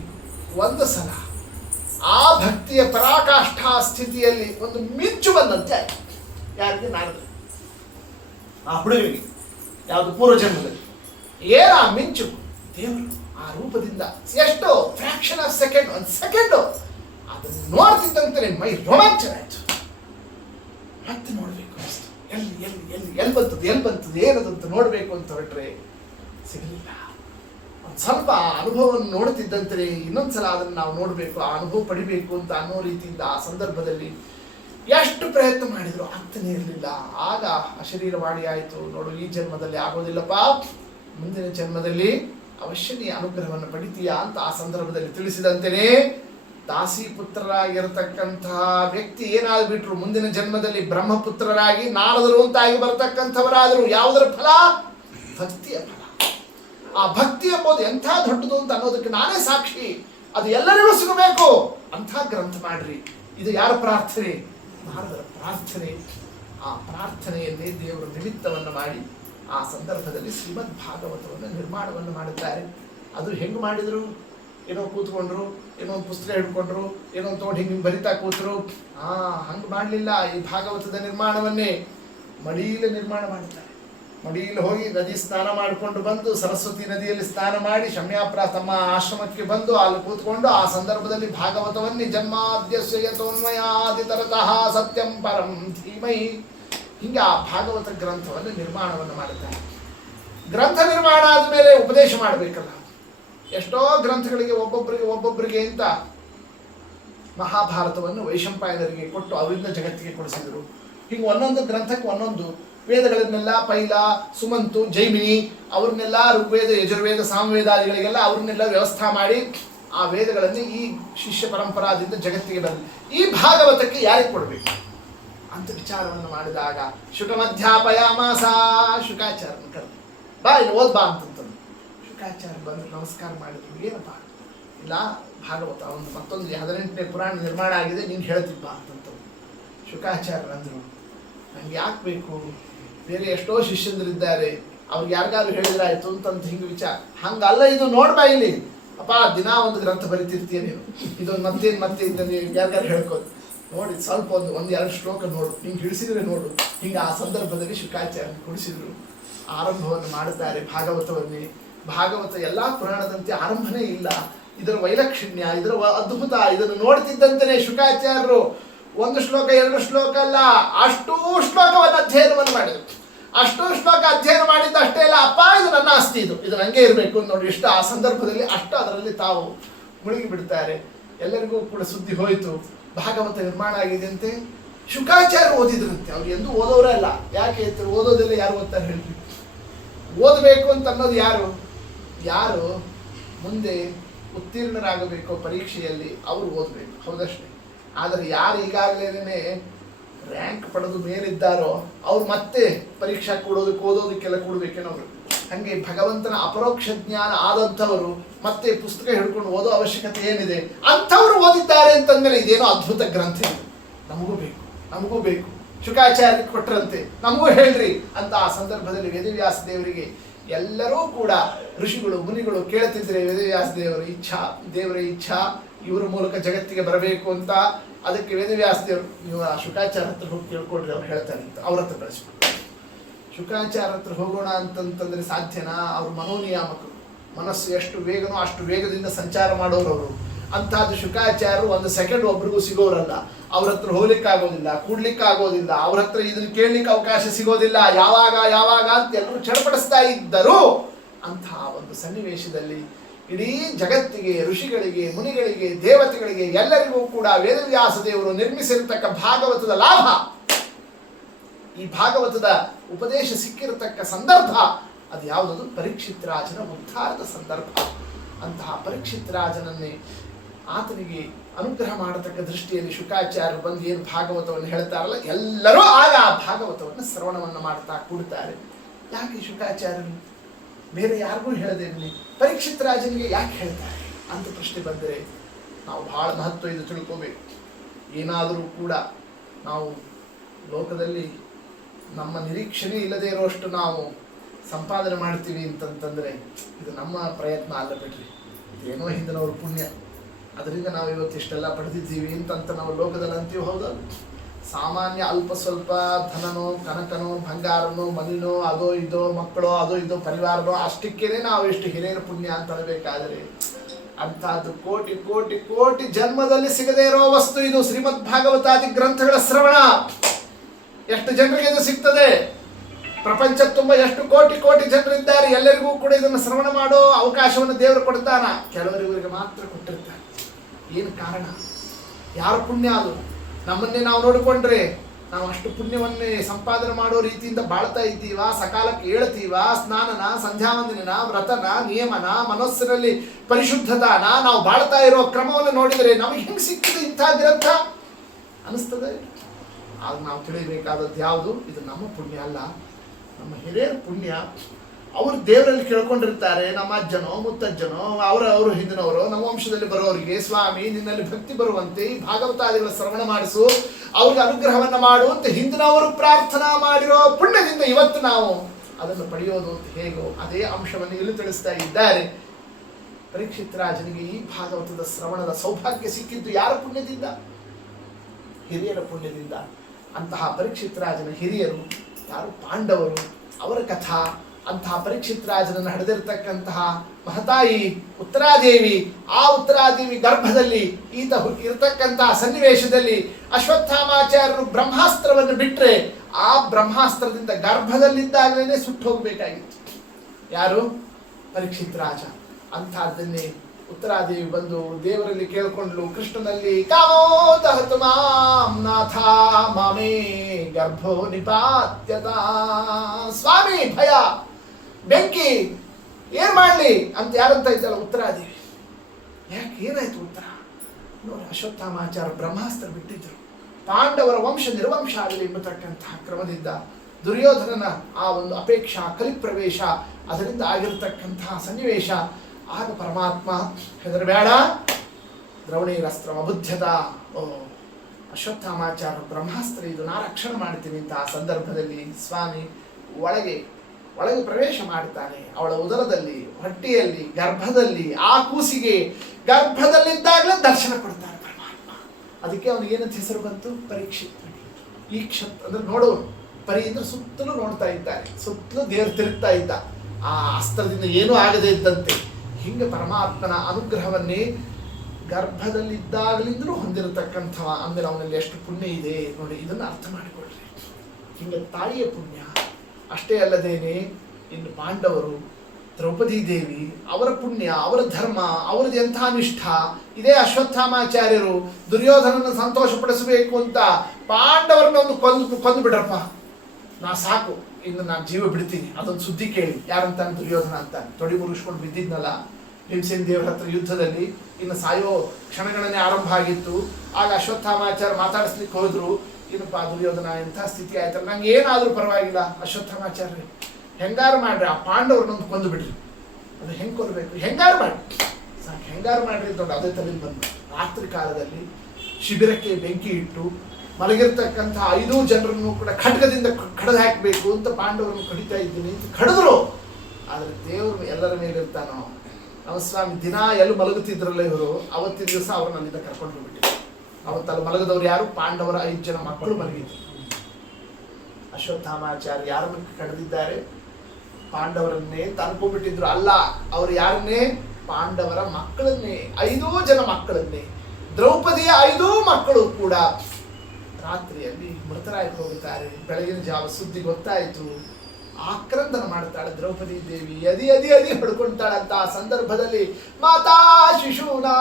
ಒಂದು ಸಲ ಆ ಭಕ್ತಿಯ ಪರಾಕಾಷ್ಠಾ ಸ್ಥಿತಿಯಲ್ಲಿ ಒಂದು ಮಿಂಚು ಬಂದಂತೆ ಆಯ್ತು. ಯಾರಿಗೆ? ನಾರದರು. ಆ ಹುಡುಗರಿಗೆ. ಯಾವುದು? ಪೂರ್ವಜನ್ಮದಲ್ಲಿ. ಏನ ಆ ಮಿಂಚು? ದೇವರು ಆ ರೂಪದಿಂದ ಎಷ್ಟು ಫ್ರಾಕ್ಷನ್ ಆಫ್ ಸೆಕೆಂಡ್, 1 ಸೆಕೆಂಡು ಅದನ್ನು ನೋಡ್ತಿದ್ದಂತೆ ಮೈ ರೋಮಾಂಚನ ಆಯ್ತು. ಮತ್ತೆ ನೋಡ್ಬೇಕು ಅನಿಸ್ತು. ಎಲ್ಲಿ ಬಂತದ್ದು ಏನದು ಅಂತ ನೋಡಬೇಕು ಅಂತ ಹೊರಟ್ರೆ ಸಿಗಲಿಲ್ಲ. ಸ್ವಲ್ಪ ಆ ಅನುಭವವನ್ನು ನೋಡುತ್ತಿದ್ದಂತೆ ಇನ್ನೊಂದ್ಸಲ ಅದನ್ನು ನಾವು ನೋಡಬೇಕು, ಆ ಅನುಭವ ಪಡಿಬೇಕು ಅಂತ ಅನ್ನೋ ರೀತಿಯಿಂದ ಆ ಸಂದರ್ಭದಲ್ಲಿ ಎಷ್ಟು ಪ್ರಯತ್ನ ಮಾಡಿದ್ರು ಆಗ್ತಾನೆ ಇರಲಿಲ್ಲ. ಆಗ ಅಶರೀರವಾಣಿ ಆಯಿತು, ನೋಡು ಈ ಜನ್ಮದಲ್ಲಿ ಆಗೋದಿಲ್ಲಪ್ಪ, ಮುಂದಿನ ಜನ್ಮದಲ್ಲಿ ಅವಶ್ಯ ನೀ ಅನುಗ್ರಹವನ್ನು ಪಡಿತೀಯಾ ಅಂತ ಆ ಸಂದರ್ಭದಲ್ಲಿ ತಿಳಿಸಿದಂತೆಯೇ ದಾಸಿಪುತ್ರರಾಗಿರತಕ್ಕಂತಹ ವ್ಯಕ್ತಿ ಏನಾದ್ರು ಬಿಟ್ರು ಮುಂದಿನ ಜನ್ಮದಲ್ಲಿ ಬ್ರಹ್ಮಪುತ್ರರಾಗಿ ನಾರದರು ಅಂತಾಗಿ ಬರತಕ್ಕಂಥವರಾದರು. ಯಾವುದರ ಫಲ? ಭಕ್ತಿಯ ಫಲ. ಆ ಭಕ್ತಿ ಎಂಬುದು ಎಂಥ ದೊಡ್ಡದು ಅಂತ ಅನ್ನೋದಕ್ಕೆ ನಾನೇ ಸಾಕ್ಷಿ. ಅದು ಎಲ್ಲರಿಗೂ ಸಿಗಬೇಕು ಅಂಥ ಗ್ರಂಥ ಮಾಡ್ರಿ. ಇದು ಯಾರ ಪ್ರಾರ್ಥನೆ? ನಾರದರ ಪ್ರಾರ್ಥನೆ. ಆ ಪ್ರಾರ್ಥನೆಯನ್ನೇ ದೇವರು ನಿಮಿತ್ತವನ್ನು ಮಾಡಿ ಆ ಸಂದರ್ಭದಲ್ಲಿ ಶ್ರೀಮದ್ ಭಾಗವತವನ್ನು ನಿರ್ಮಾಣವನ್ನು ಮಾಡುತ್ತಾರೆ. ಅದು ಹೆಂಗೆ ಮಾಡಿದರು? ಏನೋ ಕೂತ್ಕೊಂಡ್ರು, ಏನೋ ಒಂದು ಪುಸ್ತಕ ಹಿಡ್ಕೊಂಡ್ರು, ಏನೋ ಒಂದು ತೊಗೊಂಡು ಹಿಂಗೆ ಬರಿತಾ ಕೂತರು. ಹಂಗೆ ಮಾಡಲಿಲ್ಲ. ಈ ಭಾಗವತದ ನಿರ್ಮಾಣವನ್ನೇ ಮಡಿಯಲ್ಲಿ ನಿರ್ಮಾಣ ಮಾಡುತ್ತಾರೆ. ಮಡಿಯಲ್ಲಿ ಹೋಗಿ ನದಿ ಸ್ನಾನ ಮಾಡಿಕೊಂಡು ಬಂದು ಸರಸ್ವತಿ ನದಿಯಲ್ಲಿ ಸ್ನಾನ ಮಾಡಿ ಶಮ್ಯಾಪ್ರ ತಮ್ಮ ಆಶ್ರಮಕ್ಕೆ ಬಂದು ಅಲ್ಲಿ ಕೂತ್ಕೊಂಡು ಆ ಸಂದರ್ಭದಲ್ಲಿ ಭಾಗವತವನ್ನೇ ಜನ್ಮಾದ್ಯಸ್ಯ ಯತೋನ್ಮಯಾದಿತರತಃ ಸತ್ಯಂ ಪರಂ ಧೀಮಹಿ ಹೀಗೆ ಆ ಭಾಗವತ ಗ್ರಂಥವನ್ನು ನಿರ್ಮಾಣವನ್ನು ಮಾಡುತ್ತಾರೆ. ಗ್ರಂಥ ನಿರ್ಮಾಣ ಆದಮೇಲೆ ಉಪದೇಶ ಮಾಡಬೇಕಲ್ಲ. ಎಷ್ಟೋ ಗ್ರಂಥಗಳಿಗೆ ಒಬ್ಬೊಬ್ಬರಿಗೆ ಅಂತ ಮಹಾಭಾರತವನ್ನು ವೈಶಂಪಾಯನರಿಗೆ ಕೊಟ್ಟು ಅವರಿಂದ ಜಗತ್ತಿಗೆ ಕೊಡಿಸಿದರು. ಹೀಗೆ ಒಂದೊಂದು ಗ್ರಂಥಕ್ಕೆ ಒಂದೊಂದು ವೇದಗಳನ್ನೆಲ್ಲ ಪೈಲ, ಸುಮಂತು, ಜೈಮಿನಿ ಅವ್ರನ್ನೆಲ್ಲ ಋಗ್ವೇದ, ಯಜುರ್ವೇದ, ಸಾಮವೇದಾದಿಗಳಿಗೆಲ್ಲ ಅವ್ರನ್ನೆಲ್ಲ ವ್ಯವಸ್ಥೆ ಮಾಡಿ ಆ ವೇದಗಳನ್ನು ಈ ಶಿಷ್ಯ ಪರಂಪರಾದಿಂದ ಜಗತ್ತಿಗೆ ಬಂದು ಈ ಭಾಗವತಕ್ಕೆ ಯಾರಿಗೆ ಕೊಡಬೇಕು ಅಂತ ವಿಚಾರವನ್ನು ಮಾಡಿದಾಗ ಶುಕಮಧ್ಯಾಪಯಾಮಾಸ ಶುಕಾಚಾರ್ಯನ ಕರೆದು ಬಾ ಇಲ್ಲಿ ಓದ್ ಬಾ ಅಂತಂತಂದು ಶುಕಾಚಾರ್ಯ ಬಂದು ನಮಸ್ಕಾರ ಮಾಡಿದ್ರು. ಏನಪ್ಪ? ಇಲ್ಲ ಭಾಗವತ ಒಂದು ಮತ್ತೊಂದು 18ನೇ ಪುರಾಣ ನಿರ್ಮಾಣ ಆಗಿದೆ, ನೀನು ಹೇಳ್ತಿಪ್ಪ ಅಂತಂತ ಶುಕಾಚಾರ್ಯರಂದರು. ನಂಗೆ ಯಾಕೆ ಬೇಕು? ಬೇರೆ ಎಷ್ಟೋ ಶಿಷ್ಯಂದ್ರಿದ್ದಾರೆ, ಅವ್ರಿಗೆ ಯಾರಿಗಾದ್ರು ಹೇಳಿದ್ರಾಯ್ತು ಅಂತಂತ ಹಿಂಗೆ ವಿಚಾರ. ಹಂಗಲ್ಲ, ಇದು ನೋಡ್ಬಾ ಇಲ್ಲಿ ಅಪ್ಪ, ದಿನ ಒಂದು ಗ್ರಂಥ ಬರಿತಿರ್ತೀಯ ನೀನು, ಇದೊಂದು ಮತ್ತೆ ಯಾರಿಗಾರು ಹೇಳ್ಕೋದು ನೋಡಿ, ಸ್ವಲ್ಪ ಒಂದು 2 ಶ್ಲೋಕ ನೋಡು, ಹಿಂಗೆ ಹಿಡಿಸಿದ್ರೆ ನೋಡು. ಹಿಂಗೆ ಆ ಸಂದರ್ಭದಲ್ಲಿ ಶುಕಾಚಾರ್ಯ ಕುಡಿಸಿದ್ರು. ಆರಂಭವನ್ನು ಮಾಡುತ್ತಾರೆ ಭಾಗವತವನ್ನೇ. ಭಾಗವತ ಎಲ್ಲ ಪುರಾಣದಂತೆ ಆರಂಭನೇ ಇಲ್ಲ. ಇದರ ವೈಲಕ್ಷಣ್ಯ, ಇದರ ಅದ್ಭುತ, ಇದನ್ನು ನೋಡ್ತಿದ್ದಂತೆಯೇ ಶುಕಾಚಾರ್ಯರು 1 ಶ್ಲೋಕ 2 ಶ್ಲೋಕ ಅಲ್ಲ, ಅಷ್ಟೂ ಶ್ಲೋಕವನ್ನು ಅಧ್ಯಯನವನ್ನು ಮಾಡಿದರು. ಅಷ್ಟೂ ಶ್ಲೋಕ ಅಧ್ಯಯನ ಮಾಡಿದ್ದು ಅಷ್ಟೇ ಇಲ್ಲ, ಅಪ್ಪ ಇದು ನನ್ನ ಆಸ್ತಿ, ಇದು ನನಗೆ ಇರಬೇಕು ಅಂತ ನೋಡಿ. ಇಷ್ಟು ಆ ಸಂದರ್ಭದಲ್ಲಿ ಅಷ್ಟು ಅದರಲ್ಲಿ ತಾವು ಮುಳುಗಿ ಬಿಡ್ತಾರೆ. ಎಲ್ಲರಿಗೂ ಕೂಡ ಸುದ್ದಿ ಹೋಯಿತು, ಭಾಗವತ ನಿರ್ಮಾಣ ಆಗಿದೆ ಅಂತೆ. ಶುಕಾಚಾರ್ಯ ಓದಿದ್ರಂತೆ. ಅವ್ರು ಎಂದೂ ಓದೋರೇ ಅಲ್ಲ. ಯಾಕೆ ಅಂತ ಓದೋದೆಲ್ಲ ಯಾರು ಓದ್ತಾರೆ ಹೇಳ್ರಿ? ಓದಬೇಕು ಅಂತ ಅನ್ನೋದು ಯಾರು ಮುಂದೆ ಉತ್ತೀರ್ಣರಾಗಬೇಕು ಪರೀಕ್ಷೆಯಲ್ಲಿ ಅವರು ಓದಬೇಕು, ಹೌದಷ್ಟೇ. ಆದರೆ ಯಾರು ಈಗಾಗಲೇ ರ್ಯಾಂಕ್ ಪಡೆದು ಮೇಲಿದ್ದಾರೋ ಅವ್ರು ಮತ್ತೆ ಪರೀಕ್ಷಾ ಓದೋದಕ್ಕೆಲ್ಲ ಕೂಡಬೇಕೇನೋರು. ಹಾಗೆ ಭಗವಂತನ ಅಪರೋಕ್ಷ ಜ್ಞಾನ ಆದಂಥವರು ಮತ್ತೆ ಪುಸ್ತಕ ಹಿಡ್ಕೊಂಡು ಓದೋ ಅವಶ್ಯಕತೆ ಏನಿದೆ? ಅಂಥವ್ರು ಓದಿದ್ದಾರೆ ಅಂತಂದ್ಮೇಲೆ ಇದೇನೋ ಅದ್ಭುತ ಗ್ರಂಥ ಇದು, ನಮಗೂ ಬೇಕು ಶುಕಾಚಾರ್ಯ ಕೊಟ್ಟರಂತೆ, ನಮಗೂ ಹೇಳ್ರಿ ಅಂತ ಆ ಸಂದರ್ಭದಲ್ಲಿ ವೇದವ್ಯಾಸ ದೇವರಿಗೆ ಎಲ್ಲರೂ ಕೂಡ ಋಷಿಗಳು ಮುನಿಗಳು ಕೇಳ್ತಿದ್ರೆ ವೇದವ್ಯಾಸ ದೇವರ ಇಚ್ಛಾ ಇವರ ಮೂಲಕ ಜಗತ್ತಿಗೆ ಬರಬೇಕು ಅಂತ. ಅದಕ್ಕೆ ವೇದವ್ಯಾಸ ದೇವರು ನೀವು ಆ ಶುಕಾಚಾರ್ಯ ಹತ್ರ ಹೋಗಿ ಕೇಳ್ಕೊಡ್ರಿ, ಅವ್ರು ಹೇಳ್ತಾರೆ ಅಂತ ಅವ್ರ ಹತ್ರ ಕಳಿಸ್ಬಿಟ್ಟು. ಶುಕಾಚಾರ್ಯ ಹತ್ರ ಹೋಗೋಣ ಅಂತಂತಂದ್ರೆ ಸಾಧ್ಯನಾ? ಅವ್ರು ಮನೋನಿಯಾಮಕರು, ಮನಸ್ಸು ಎಷ್ಟು ವೇಗನೋ ಅಷ್ಟು ವೇಗದಿಂದ ಸಂಚಾರ ಮಾಡೋರು ಅವರು. ಅಂಥದ್ದು ಶುಕಾಚಾರ್ಯರು 1 ಸೆಕೆಂಡ್ ಒಬ್ರಿಗೂ ಸಿಗೋರಲ್ಲ. ಅವ್ರ ಹತ್ರ ಹೋಗ್ಲಿಕ್ಕಾಗೋದಿಲ್ಲ, ಕೂಡ್ಲಿಕ್ಕಾಗೋದಿಲ್ಲ, ಅವ್ರ ಹತ್ರ ಇದನ್ನು ಕೇಳಲಿಕ್ಕೆ ಅವಕಾಶ ಸಿಗೋದಿಲ್ಲ. ಯಾವಾಗ ಅಂತ ಎಲ್ಲರೂ ಚಡಪಡಿಸ್ತಾ ಇದ್ದರು. ಅಂತಹ ಒಂದು ಸನ್ನಿವೇಶದಲ್ಲಿ ಇಡೀ ಜಗತ್ತಿಗೆ, ಋಷಿಗಳಿಗೆ, ಮುನಿಗಳಿಗೆ, ದೇವತೆಗಳಿಗೆ ಎಲ್ಲರಿಗೂ ಕೂಡ ವೇದವ್ಯಾಸ ದೇವರು ನಿರ್ಮಿಸಿರತಕ್ಕ ಭಾಗವತದ ಲಾಭ, ಈ ಭಾಗವತದ ಉಪದೇಶ ಸಿಕ್ಕಿರತಕ್ಕ ಸಂದರ್ಭ ಅದು ಯಾವುದದು? ಪರೀಕ್ಷಿತ್ ರಾಜನ ಉದ್ಧಾರದ ಸಂದರ್ಭ. ಅಂತಹ ಪರೀಕ್ಷಿತ್ ರಾಜನನ್ನೇ ಆತನಿಗೆ ಅನುಗ್ರಹ ಮಾಡತಕ್ಕ ದೃಷ್ಟಿಯಲ್ಲಿ ಶುಕಾಚಾರ್ಯರು ಬಂದು ಏನು ಭಾಗವತವನ್ನು ಹೇಳ್ತಾರಲ್ಲ, ಎಲ್ಲರೂ ಆಗ ಆ ಭಾಗವತವನ್ನು ಶ್ರವಣವನ್ನು ಮಾಡ್ತಾ ಕೂಡ್ತಾರೆ. ಯಾಕೆ ಶುಕಾಚಾರ್ಯರು ಬೇರೆ ಯಾರಿಗೂ ಹೇಳದಿರಲಿ ಪರೀಕ್ಷಿತ್ ರಾಜನಿಗೆ ಯಾಕೆ ಹೇಳ್ತಾರೆ ಅಂತ ಪ್ರಶ್ನೆ ಬಂದರೆ ನಾವು ಬಹಳ ಮಹತ್ವ ಇದು ತಿಳ್ಕೋಬೇಕು. ಏನಾದರೂ ಕೂಡ ನಾವು ಲೋಕದಲ್ಲಿ ನಮ್ಮ ನಿರೀಕ್ಷಣೆ ಇಲ್ಲದೆ ಇರೋಷ್ಟು ನಾವು ಸಂಪಾದನೆ ಮಾಡ್ತೀವಿ ಅಂತಂತಂದರೆ ಇದು ನಮ್ಮ ಪ್ರಯತ್ನ ಅಲ್ಲ ಬಿಡ್ರಿ, ಏನೋ ಹಿಂದಿನವ್ರ ಪುಣ್ಯ, ಅದರಿಂದ ನಾವು ಇವತ್ತು ಇಷ್ಟೆಲ್ಲ ಪಡೆದಿದ್ದೀವಿ ಅಂತಂತ ನಾವು ಲೋಕದಲ್ಲಿ ಅಂತೀವಿ. ಹೌದಲ್ಲ, ಸಾಮಾನ್ಯ ಅಲ್ಪ ಸ್ವಲ್ಪ ಧನನೋ ಕನಕನೋ ಬಂಗಾರನೋ ಮನಿನೋ ಅದೋ ಇದೋ ಮಕ್ಕಳೋ ಅದೋ ಇದೋ ಪರಿವಾರನೋ ಅಷ್ಟಕ್ಕೇನೆ ನಾವು ಎಷ್ಟು ಹಿರಿಯರ ಪುಣ್ಯ ಅಂತ ಹೇಳಬೇಕಾದರೆ ಅಂಥದ್ದು ಕೋಟಿ ಕೋಟಿ ಕೋಟಿ ಜನ್ಮದಲ್ಲಿ ಸಿಗದೇ ಇರೋ ವಸ್ತು ಇದು ಶ್ರೀಮದ್ ಭಾಗವತಾದಿ ಗ್ರಂಥಗಳ ಶ್ರವಣ. ಎಷ್ಟು ಜನರಿಗೆ ಇದು ಸಿಗ್ತದೆ? ಪ್ರಪಂಚ ತುಂಬ ಎಷ್ಟು ಕೋಟಿ ಕೋಟಿ ಜನರಿದ್ದಾರೆ, ಎಲ್ಲರಿಗೂ ಕೂಡ ಇದನ್ನು ಶ್ರವಣ ಮಾಡೋ ಅವಕಾಶವನ್ನು ದೇವರು ಕೊಡ್ತಾನ. ಕೆಲವರಿಗೆ ಮಾತ್ರ ಕೊಟ್ಟಿರ್ತಾನೆ. ಏನು ಕಾರಣ? ಯಾರ ಪುಣ್ಯ ಅದು? ನಮ್ಮನ್ನೇ ನಾವು ನೋಡಿಕೊಂಡ್ರೆ ನಾವು ಅಷ್ಟು ಪುಣ್ಯವನ್ನೇ ಸಂಪಾದನೆ ಮಾಡೋ ರೀತಿಯಿಂದ ಬಾಳ್ತಾ ಇದ್ದೀವ, ಸಕಾಲಕ್ಕೆ ಹೇಳ್ತೀವ, ಸ್ನಾನನ, ಸಂಧ್ಯಾವಂದನ, ವ್ರತನ, ನಿಯಮನ, ಮನಸ್ಸಿನಲ್ಲಿ ಪರಿಶುದ್ಧತಾನ ನಾವು ಬಾಳ್ತಾ ಇರೋ ಕ್ರಮವನ್ನು ನೋಡಿದರೆ ನಮಗೆ ಹೆಂಗೆ ಸಿಕ್ಕಿದೆ ಇಂಥ ಗ್ರಂಥ ಅನಿಸ್ತದೆ. ಆಗ ನಾವು ತಿಳಿಯಬೇಕಾದದ್ದು ಯಾವುದು? ಇದು ನಮ್ಮ ಪುಣ್ಯ ಅಲ್ಲ, ನಮ್ಮ ಹಿರಿಯರ ಪುಣ್ಯ. ಅವರು ದೇವರಲ್ಲಿ ಕೇಳ್ಕೊಂಡಿರ್ತಾರೆ. ನಮ್ಮ ಅಜ್ಜನೋ ಮುತ್ತಜ್ಜನೋ ಅವರು ಹಿಂದಿನವರು ನಮ್ಮ ವಂಶದಲ್ಲಿ ಬರೋರಿಗೆ, ಸ್ವಾಮಿ ನಿನ್ನಲ್ಲಿ ಭಕ್ತಿ ಬರುವಂತೆ ಈ ಭಾಗವತಾದಿಗಳ ಶ್ರವಣ ಮಾಡಿಸು, ಅವ್ರಿಗೆ ಅನುಗ್ರಹವನ್ನು ಮಾಡು ಅಂತ ಹಿಂದಿನವರು ಪ್ರಾರ್ಥನಾ ಮಾಡಿರೋ ಪುಣ್ಯದಿಂದ ಇವತ್ತು ನಾವು ಅದನ್ನು ಪಡೆಯೋದು ಅಂತ ಹೇಗೋ ಅದೇ ಅಂಶವನ್ನು ಇಲ್ಲಿ ತಿಳಿಸ್ತಾ ಇದ್ದಾರೆ. ಪರೀಕ್ಷಿತ್ ರಾಜನಿಗೆ ಈ ಭಾಗವತದ ಶ್ರವಣದ ಸೌಭಾಗ್ಯ ಸಿಕ್ಕಿದ್ದು ಯಾರ ಪುಣ್ಯದಿಂದ? ಹಿರಿಯರ ಪುಣ್ಯದಿಂದ. ಅಂತಹ ಪರೀಕ್ಷಿತ್ ರಾಜನ ಹಿರಿಯರು ಯಾರು? ಪಾಂಡವರು. ಅವರ ಕಥಾ ಅಂತಹ ಪರೀಕ್ಷಿತ್ ರಾಜನನ್ನು ಹಡೆದಿರ್ತಕ್ಕಂತಹ ಮಹತಾಯಿ ಉತ್ತರಾದೇವಿ, ಆ ಉತ್ತರಾದೇವಿ ಗರ್ಭದಲ್ಲಿ ಈತ ಇರತಕ್ಕಂತಹ ಸನ್ನಿವೇಶದಲ್ಲಿ ಅಶ್ವತ್ಥಾಮಾಚಾರ್ಯರು ಬ್ರಹ್ಮಾಸ್ತ್ರವನ್ನು ಬಿಟ್ಟರೆ ಆ ಬ್ರಹ್ಮಾಸ್ತ್ರದಿಂದ ಗರ್ಭದಲ್ಲಿದ್ದಾಗಲೇ ಸುಟ್ಟು ಹೋಗಬೇಕಾಗಿತ್ತು. ಯಾರು? ಪರೀಕ್ಷಿತ್ ರಾಜ. ಅಂತಹದ್ದನ್ನೇ ಉತ್ತರಾದೇವಿ ಬಂದು ದೇವರಲ್ಲಿ ಕೇಳಿಕೊಂಡ್ಲು, ಕೃಷ್ಣನಲ್ಲಿ ಕಾಮೋದಹತು ಮಾಂ ನಾಥ ಮಾಮೇ ಗರ್ಭೋ ನಿಪಾತ್ಯತ. ಸ್ವಾಮಿ ಭಯ, ಬೆಂಕಿ, ಏನ್ ಮಾಡ್ಲಿ ಅಂತ ಯಾರಂತ ಇದ್ದಲ್ಲ? ಉತ್ತರಾದೇವಿ. ಯಾಕೆ? ಏನಾಯ್ತು ಉತ್ತರ? ನೋಡಿ, ಅಶ್ವತ್ಥಾಮಾಚಾರ್ಯ ಬ್ರಹ್ಮಾಸ್ತ್ರ ಬಿಟ್ಟಿದ್ರು, ಪಾಂಡವರ ವಂಶ ನಿರ್ವಂಶ ಆಗಲಿ ಎಂಬತಕ್ಕಂತಹ ಕ್ರಮದಿಂದ ದುರ್ಯೋಧನನ ಆ ಒಂದು ಅಪೇಕ್ಷಾ ಕಲಿಪ್ರವೇಶ, ಅದರಿಂದ ಆಗಿರತಕ್ಕಂತಹ ಸನ್ನಿವೇಶ. ಆಗ ಪರಮಾತ್ಮ ಹೆದರಬೇಡ, ದ್ರೌಣೀರಸ್ತ್ರ ಅಬುದ್ಧತ, ಓ ಅಶ್ವತ್ಥಾಮಾಚಾರ್ಯ ಬ್ರಹ್ಮಾಸ್ತ್ರ ಇದು, ನಾ ರಕ್ಷಣೆ ಮಾಡ್ತೀನಿ ಅಂತ ಆ ಸಂದರ್ಭದಲ್ಲಿ ಸ್ವಾಮಿ ಒಳಗೆ ಪ್ರವೇಶ ಮಾಡ್ತಾನೆ. ಅವಳ ಉದರದಲ್ಲಿ, ಹೊಟ್ಟೆಯಲ್ಲಿ, ಗರ್ಭದಲ್ಲಿ, ಆ ಕೂಸಿಗೆ ಗರ್ಭದಲ್ಲಿದ್ದಾಗಲೇ ದರ್ಶನ ಕೊಡ್ತಾನೆ ಪರಮಾತ್ಮ. ಅದಕ್ಕೆ ಅವನಿಗೆ ಏನಂತ ಹೆಸರು ಬಂತು? ಪರೀಕ್ಷಿತ್. ಈ ಅಂದ್ರೆ ನೋಡೋನು, ಪರಿ ಅಂದ್ರೆ ಸುತ್ತಲೂ ನೋಡ್ತಾ ಇದ್ದಾನೆ, ಸುತ್ತಲೂ ದೇವರು ತಿರುಗ್ತಾ ಇದ್ದ, ಆ ಅಸ್ತ್ರದಿಂದ ಏನೂ ಆಗದೇ ಇದ್ದಂತೆ. ಹಿಂಗೆ ಪರಮಾತ್ಮನ ಅನುಗ್ರಹವನ್ನೇ ಗರ್ಭದಲ್ಲಿದ್ದಾಗಲಿಂದಲೂ ಹೊಂದಿರತಕ್ಕಂಥವ. ಅಂದರೆ ಅವನಲ್ಲಿ ಎಷ್ಟು ಪುಣ್ಯ ಇದೆ ನೋಡಿ, ಇದನ್ನು ಅರ್ಥ ಮಾಡಿಕೊಳ್ಳ್ರಿ. ಹಿಂಗೆ ತಾಯಿಯ ಪುಣ್ಯ ಅಷ್ಟೇ ಅಲ್ಲದೇನೆ ಇನ್ನು ಪಾಂಡವರು, ದ್ರೌಪದಿ ದೇವಿ, ಅವರ ಪುಣ್ಯ, ಅವರ ಧರ್ಮ, ಅವರದ್ದು ಎಂಥ ನಿಷ್ಠ. ಇದೇ ಅಶ್ವತ್ಥಾಮಾಚಾರ್ಯರು ದುರ್ಯೋಧನನ ಸಂತೋಷಪಡಿಸಬೇಕು ಅಂತ ಪಾಂಡವರನ್ನ ಒಂದು ಕೊಂದು ಬಿಡ್ರಪ್ಪ, ನಾ ಸಾಕು, ಇನ್ನು ನಾನು ಜೀವ ಬಿಡ್ತೀನಿ, ಅದೊಂದು ಸುದ್ದಿ ಕೇಳಿ. ಯಾರಂತ? ದುರ್ಯೋಧನ ಅಂತ ತೊಡಿ ಮುಗಿಸ್ಕೊಂಡು ಬಿದ್ದಿದ್ನಲ್ಲ ಭೀಮಸೇನ ದೇವರ ಹತ್ರ ಯುದ್ಧದಲ್ಲಿ. ಇನ್ನು ಸಾಯೋ ಕ್ಷಣಗಳನ್ನೇ ಆರಂಭ ಆಗಿತ್ತು. ಆಗ ಅಶ್ವತ್ಥಾಮಾಚಾರ್ಯ ಮಾತಾಡಿಸ್ಲಿಕ್ಕೆ ಹೋದ್ರು. ಏನಪ್ಪ ದುರ್ಯೋಧನ ಎಂಥ ಸ್ಥಿತಿ ಆಯ್ತಲ್ಲ, ನಂಗೆ ಏನಾದರೂ ಪರವಾಗಿಲ್ಲ, ಅಶ್ವತ್ಥಾಮಾಚಾರ್ಯ ಹೆಂಗಾರು ಮಾಡ್ರಿ ಆ ಪಾಂಡವ್ರನ್ನೊಂದು ಕೊಂದು ಬಿಡ್ರಿ. ಅದು ಹೆಂಗೆ ಕೊಲ್ಲಬೇಕು? ಹೆಂಗಾರು ಮಾಡಿ ಸಾಕು, ಹೆಂಗಾರು ಮಾಡ್ರಿ ಅಂತ ಅದೇ ತಲೆಯಲ್ಲಿ ಬಂದು ರಾತ್ರಿ ಕಾಲದಲ್ಲಿ ಶಿಬಿರಕ್ಕೆ ಬೆಂಕಿ ಇಟ್ಟು ಮಲಗಿರ್ತಕ್ಕಂಥ 5 ಜನರನ್ನು ಕೂಡ ಖಡ್ಗದಿಂದ ಕಡಿದು ಹಾಕಬೇಕು ಅಂತ ಪಾಂಡವರನ್ನು ಕಡಿತಾ ಇದ್ದೀನಿ ಅಂತ ಕಡಿದ್ರು. ಆದರೆ ದೇವರು ಎಲ್ಲರ ಮೇಲೆ ಇರ್ತಾನೋ. ನಮ್ಮ ಸ್ವಾಮಿ ದಿನ ಎಲ್ಲಿ ಮಲಗುತ್ತಿದ್ರಲ್ಲ ಇವರು, ಅವತ್ತಿನ ದಿವಸ ಅವ್ರನ್ನ ಅಲ್ಲಿಂದ ಕರ್ಕೊಂಡು ಹೋಗ್ಬಿಟ್ಟಿದ್ರು. ಅವತ್ತಲ್ಲಿ ಮಲಗದವ್ರು ಯಾರು? ಪಾಂಡವರ 5 ಜನ ಮಕ್ಕಳು ಮಲಗಿದ್ರು. ಅಶ್ವತ್ಥಾಮಾಚಾರ್ಯ ಯಾರನ್ನು ಕಡಿದಿದ್ದಾರೆ? ಪಾಂಡವರನ್ನೇ ತನ್ಕೊಂಡ್ಬಿಟ್ಟಿದ್ರು. ಅಲ್ಲ, ಅವರು ಯಾರನ್ನೇ? ಪಾಂಡವರ ಮಕ್ಕಳನ್ನೇ, 5 ಜನ ಮಕ್ಕಳನ್ನೇ. ದ್ರೌಪದಿಯ 5 ಮಕ್ಕಳು ಕೂಡ ರಾತ್ರಿಯಲ್ಲಿ ಮೃತರಾಗಿ ಹೋಗುತ್ತಾರೆ. ಬೆಳಗಿನ ಜಾವ ಸುದ್ದಿ ಗೊತ್ತಾಯಿತು. ಆಕ್ರಂದನ ಮಾಡ್ತಾಳೆ ದ್ರೌಪದಿ ದೇವಿ, ಅದಿ ಹೊಡ್ಕೊಳ್ತಾಳಂತ. ಆ ಸಂದರ್ಭದಲ್ಲಿ ಮಾತಾ ಶಿಶೂನಾ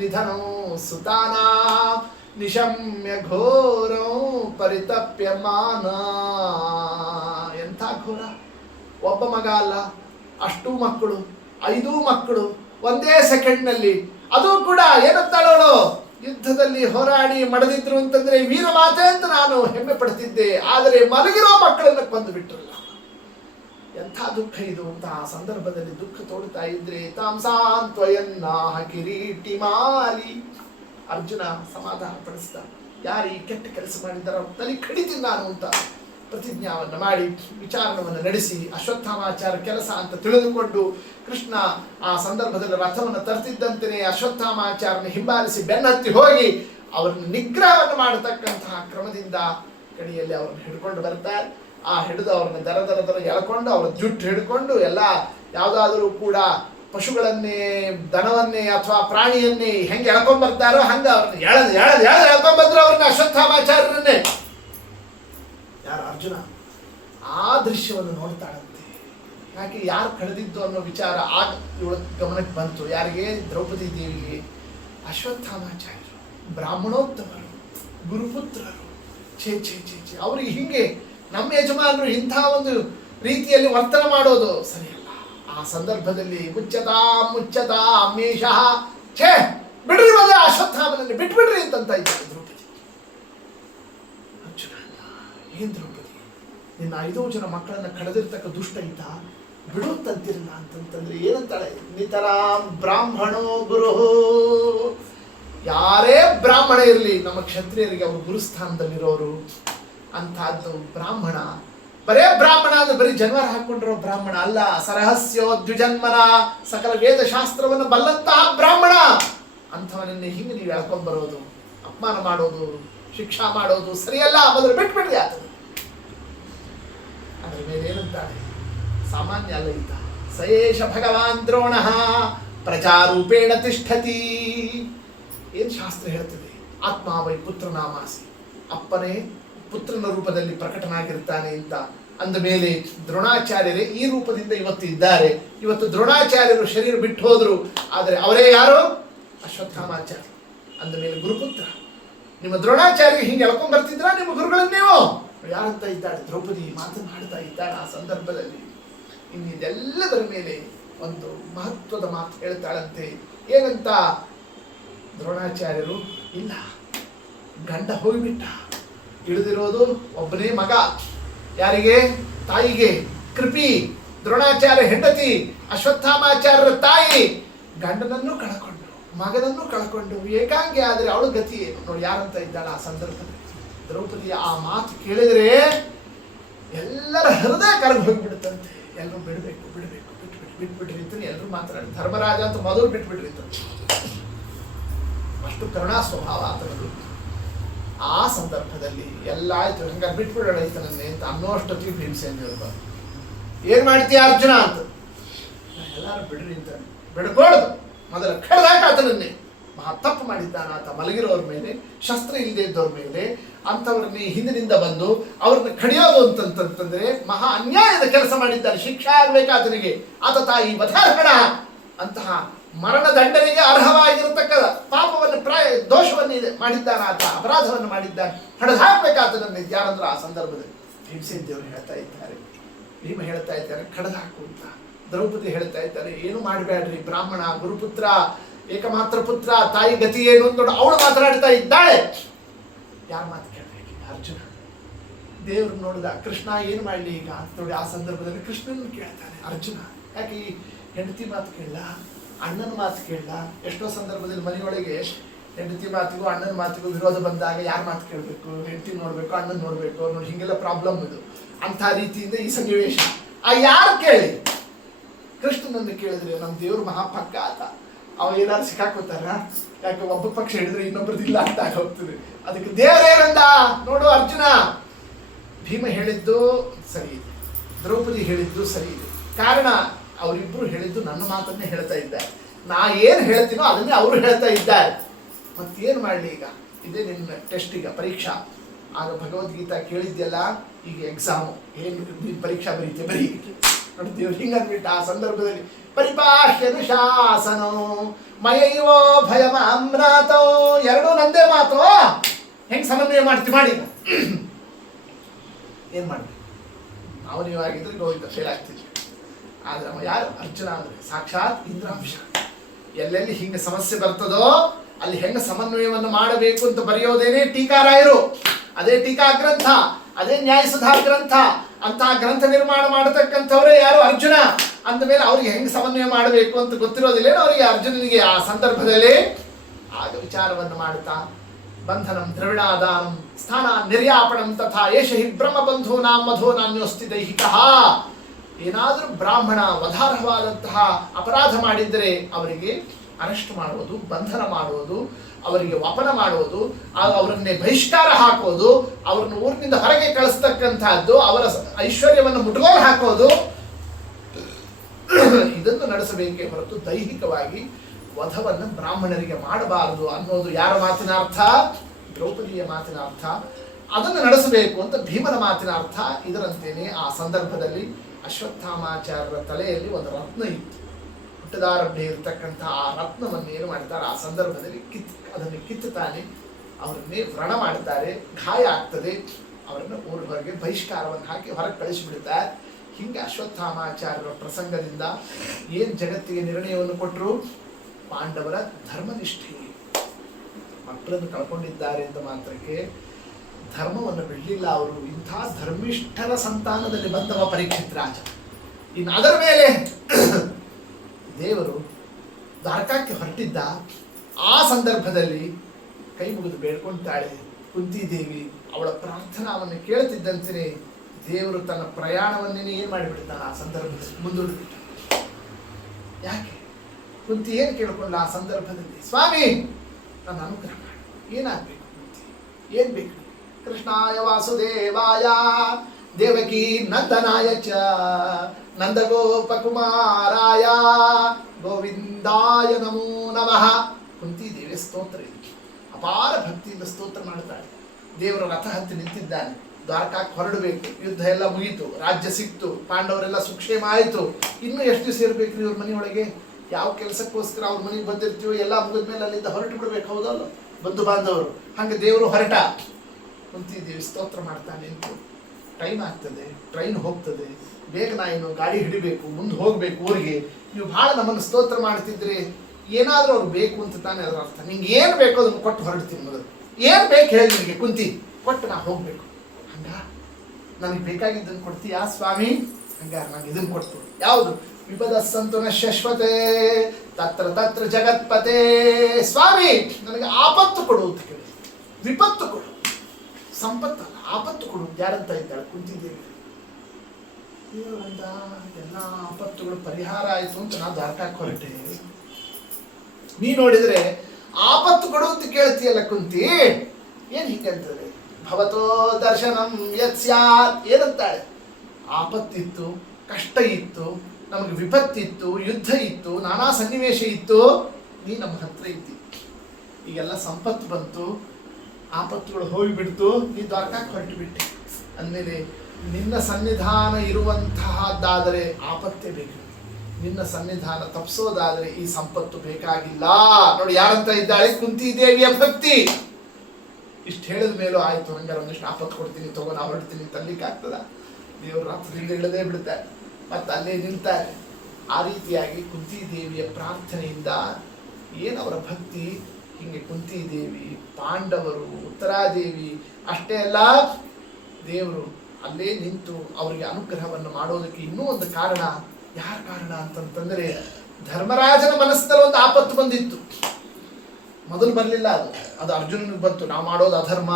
ನಿಧನೋ ಸುತಾನ ನಿಶಮ್ಯ ಘೋರೋ ಪರಿತಪ್ಯಮಾನ. ಎಂಥ ಘೋರ! ಒಬ್ಬ ಮಗ ಅಲ್ಲ, ಅಷ್ಟೂ ಮಕ್ಕಳು, 5 ಮಕ್ಕಳು ಒಂದೇ ಸೆಕೆಂಡ್ನಲ್ಲಿ. ಅದು ಕೂಡ ಏನಂತಾಳೋಳು? ಯುದ್ಧದಲ್ಲಿ ಹೋರಾಡಿ ಮಡದಿದ್ರು ಅಂತಂದ್ರೆ ವೀರ ಮಾತೆ ಅಂತ ನಾನು ಹೆಮ್ಮೆ ಪಡ್ತಿದ್ದೆ, ಆದರೆ ಮಲಗಿರೋ ಮಕ್ಕಳನ್ನು ಕೊಂದು ಬಿಟ್ರಲ್ಲ, ಎಂಥ ದುಃಖ ಇದು ಅಂತ. ಆ ಸಂದರ್ಭದಲ್ಲಿ ದುಃಖ ತೋಡ್ತಾ ಇದ್ರೆ ತಾಂಸಾಂತ್ವಯನ್ನ ಕಿರೀಟಿ ಮಾಲಿ. ಅರ್ಜುನ ಸಮಾಧಾನ ಪಡಿಸ್ದ, ಯಾರು ಈ ಕೆಟ್ಟ ಕೆಲಸ ಮಾಡಿದ್ದಾರೋ ತಲೆ ಕಡಿತೀನಿ ನಾನು ಅಂತ ಪ್ರತಿಜ್ಞಾವನ್ನು ಮಾಡಿ ವಿಚಾರಣವನ್ನು ನಡೆಸಿ ಅಶ್ವತ್ಥಾಮಾಚಾರ್ಯ ಕೆಲಸ ಅಂತ ತಿಳಿದುಕೊಂಡು ಕೃಷ್ಣ ಆ ಸಂದರ್ಭದಲ್ಲಿ ರಥವನ್ನು ತರ್ತಿದ್ದಂತೆಯೇ ಅಶ್ವತ್ಥಾಮಾಚಾರ್ಯನ ಹಿಂಬಾಲಿಸಿ ಬೆನ್ನತ್ತಿ ಹೋಗಿ ಅವರನ್ನು ನಿಗ್ರಹವನ್ನು ಮಾಡತಕ್ಕಂತಹ ಕ್ರಮದಿಂದ ಕಡೆಯಲ್ಲಿ ಅವರನ್ನು ಹಿಡ್ಕೊಂಡು ಬರ್ತಾರೆ. ಆ ಹಿಡಿದು ಅವ್ರನ್ನ ದರ ಎಳ್ಕೊಂಡು ಅವ್ರ ಜುಟ್ಟು ಹಿಡ್ಕೊಂಡು ಎಲ್ಲ ಯಾವುದಾದರೂ ಕೂಡ ಪಶುಗಳನ್ನೇ, ದನವನ್ನೇ ಅಥವಾ ಪ್ರಾಣಿಯನ್ನೇ ಹೆಂಗೆ ಎಳ್ಕೊಂಡ್ಬರ್ತಾರೋ ಹಂಗೆ ಅವ್ರನ್ನ ಎಳ್ಕೊಂಡ್ಬಂದ್ರು. ಅವ್ರನ್ನ ಅಶ್ವತ್ಥಾಮಾಚಾರ್ಯರನ್ನೇ, ಯಾರು? ಅರ್ಜುನ. ಆ ದೃಶ್ಯವನ್ನು ನೋಡ್ತಾಳಂತೆ. ಯಾಕೆ ಯಾರು ಕಳೆದಿದ್ದು ಅನ್ನೋ ವಿಚಾರ ಆಗ ಇವಳ ಗಮನಕ್ಕೆ ಬಂತು. ಯಾರಿಗೆ? ದ್ರೌಪದಿ ದೇವಿಗೆ. ಅಶ್ವತ್ಥಾಮಾಚಾರ್ಯರು, ಬ್ರಾಹ್ಮಣೋತ್ತಮರು, ಗುರುಪುತ್ರರು, ಛೇ ಛೇ ಛೇ ಛೇ, ಅವರಿಗೆ ಹಿಂಗೆ ನಮ್ಮ ಯಜಮಾನರು ಇಂಥ ಒಂದು ರೀತಿಯಲ್ಲಿ ವರ್ತನೆ ಮಾಡೋದು ಸರಿಯಲ್ಲ. ಆ ಸಂದರ್ಭದಲ್ಲಿ ಮುಚ್ಚತಾ ಅಮೇಶಃ, ಛೇ ಬಿಡ್ರಿ ಬಂದ ಅಶ್ವತ್ಥಾಮನನ್ನು ಬಿಟ್ಬಿಡ್ರಿ ಅಂತಂತ ಇದ್ದಾರೆ ದ್ರೌಪದಿ. ಅರ್ಜುನ, ಏನ್ ದ್ರೌಪದಿ, ನಿನ್ನ 5 ಜನ ಮಕ್ಕಳನ್ನ ಕಳೆದಿರ್ತಕ್ಕ ದುಷ್ಟ ಇದ್ದ, ಬಿಡುತ್ತಂತಿರಲ್ಲ ಅಂತಂತಂದ್ರೆ ಏನಂತಾಳೆ? ನಿತರಾಂ ಬ್ರಾಹ್ಮಣೋ ಗುರು. ಯಾರೇ ಬ್ರಾಹ್ಮಣ ಇರಲಿ, ನಮ್ಮ ಕ್ಷತ್ರಿಯರಿಗೆ ಅವರು ಗುರುಸ್ಥಾನದಲ್ಲಿರೋರು. ಅಂತಹದ್ದು ಬ್ರಾಹ್ಮಣ, ಬರೇ ಬ್ರಾಹ್ಮಣ ಅಂದ್ರೆ ಬರೀ ಜನ್ವಾರ ಹಾಕೊಂಡಿರೋ ಬ್ರಾಹ್ಮಣ ಅಲ್ಲ. ಸರಹಸ್ಯೋ ದ್ವಿಜನ್ಮನ, ಸಕಲ ವೇದಶಾಸ್ತ್ರವನ್ನು ಬಲ್ಲಂತಹ ಬ್ರಾಹ್ಮಣ. ಅಂಥವನನ್ನೇ ಹಿಂಗೆ ನೀವು ಎಳ್ಕೊಂಡ್ ಬರೋದು, ಅಪಮಾನ ಮಾಡೋದು, ಶಿಕ್ಷಾ ಮಾಡೋದು ಸರಿಯಲ್ಲ. ಮೊದಲು ಬಿಟ್ಬಿಡ್ರಿ ಆತನು. ಅದರ ಮೇಲೆ ಏನಂತಾಳೆ? ಸಾಮಾನ್ಯ ಅಲ್ಲ ಈತ. ಸಯೇಷ ಭಗವಾನ್ ದ್ರೋಣ ಪ್ರಜಾರೂಪೇಣ ತಿಷ್ಠತಿ. ಏನ್ ಶಾಸ್ತ್ರ ಹೇಳ್ತದೆ? ಆತ್ಮ ವೈ ಪುತ್ರನಾಮಾಸಿ, ಅಪ್ಪನೇ ಪುತ್ರನ ರೂಪದಲ್ಲಿ ಪ್ರಕಟನಾಗಿರ್ತಾನೆ ಅಂತ ಅಂದ ಮೇಲೆ ದ್ರೋಣಾಚಾರ್ಯರೇ ಈ ರೂಪದಿಂದ ಇವತ್ತು ಇದ್ದಾರೆ. ಇವತ್ತು ದ್ರೋಣಾಚಾರ್ಯರು ಶರೀರ ಬಿಟ್ಟು ಹೋದ್ರು, ಆದರೆ ಅವರೇ ಯಾರು? ಅಶ್ವತ್ಥಾಮಾಚಾರ್ಯ. ಅಂದ ಮೇಲೆ ಗುರುಪುತ್ರ. ನಿಮ್ಮ ದ್ರೋಣಾಚಾರ್ಯ ಹಿಂಗೆ ಎಳ್ಕೊಂಡ್ ಬರ್ತಿದ್ರ ನಿಮ್ಮ ಗುರುಗಳನ್ನೇವೋ? ಯಾರಂತ ಇದ್ದಾಳೆ? ದ್ರೌಪದಿ ಮಾತನಾಡ್ತಾ ಇದ್ದಾಳೆ ಆ ಸಂದರ್ಭದಲ್ಲಿ. ಇನ್ನಿದೆಲ್ಲದರ ಮೇಲೆ ಒಂದು ಮಹತ್ವದ ಮಾತು ಹೇಳ್ತಾಳಂತೆ. ಏನಂತ? ದ್ರೋಣಾಚಾರ್ಯರು ಇಲ್ಲ, ಗಂಡ ಹೋಗಿಬಿಟ್ಟ, ಇಳಿದಿರೋದು ಒಬ್ಬನೇ ಮಗ. ಯಾರಿಗೆ? ತಾಯಿಗೆ. ಕೃಪಿ ದ್ರೋಣಾಚಾರ್ಯ ಹೆಂಡತಿ, ಅಶ್ವತ್ಥಾಮಾಚಾರ್ಯರ ತಾಯಿ ಗಂಡನನ್ನು ಕಳ್ಕೊಂಡು, ಮಗನನ್ನು ಕಳ್ಕೊಂಡು ಏಕಾಂಗಿ ಆದರೆ ಅವಳ ಗತಿ ಏನು ನೋಡಿ. ಯಾರಂತ ಇದ್ದಾಳ ಆ ಸಂದರ್ಭದಲ್ಲಿ? ದ್ರೌಪದಿಯ ಆ ಮಾತು ಕೇಳಿದರೆ ಎಲ್ಲರ ಹೃದಯ ಕರಗಿ ಹೋಗಿಬಿಡುತ್ತಂತೆ. ಎಲ್ಲರೂ ಬಿಡಬೇಕು ಬಿಟ್ಬಿಟ್ರಿ ಅಂತ ಎಲ್ಲರೂ ಮಾತಾಡಿ. ಧರ್ಮರಾಜ ಅಂತ ಮೊದಲು ಬಿಟ್ಬಿಟ್ರಿ ಅಂತ, ಅಷ್ಟು ಕರುಣಾ ಸ್ವಭಾವ ಆತನದು. ಆ ಸಂದರ್ಭದಲ್ಲಿ ಎಲ್ಲ ಆಯ್ತು, ಹಂಗಾರೆ ಬಿಟ್ಬಿಡೋಣ ಈತನನ್ನೇ ಅಂತ ಅನ್ನೋಷ್ಟೊತ್ತಿಗೆ ಭೀಮಸೇನ ಹೇಳ್ಬಾರ್ದು. ಏನ್ ಮಾಡ್ತೀಯ ಅರ್ಜುನ ಅಂತ. ಎಲ್ಲಾರು ಬಿಡ್ರಿ ಅಂತ ಬಿಡ್ಕೊಳ್ದು, ಮೊದಲ ಕಡ್ದಾಕ ಆತನನ್ನೇ. ಮಹಾ ತಪ್ಪು ಮಾಡಿದ್ದಾನ ಆತ. ಮಲಗಿರೋರ ಮೇಲೆ, ಶಸ್ತ್ರ ಇಲ್ಲದೆ ಇದ್ದವ್ರ ಮೇಲೆ ಅಂಥವ್ರನ್ನೇ ಹಿಂದಿನಿಂದ ಬಂದು ಅವ್ರನ್ನ ಕಡಿಯೋದು ಅಂತಂತಂದ್ರೆ ಮಹಾ ಅನ್ಯಾಯದ ಕೆಲಸ ಮಾಡಿದ್ದಾನೆ. ಶಿಕ್ಷೆ ಆಗ್ಬೇಕು ಆತನಿಗೆ. ಆತ ತಾಯಿ ವಧಾರ್ಹಣ ಅಂತಹ ಮರಣ ದಂಡನೆಗೆ ಅರ್ಹವಾಗಿರತಕ್ಕ ಪಾಪವನ್ನು ದೋಷವನ್ನು ಮಾಡಿದ್ದಾನ ಆತ, ಅಪರಾಧವನ್ನು ಮಾಡಿದ್ದಾನೆ. ಕಡದಾಕ್ಬೇಕಾತನನ್ನು ಯಾರಂದ್ರೆ ಆ ಸಂದರ್ಭದಲ್ಲಿ ಭೀಮಸೇನ ದೇವರು ಹೇಳ್ತಾ ಇದ್ದಾರೆ, ಭೀಮ ಹೇಳ್ತಾ ಇದ್ದಾರೆ ಕಡದಾಕು ಅಂತ. ದ್ರೌಪದಿ ಹೇಳ್ತಾ ಇದ್ದಾರೆ ಏನು ಮಾಡಬೇಡ್ರಿ, ಬ್ರಾಹ್ಮಣ ಗುರುಪುತ್ರ ಏಕಮಾತ್ರ ಪುತ್ರ, ತಾಯಿ ಗತಿ ಏನು ಅಂತ ಅವಳು ಮಾತನಾಡ್ತಾ ಇದ್ದಾಳೆ. ಯಾರ ಮಾತು ಕೇಳಬೇಕು? ಅರ್ಜುನ. ದೇವ್ರು ನೋಡಿದ ಕೃಷ್ಣ ಏನು ಮಾಡಲಿ ಈಗ ಅಂತ ನೋಡಿ ಆ ಸಂದರ್ಭದಲ್ಲಿ ಕೃಷ್ಣನ ಕೇಳ್ತಾನೆ ಅರ್ಜುನ. ಯಾಕೆ ಈ ಹೆಂಡತಿ ಮಾತು ಕೇಳಲ್ಲ, ಅಣ್ಣನ ಮಾತು ಕೇಳಲ್ಲ? ಎಷ್ಟೋ ಸಂದರ್ಭದಲ್ಲಿ ಮನೆಯೊಳಗೆ ಹೆಂಡತಿ ಮಾತಿಗೂ ಅಣ್ಣನ ಮಾತಿಗೂ ವಿರೋಧ ಬಂದಾಗ ಯಾರ ಮಾತು ಕೇಳಬೇಕು? ಹೆಂಡತಿ ನೋಡ್ಬೇಕು, ಅಣ್ಣನ ನೋಡ್ಬೇಕು ನೋಡಿ, ಹಿಂಗೆಲ್ಲ ಪ್ರಾಬ್ಲಮ್ ಇದು. ಅಂಥ ರೀತಿಯಿಂದ ಈ ಸನ್ನಿವೇಶ. ಆ ಯಾರು ಕೇಳಿ? ಕೃಷ್ಣನನ್ನು ಕೇಳಿದ್ರೆ ನಮ್ಮ ದೇವ್ರು ಮಹಾಪಕ್ಕ ಆತ. ಅವ ಏನಾದ್ರು ಸಿಕ್ಕಾಕೋತಾರ? ಯಾಕೆ ಒಬ್ಬ ಪಕ್ಷ ಹಿಡಿದ್ರೆ ಇನ್ನೊಬ್ಬರದಿಲ್ಲ ಅಂತ ಹೋಗ್ತದೆ. ಅದಕ್ಕೆ ದೇವರೇನಂದ ನೋಡು ಅರ್ಜುನ, ಭೀಮ ಹೇಳಿದ್ದು ಸರಿ ಇದೆ, ದ್ರೌಪದಿ ಹೇಳಿದ್ದು ಸರಿ ಇದೆ. ಕಾರಣ ಅವರಿಬ್ರು ಹೇಳಿದ್ದು ನನ್ನ ಮಾತನ್ನೇ ಹೇಳ್ತಾ ಇದ್ದಾರೆ. ನಾ ಏನು ಹೇಳ್ತೀನೋ ಅದನ್ನೇ ಅವರು ಹೇಳ್ತಾ ಇದ್ದಾರೆ. ಮತ್ತೇನು ಮಾಡಲಿ ಈಗ? ಇದೇ ನಿನ್ನ ಟೆಸ್ಟ್, ಈಗ ಪರೀಕ್ಷಾ. ಆಗ ಭಗವದ್ಗೀತಾ ಕೇಳಿದ್ಯಲ್ಲ, ಈಗ ಎಕ್ಸಾಮು. ಏನು ನೀನು ಪರೀಕ್ಷಾ ಬರೀತೆ ಬರೀ ನೋಡಿ. ದೇವ್ರು ಹಿಂಗನ್ಬಿಟ್ಟ ಆ ಸಂದರ್ಭದಲ್ಲಿ ಪರಿಪಾಹ್ಯನು ಶಾಸನೋ ಮಯೈವೋ ಭಯಮಾಮ್ರಾತೋ. ಎರಡೂ ನಂದೇ ಮಾತು. ಹೆಂಗ್ ಸಮನ್ವಯ ಮಾಡ್ತಿ ಮಾಡಿ. ಏನ್ ಮಾಡ್ಬೇಕು? ನಾವು ನೀವಾಗಿದ್ರೆ ಗೋವಿಂದ ಫೇಲ್ ಆಗ್ತಿದ್ವಿ. ಆದ್ರೆ ಅವ ಯಾರು? ಅರ್ಜುನ ಅಂದ್ರೆ ಸಾಕ್ಷಾತ್ ಇಂದ್ರಾಂಶ. ಎಲ್ಲೆಲ್ಲಿ ಹಿಂಗೆ ಸಮಸ್ಯೆ ಬರ್ತದೋ ಅಲ್ಲಿ ಹೆಂಗ ಸಮನ್ವಯವನ್ನು ಮಾಡಬೇಕು ಅಂತ ಬರೆಯೋದೇನೆ ಟೀಕಾರಾಯರು. ಅದೇ ಟೀಕಾ ಗ್ರಂಥ, ಅದೇ ನ್ಯಾಯಸುಧಾ ಗ್ರಂಥ. ಅಂತಹ ಗ್ರಂಥ ನಿರ್ಮಾಣ ಮಾಡತಕ್ಕಂಥವರೇ ಯಾರು? ಅರ್ಜುನ. ಅಂದ ಮೇಲೆ ಅವ್ರಿಗೆ ಹೆಂಗೆ ಸಮನ್ವಯ ಮಾಡಬೇಕು ಅಂತ ಗೊತ್ತಿರೋದಿಲ್ಲ ಅವರಿಗೆ. ಅರ್ಜುನನಿಗೆ ಆ ಸಂದರ್ಭದಲ್ಲಿ ಆಗ ವಿಚಾರವನ್ನು ಮಾಡುತ್ತಾ ಬಂಧನಂ ದ್ರವಿಣಾದಾನಂ ಸ್ಥಾನ ನಿರ್ಯಾಪಣಂ ತಥಾ ಏಷ ಹಿ ಬ್ರಹ್ಮಬಂಧೂನಾಂ ಮಧೋನಾನ್ಯೋಸ್ತಿ ದೈಹಿಕಃ. ಏನಾದರೂ ಬ್ರಾಹ್ಮಣ ವಧಾರ್ಹವಾದಂತಹ ಅಪರಾಧ ಮಾಡಿದರೆ ಅವರಿಗೆ ಅರೆಸ್ಟ್ ಮಾಡುವುದು, ಬಂಧನ ಮಾಡುವುದು, ಅವರಿಗೆ ವಪನ ಮಾಡುವುದು, ಅವರನ್ನೇ ಬಹಿಷ್ಕಾರ ಹಾಕೋದು, ಅವರನ್ನು ಊರಿನಿಂದ ಹೊರಗೆ ಕಳಿಸ್ತಕ್ಕಂಥದ್ದು, ಅವರ ಐಶ್ವರ್ಯವನ್ನು ಮುಟ್ಗೋಲು ಹಾಕೋದು, ಇದನ್ನು ನಡೆಸಬೇಕೇ ಹೊರತು ದೈಹಿಕವಾಗಿ ವಧವನ್ನು ಬ್ರಾಹ್ಮಣರಿಗೆ ಮಾಡಬಾರದು ಅನ್ನೋದು ಯಾರ ಮಾತಿನ ಅರ್ಥ? ದ್ರೌಪದಿಯ ಮಾತಿನ ಅರ್ಥ. ಅದನ್ನು ನಡೆಸಬೇಕು ಅಂತ ಭೀಮನ ಮಾತಿನ ಅರ್ಥ. ಇದರಂತೆಯೇ ಆ ಸಂದರ್ಭದಲ್ಲಿ ಅಶ್ವತ್ಥಾಮಾಚಾರ್ಯರ ತಲೆಯಲ್ಲಿ ಒಂದು ರತ್ನ ಇತ್ತು. ಹುಟ್ಟದಾರಭ್ಯ ಇರತಕ್ಕಂಥ ಆ ರತ್ನವನ್ನು ಏನು ಮಾಡ್ತಾರೆ, ಆ ಸಂದರ್ಭದಲ್ಲಿ ಅದನ್ನು ಕಿತ್ತುತ್ತಾನೆ, ಅವರನ್ನೇ ವ್ರಣ ಮಾಡ್ತಾರೆ, ಗಾಯ ಆಗ್ತದೆ, ಅವರನ್ನು ಊರ ಹೊರಗೆ ಬಹಿಷ್ಕಾರವನ್ನು ಹಾಕಿ ಹೊರಗೆ ಕಳಿಸಿಬಿಡ್ತಾರೆ. ಹಿಂಗೆ ಅಶ್ವತ್ಥಾಮಾಚಾರ್ಯರ ಪ್ರಸಂಗದಿಂದ ಏನು ಜಗತ್ತಿಗೆ ನಿರ್ಣಯವನ್ನು ಕೊಟ್ಟರು, ಪಾಂಡವರ ಧರ್ಮನಿಷ್ಠೆ. ಮಕ್ಕಳನ್ನು ಕಳ್ಕೊಂಡಿದ್ದಾರೆ ಅಂತ ಮಾತ್ರಕ್ಕೆ ಧರ್ಮವನ್ನು ಬಿಡಲಿಲ್ಲ ಅವರು. ಇಂಥ ಧರ್ಮಿಷ್ಠರ ಸಂತಾನದಲ್ಲಿ ಬಂದವ ಪರೀಕ್ಷಿತ್ ರಾಜ. ಇನ್ನು ಅದರ ಮೇಲೆ ದೇವರು ದ್ವಾರಕಾಕ್ಕೆ ಹೊರಟಿದ್ದ. ಆ ಸಂದರ್ಭದಲ್ಲಿ ಕೈ ಮುಗಿದು ಬೇಡ್ಕೊಳ್ತಾಳೆ ಕುಂತಿದೇವಿ. ಅವಳ ಪ್ರಾರ್ಥನಾವನ್ನು ಕೇಳುತ್ತಿದ್ದಂತೆ ದೇವರು ತನ್ನ ಪ್ರಯಾಣವನ್ನೇ ಏನು ಮಾಡಿಬಿಡ್ತಾನೆ, ಆ ಸಂದರ್ಭದಲ್ಲಿ ಮುಂದೂಡಿಬಿಟ್ಟ. ಯಾಕೆ ಕುಂತಿ ಏನು ಕೇಳ್ಕೊಂಡ ಆ ಸಂದರ್ಭದಲ್ಲಿ, ಸ್ವಾಮಿ ನನ್ನ ಅನುಗ್ರಹ ಮಾಡಿ, ಏನಾಗಬೇಕು ಕುಂತಿ, ಏನು ಬೇಕು? ಕೃಷ್ಣಾಯ ವಾಸುದೇವಾಯ ದೇವಕಿ ನಂದನಾಯ ಚ ನಂದಗೋಪಕುಮಾರಾಯ ಗೋವಿಂದಾಯ ನಮೋ ನಮಃ. ಕುಂತಿ ದೇವಿ ಸ್ತೋತ್ರ ಇದೆ, ಅಪಾರ ಭಕ್ತಿಯಿಂದ ಸ್ತೋತ್ರ ಮಾಡ್ತಾಳೆ. ದೇವರ ರಥ ಹತ್ತಿ ನಿಂತಿದ್ದಾನೆ, ದ್ವಾರಕಾಕ್ಕೆ ಹೊರಡಬೇಕು, ಯುದ್ಧ ಎಲ್ಲ ಮುಗೀತು, ರಾಜ್ಯ ಸಿಕ್ತು, ಪಾಂಡವರೆಲ್ಲ ಸುಕ್ಷೇಮ ಆಯಿತು. ಇನ್ನು ಎಷ್ಟು ದಿವಸ ಇರಬೇಕ್ರಿ ಇವ್ರ ಮನೆಯೊಳಗೆ? ಯಾವ ಕೆಲಸಕ್ಕೋಸ್ಕರ ಅವ್ರ ಮನೆಗೆ ಬಂದಿರ್ತೀವೋ ಎಲ್ಲ ಮುಗಿದ್ಮೇಲೆ ಅಲ್ಲಿಂದ ಹೊರಟು ಬಿಡ್ಬೇಕು, ಹೌದಲ್ಲ ಬಂಧು ಬಾಂಧವರು. ಹಂಗೆ ದೇವರು ಹೊರಟ. ಕುಂತಿ ದೇವಿ ಸ್ತೋತ್ರ ಮಾಡ್ತಾ ನಿಂತು, ಟೈಮ್ ಆಗ್ತದೆ, ಟ್ರೈನ್ ಹೋಗ್ತದೆ, ಬೇಗ ನಾ ಇನ್ನು ಗಾಡಿ ಹಿಡಿಬೇಕು, ಮುಂದೆ ಹೋಗ್ಬೇಕು ಊರಿಗೆ. ನೀವು ಭಾಳ ನಮ್ಮನ್ನು ಸ್ತೋತ್ರ ಮಾಡ್ತಿದ್ರಿ, ಏನಾದರೂ ಅವ್ರು ಬೇಕು ಅಂತ ತಾನೇ ಅದರ ಅರ್ಥ. ನಿಂಗೆ ಏನು ಬೇಕೋ ಅದನ್ನು ಕೊಟ್ಟು ಹೊರಡ್ತೀನಿ. ಮೊದಲು ಏನು ಬೇಕು ಹೇಳಿ ನಿನಗೆ ಕುಂತಿ, ಕೊಟ್ಟು ನಾ ಹೋಗ್ಬೇಕು. ಹಂಗ ನನಗೆ ಬೇಕಾಗಿದ್ದನ್ನು ಕೊಡ್ತೀಯಾ ಸ್ವಾಮಿ? ಹಂಗಾರೆ ನಾನು ಇದನ್ನು ಕೊಡ್ತು. ಯಾವುದು? ವಿಪದ ಸಂತುನ ಶಶ್ವತೆ ತತ್ರ ತತ್ರ ಜಗತ್ಪತೆ. ಸ್ವಾಮಿ ನನಗೆ ಆಪತ್ತು ಕೊಡು ಅಂತ ಕೇಳಿ, ವಿಪತ್ತು ಕೊಡು, ಸಂಪತ್ತಲ್ಲ ಆಪತ್ತು ಕೊಡು. ಯಾರಂತ ಇದ್ದಾಳೆ ಕುಂತಿದ್ದೇವೆ. ಎಲ್ಲ ಆಪತ್ತುಗಳು ಪರಿಹಾರ ಆಯಿತು ಅಂತ ನಾವು ದ್ವಾರಕಾಕ್ಕೆ ಹೊರಟೆ. ನೀ ನೋಡಿದ್ರೆ ಆಪತ್ತು ಕೊಡು ಅಂತ ಕೇಳ್ತೀಯಲ್ಲ ಕುಂತಿ, ಏನು ಹೀಗೆ ಅಂತದೆ? ಭವತೋ ದರ್ಶನಂ ಯತ್ ಸ್ಯಾತ್. ಏನಂತಾಳೆ? ಆಪತ್ತಿತ್ತು, ಕಷ್ಟ ಇತ್ತು, ನಮಗೆ ವಿಪತ್ತಿತ್ತು, ಯುದ್ಧ ಇತ್ತು, ನಾನಾ ಸನ್ನಿವೇಶ ಇತ್ತು, ನೀ ನಮ್ಮ ಹತ್ರ ಇದ್ದಿ. ಈಗೆಲ್ಲ ಸಂಪತ್ತು ಬಂತು, ಆಪತ್ತುಗಳು ಹೋಗಿಬಿಡ್ತು, ನೀ ದ್ವಾರಕಾಕ್ಕೆ ಹೊರಟು ಬಿಟ್ಟೆ ಅಂದಮೇಲೆ ನಿನ್ನ ಸನ್ನಿಧಾನ ಇರುವಂತಹದ್ದಾದರೆ ಆಪತ್ತೇ ಬೇಕು, ನಿನ್ನ ಸನ್ನಿಧಾನ ತಪ್ಪಿಸೋದಾದರೆ ಈ ಸಂಪತ್ತು ಬೇಕಾಗಿಲ್ಲ. ನೋಡಿ ಯಾರಂತ ಇದ್ದಾಳೆ? ಕುಂತಿ ದೇವಿಯ ಭಕ್ತಿ. ಇಷ್ಟು ಹೇಳಿದ ಮೇಲೂ ಆಯ್ತು, ಹಂಗಾರೆ ಒಂದಿಷ್ಟು ಆಪತ್ತು ಕೊಡ್ತೀನಿ, ತಗೋ ನಾ ಹೊರಡ್ತೀನಿ ತರ್ಲಿಕ್ಕೆ ಆಗ್ತದ? ದೇವರು ರಾತ್ರಿಯಿಂದ ಇಳದೇ ಬಿಡ್ತಾರೆ, ಮತ್ತೆ ಅಲ್ಲೇ ನಿಲ್ತಾರೆ. ಆ ರೀತಿಯಾಗಿ ಕುಂತಿ ದೇವಿಯ ಪ್ರಾರ್ಥನೆಯಿಂದ ಏನವರ ಭಕ್ತಿ. ಹಿಂಗೆ ಕುಂತಿ ದೇವಿ, ಪಾಂಡವರು, ಉತ್ತರಾದೇವಿ ಅಷ್ಟೇ ಅಲ್ಲ, ದೇವರು ಅಲ್ಲೇ ನಿಂತು ಅವರಿಗೆ ಅನುಗ್ರಹವನ್ನು ಮಾಡೋದಕ್ಕೆ ಇನ್ನೂ ಒಂದು ಕಾರಣ. ಯಾರ ಕಾರಣ ಅಂತಂತಂದರೆ, ಧರ್ಮರಾಜನ ಮನಸ್ಸಿನಲ್ಲಿ ಒಂದು ಆಪತ್ತು ಬಂದಿತ್ತು. ಮೊದಲು ಬರಲಿಲ್ಲ, ಅದು ಅರ್ಜುನನಿಗೆ ಬಂತು. ನಾವು ಮಾಡೋದು ಅಧರ್ಮ,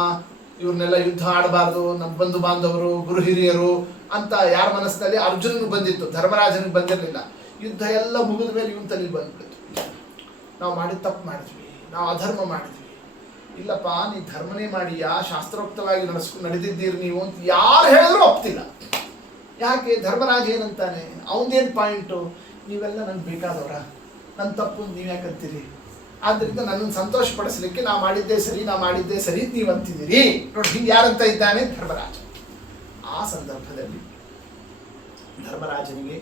ಇವ್ರನ್ನೆಲ್ಲ ಯುದ್ಧ ಆಡಬಾರ್ದು, ನಮ್ಮ ಬಂಧು ಬಾಂಧವರು, ಗುರು ಹಿರಿಯರು ಅಂತ ಯಾರ ಮನಸ್ಸಿನಲ್ಲಿ ಅರ್ಜುನನಿಗೆ ಬಂದಿತ್ತು, ಧರ್ಮರಾಜನಿಗೆ ಬಂದಿರಲಿಲ್ಲ. ಯುದ್ಧ ಎಲ್ಲ ಮುಗಿದ ಮೇಲೆ ಇವನ್ ತಲೆಗೆ ಬಂದ್ಬಿಡ್ತು, ನಾವು ಮಾಡಿದ ತಪ್ಪು ಮಾಡಿದ್ವಿ, ನಾವು ಅಧರ್ಮ ಮಾಡಿದ್ವಿ. ಇಲ್ಲಪ್ಪ, ನೀ ಧರ್ಮನೇ ಮಾಡಿಯಾ, ಶಾಸ್ತ್ರೋಕ್ತವಾಗಿ ನಡೆದಿದ್ದೀರಿ ನೀವು ಅಂತ ಯಾರು ಹೇಳಿದ್ರು ಒಪ್ತಿಲ್ಲ. ಯಾಕೆ? ಧರ್ಮರಾಜ ಏನಂತಾನೆ, ಅವನದೇನು ಪಾಯಿಂಟು? ನೀವೆಲ್ಲ ನನಗೆ ಬೇಕಾದವರ, ನನ್ನ ತಪ್ಪು ನೀವು ಯಾಕಂತೀರಿ? ಆದ್ದರಿಂದ ನನ್ನನ್ನು ಸಂತೋಷಪಡಿಸಲಿಕ್ಕೆ ನಾ ಮಾಡಿದ್ದೇ ಸರಿ ನೀವು ಅಂತಿದ್ದೀರಿ. ನೋಡಿ ಹಿಂಗೆ ಯಾರಂತ ಇದ್ದಾನೆ? ಧರ್ಮರಾಜ. ಆ ಸಂದರ್ಭದಲ್ಲಿ ಧರ್ಮರಾಜನಿಗೆ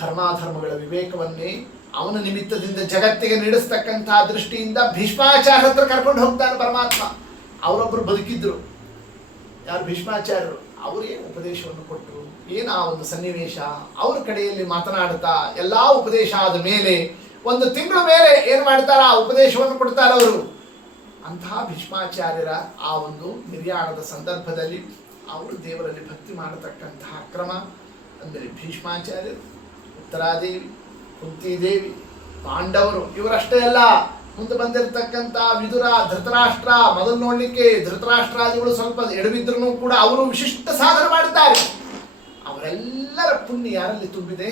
ಧರ್ಮಾಧರ್ಮಗಳ ವಿವೇಕವನ್ನೇ ಅವನ ನಿಮಿತ್ತದಿಂದ ಜಗತ್ತಿಗೆ ನೀಡಿಸ್ತಕ್ಕಂತಹ ದೃಷ್ಟಿಯಿಂದ ಭೀಷ್ಮಾಚಾರ್ಯ ಹತ್ರ ಕರ್ಕೊಂಡು ಹೋಗ್ತಾನೆ ಪರಮಾತ್ಮ. ಅವರೊಬ್ಬರು ಬದುಕಿದ್ರು, ಯಾರು? ಭೀಷ್ಮಾಚಾರ್ಯರು. ಅವರೇನು ಉಪದೇಶವನ್ನು ಕೊಟ್ಟರು, ಏನು ಆ ಒಂದು ಸನ್ನಿವೇಶ, ಅವ್ರ ಕಡೆಯಲ್ಲಿ ಮಾತನಾಡ್ತಾ ಎಲ್ಲ ಉಪದೇಶ ಆದ ಮೇಲೆ 1 ತಿಂಗಳ ಮೇಲೆ ಏನು ಮಾಡ್ತಾರ? ಆ ಉಪದೇಶವನ್ನು ಕೊಡ್ತಾರೆ ಅವರು. ಅಂತಹ ಭೀಷ್ಮಾಚಾರ್ಯರ ಆ ಒಂದು ನಿರ್ಯಾಣದ ಸಂದರ್ಭದಲ್ಲಿ ಅವರು ದೇವರಲ್ಲಿ ಭಕ್ತಿ ಮಾಡತಕ್ಕಂತಹ ಕ್ರಮ ಅಂದರೆ ಭೀಷ್ಮಾಚಾರ್ಯರು, ಉತ್ತರಾದೇವಿ, ಕುಂತಿದೇವಿ, ಪಾಂಡವರು ಇವರಷ್ಟೇ ಅಲ್ಲ, ಮುಂದೆ ಬಂದಿರತಕ್ಕಂಥ ವಿದುರ, ಧೃತರಾಷ್ಟ್ರ. ಮೊದಲು ನೋಡಲಿಕ್ಕೆ ಧೃತರಾಷ್ಟ್ರಾದಿಗಳು ಸ್ವಲ್ಪ ಎಡವಿದ್ರೂ ಕೂಡ ಅವರು ವಿಶಿಷ್ಟ ಸಾಧನೆ ಮಾಡಿದ್ದಾರೆ. ಅವರೆಲ್ಲರ ಪುಣ್ಯ ಯಾರಲ್ಲಿ ತುಂಬಿದೆ?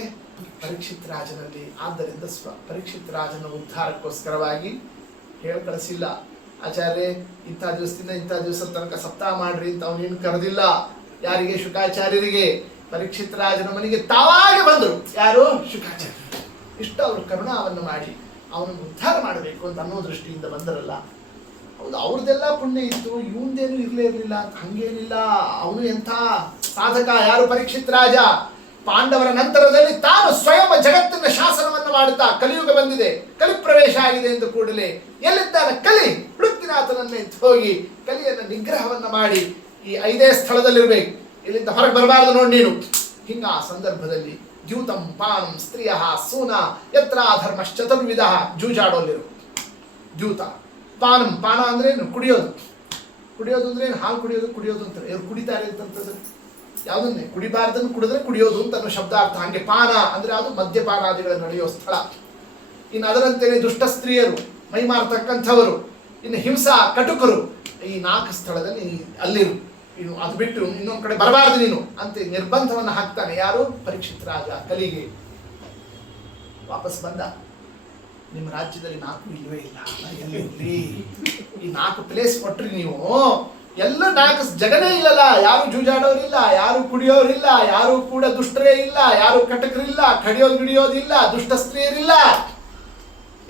ಪರೀಕ್ಷಿತ್ ರಾಜನಲ್ಲಿ. ಆದ್ದರಿಂದ ಪರೀಕ್ಷಿತ್ ರಾಜನ ಉದ್ಧಾರಕ್ಕೋಸ್ಕರವಾಗಿ ಹೇಳಿ ಕಳಿಸಿಲ್ಲ, ಆಚಾರ್ಯ ಇಂಥ ದಿವಸದಿಂದ ಇಂಥ ದಿವಸದ ತನಕ ಸಪ್ತಾಹ ಮಾಡ್ರಿ ಅಂತ ಅವನೇನು ಕರೆದಿಲ್ಲ. ಯಾರಿಗೆ? ಶುಕಾಚಾರ್ಯರಿಗೆ. ಪರೀಕ್ಷಿತ್ ರಾಜನ ಮನೆಗೆ ತಾವಾಗಿ ಬಂದರು. ಯಾರು? ಶುಕಾಚಾರ್ಯ. ಇಷ್ಟು ಅವರು ಕರುಣಾವನ್ನು ಮಾಡಿ ಅವನನ್ನು ಉದ್ಧಾರ ಮಾಡಬೇಕು ಅಂತ ಅನ್ನೋ ದೃಷ್ಟಿಯಿಂದ ಬಂದರಲ್ಲ. ಹೌದು, ಅವ್ರದ್ದೆಲ್ಲ ಪುಣ್ಯ ಇತ್ತು, ಇವಂದೇನು ಇರಲೇ ಇರಲಿಲ್ಲ ಅಂತ ಹಂಗೇನಿಲ್ಲ. ಅವನು ಎಂಥ ಸಾಧಕ, ಯಾರು ಪರೀಕ್ಷಿತ್ ರಾಜ. ಪಾಂಡವರ ನಂತರದಲ್ಲಿ ತಾನು ಸ್ವಯಂ ಜಗತ್ತಿನ ಶಾಸನವನ್ನು ಮಾಡುತ್ತಾ, ಕಲಿಯುಗ ಬಂದಿದೆ, ಕಲಿ ಪ್ರವೇಶ ಆಗಿದೆ ಎಂದು ಕೂಡಲೇ ಎಲ್ಲಿದ್ದಾನೆ ಕಲಿ, ಹುಡುಕಿನಾಥನನ್ನೇ ಹೋಗಿ ಕಲಿಯನ್ನು ನಿಗ್ರಹವನ್ನು ಮಾಡಿ ಈ 5 ಸ್ಥಳದಲ್ಲಿರ್ಬೇಕು, ಇಲ್ಲಿಂದ ಹೊರಗೆ ಬರಬಾರದು ನೋಡಿ ನೀನು. ಹಿಂಗ ಆ ಸಂದರ್ಭದಲ್ಲಿ ದ್ಯೂತಂ ಪಾನಂ ಸ್ತ್ರೀಯ ಸೂನ ಯತ್ರ ಧರ್ಮಶ್ಚತುರ್ವಿಧ ಜೂಜಾಡೋಲ್ಲಿರು. ದ್ಯೂತ ಪಾನಂ, ಪಾನ ಅಂದ್ರೆ ಏನು? ಕುಡಿಯೋದು. ಕುಡಿಯೋದು ಅಂದ್ರೆ ಏನು? ಹಾಲು ಕುಡಿಯೋದು ಅಂತಾರೆ. ಇವ್ರು ಕುಡಿತಾರೆ ಅಂತಂತಂದ್ರೆ ಯಾವುದನ್ನೇ ಕುಡಿಬಾರ್ದನ್ನು ಕುಡಿದ್ರೆ ಕುಡಿಯೋದು ಅಂತ ಅನ್ನೋ ಶಬ್ದಾರ್ಥ. ಹಾಗೆ ಪಾನ ಅಂದ್ರೆ ಅದು ಮದ್ಯಪಾನಾದಿಗಳ ನಡೆಯೋ ಸ್ಥಳ. ಇನ್ನು ಅದರಂತೆಯೇ ದುಷ್ಟ ಸ್ತ್ರೀಯರು, ಮೈ ಮಾರತಕ್ಕಂಥವರು, ಇನ್ನು ಹಿಂಸಾ ಕಟುಕರು, ಈ 4 ಸ್ಥಳದಲ್ಲಿ ಅಲ್ಲಿರು. ಇನ್ನು ಅದು ಬಿಟ್ಟು ಇನ್ನೊಂದು ಕಡೆ ಬರಬಾರ್ದು ನೀನು ಅಂತ ನಿರ್ಬಂಧವನ್ನು ಹಾಕ್ತಾನೆ. ಯಾರು? ಪರೀಕ್ಷಿತ್ ರಾಜ ಕಲಿಗೆ. ವಾಪಸ್ ಬಂದ. ನಿಮ್ಮ ರಾಜ್ಯದಲ್ಲಿ 4 ಇಲ್ಲವೇ ಇಲ್ಲ, ಎಲ್ಲಿರ್ಲಿ? ಈ 4 ಪ್ಲೇಸ್ ಕೊಟ್ರಿ ನೀವು, ಎಲ್ಲ 4 ಜಗನೇ ಇಲ್ಲಲ್ಲ. ಯಾರು ಜೂಜಾಡೋರಿಲ್ಲ, ಯಾರು ಕುಡಿಯೋರಿಲ್ಲ, ಯಾರು ಕೂಡ ದುಷ್ಟರೇ ಇಲ್ಲ, ಯಾರು ಕಟಕರಿಲ್ಲ, ಗಿಡಿಯೋದಿಲ್ಲ, ದುಷ್ಟ ಸ್ತ್ರೀಯರಿಲ್ಲ.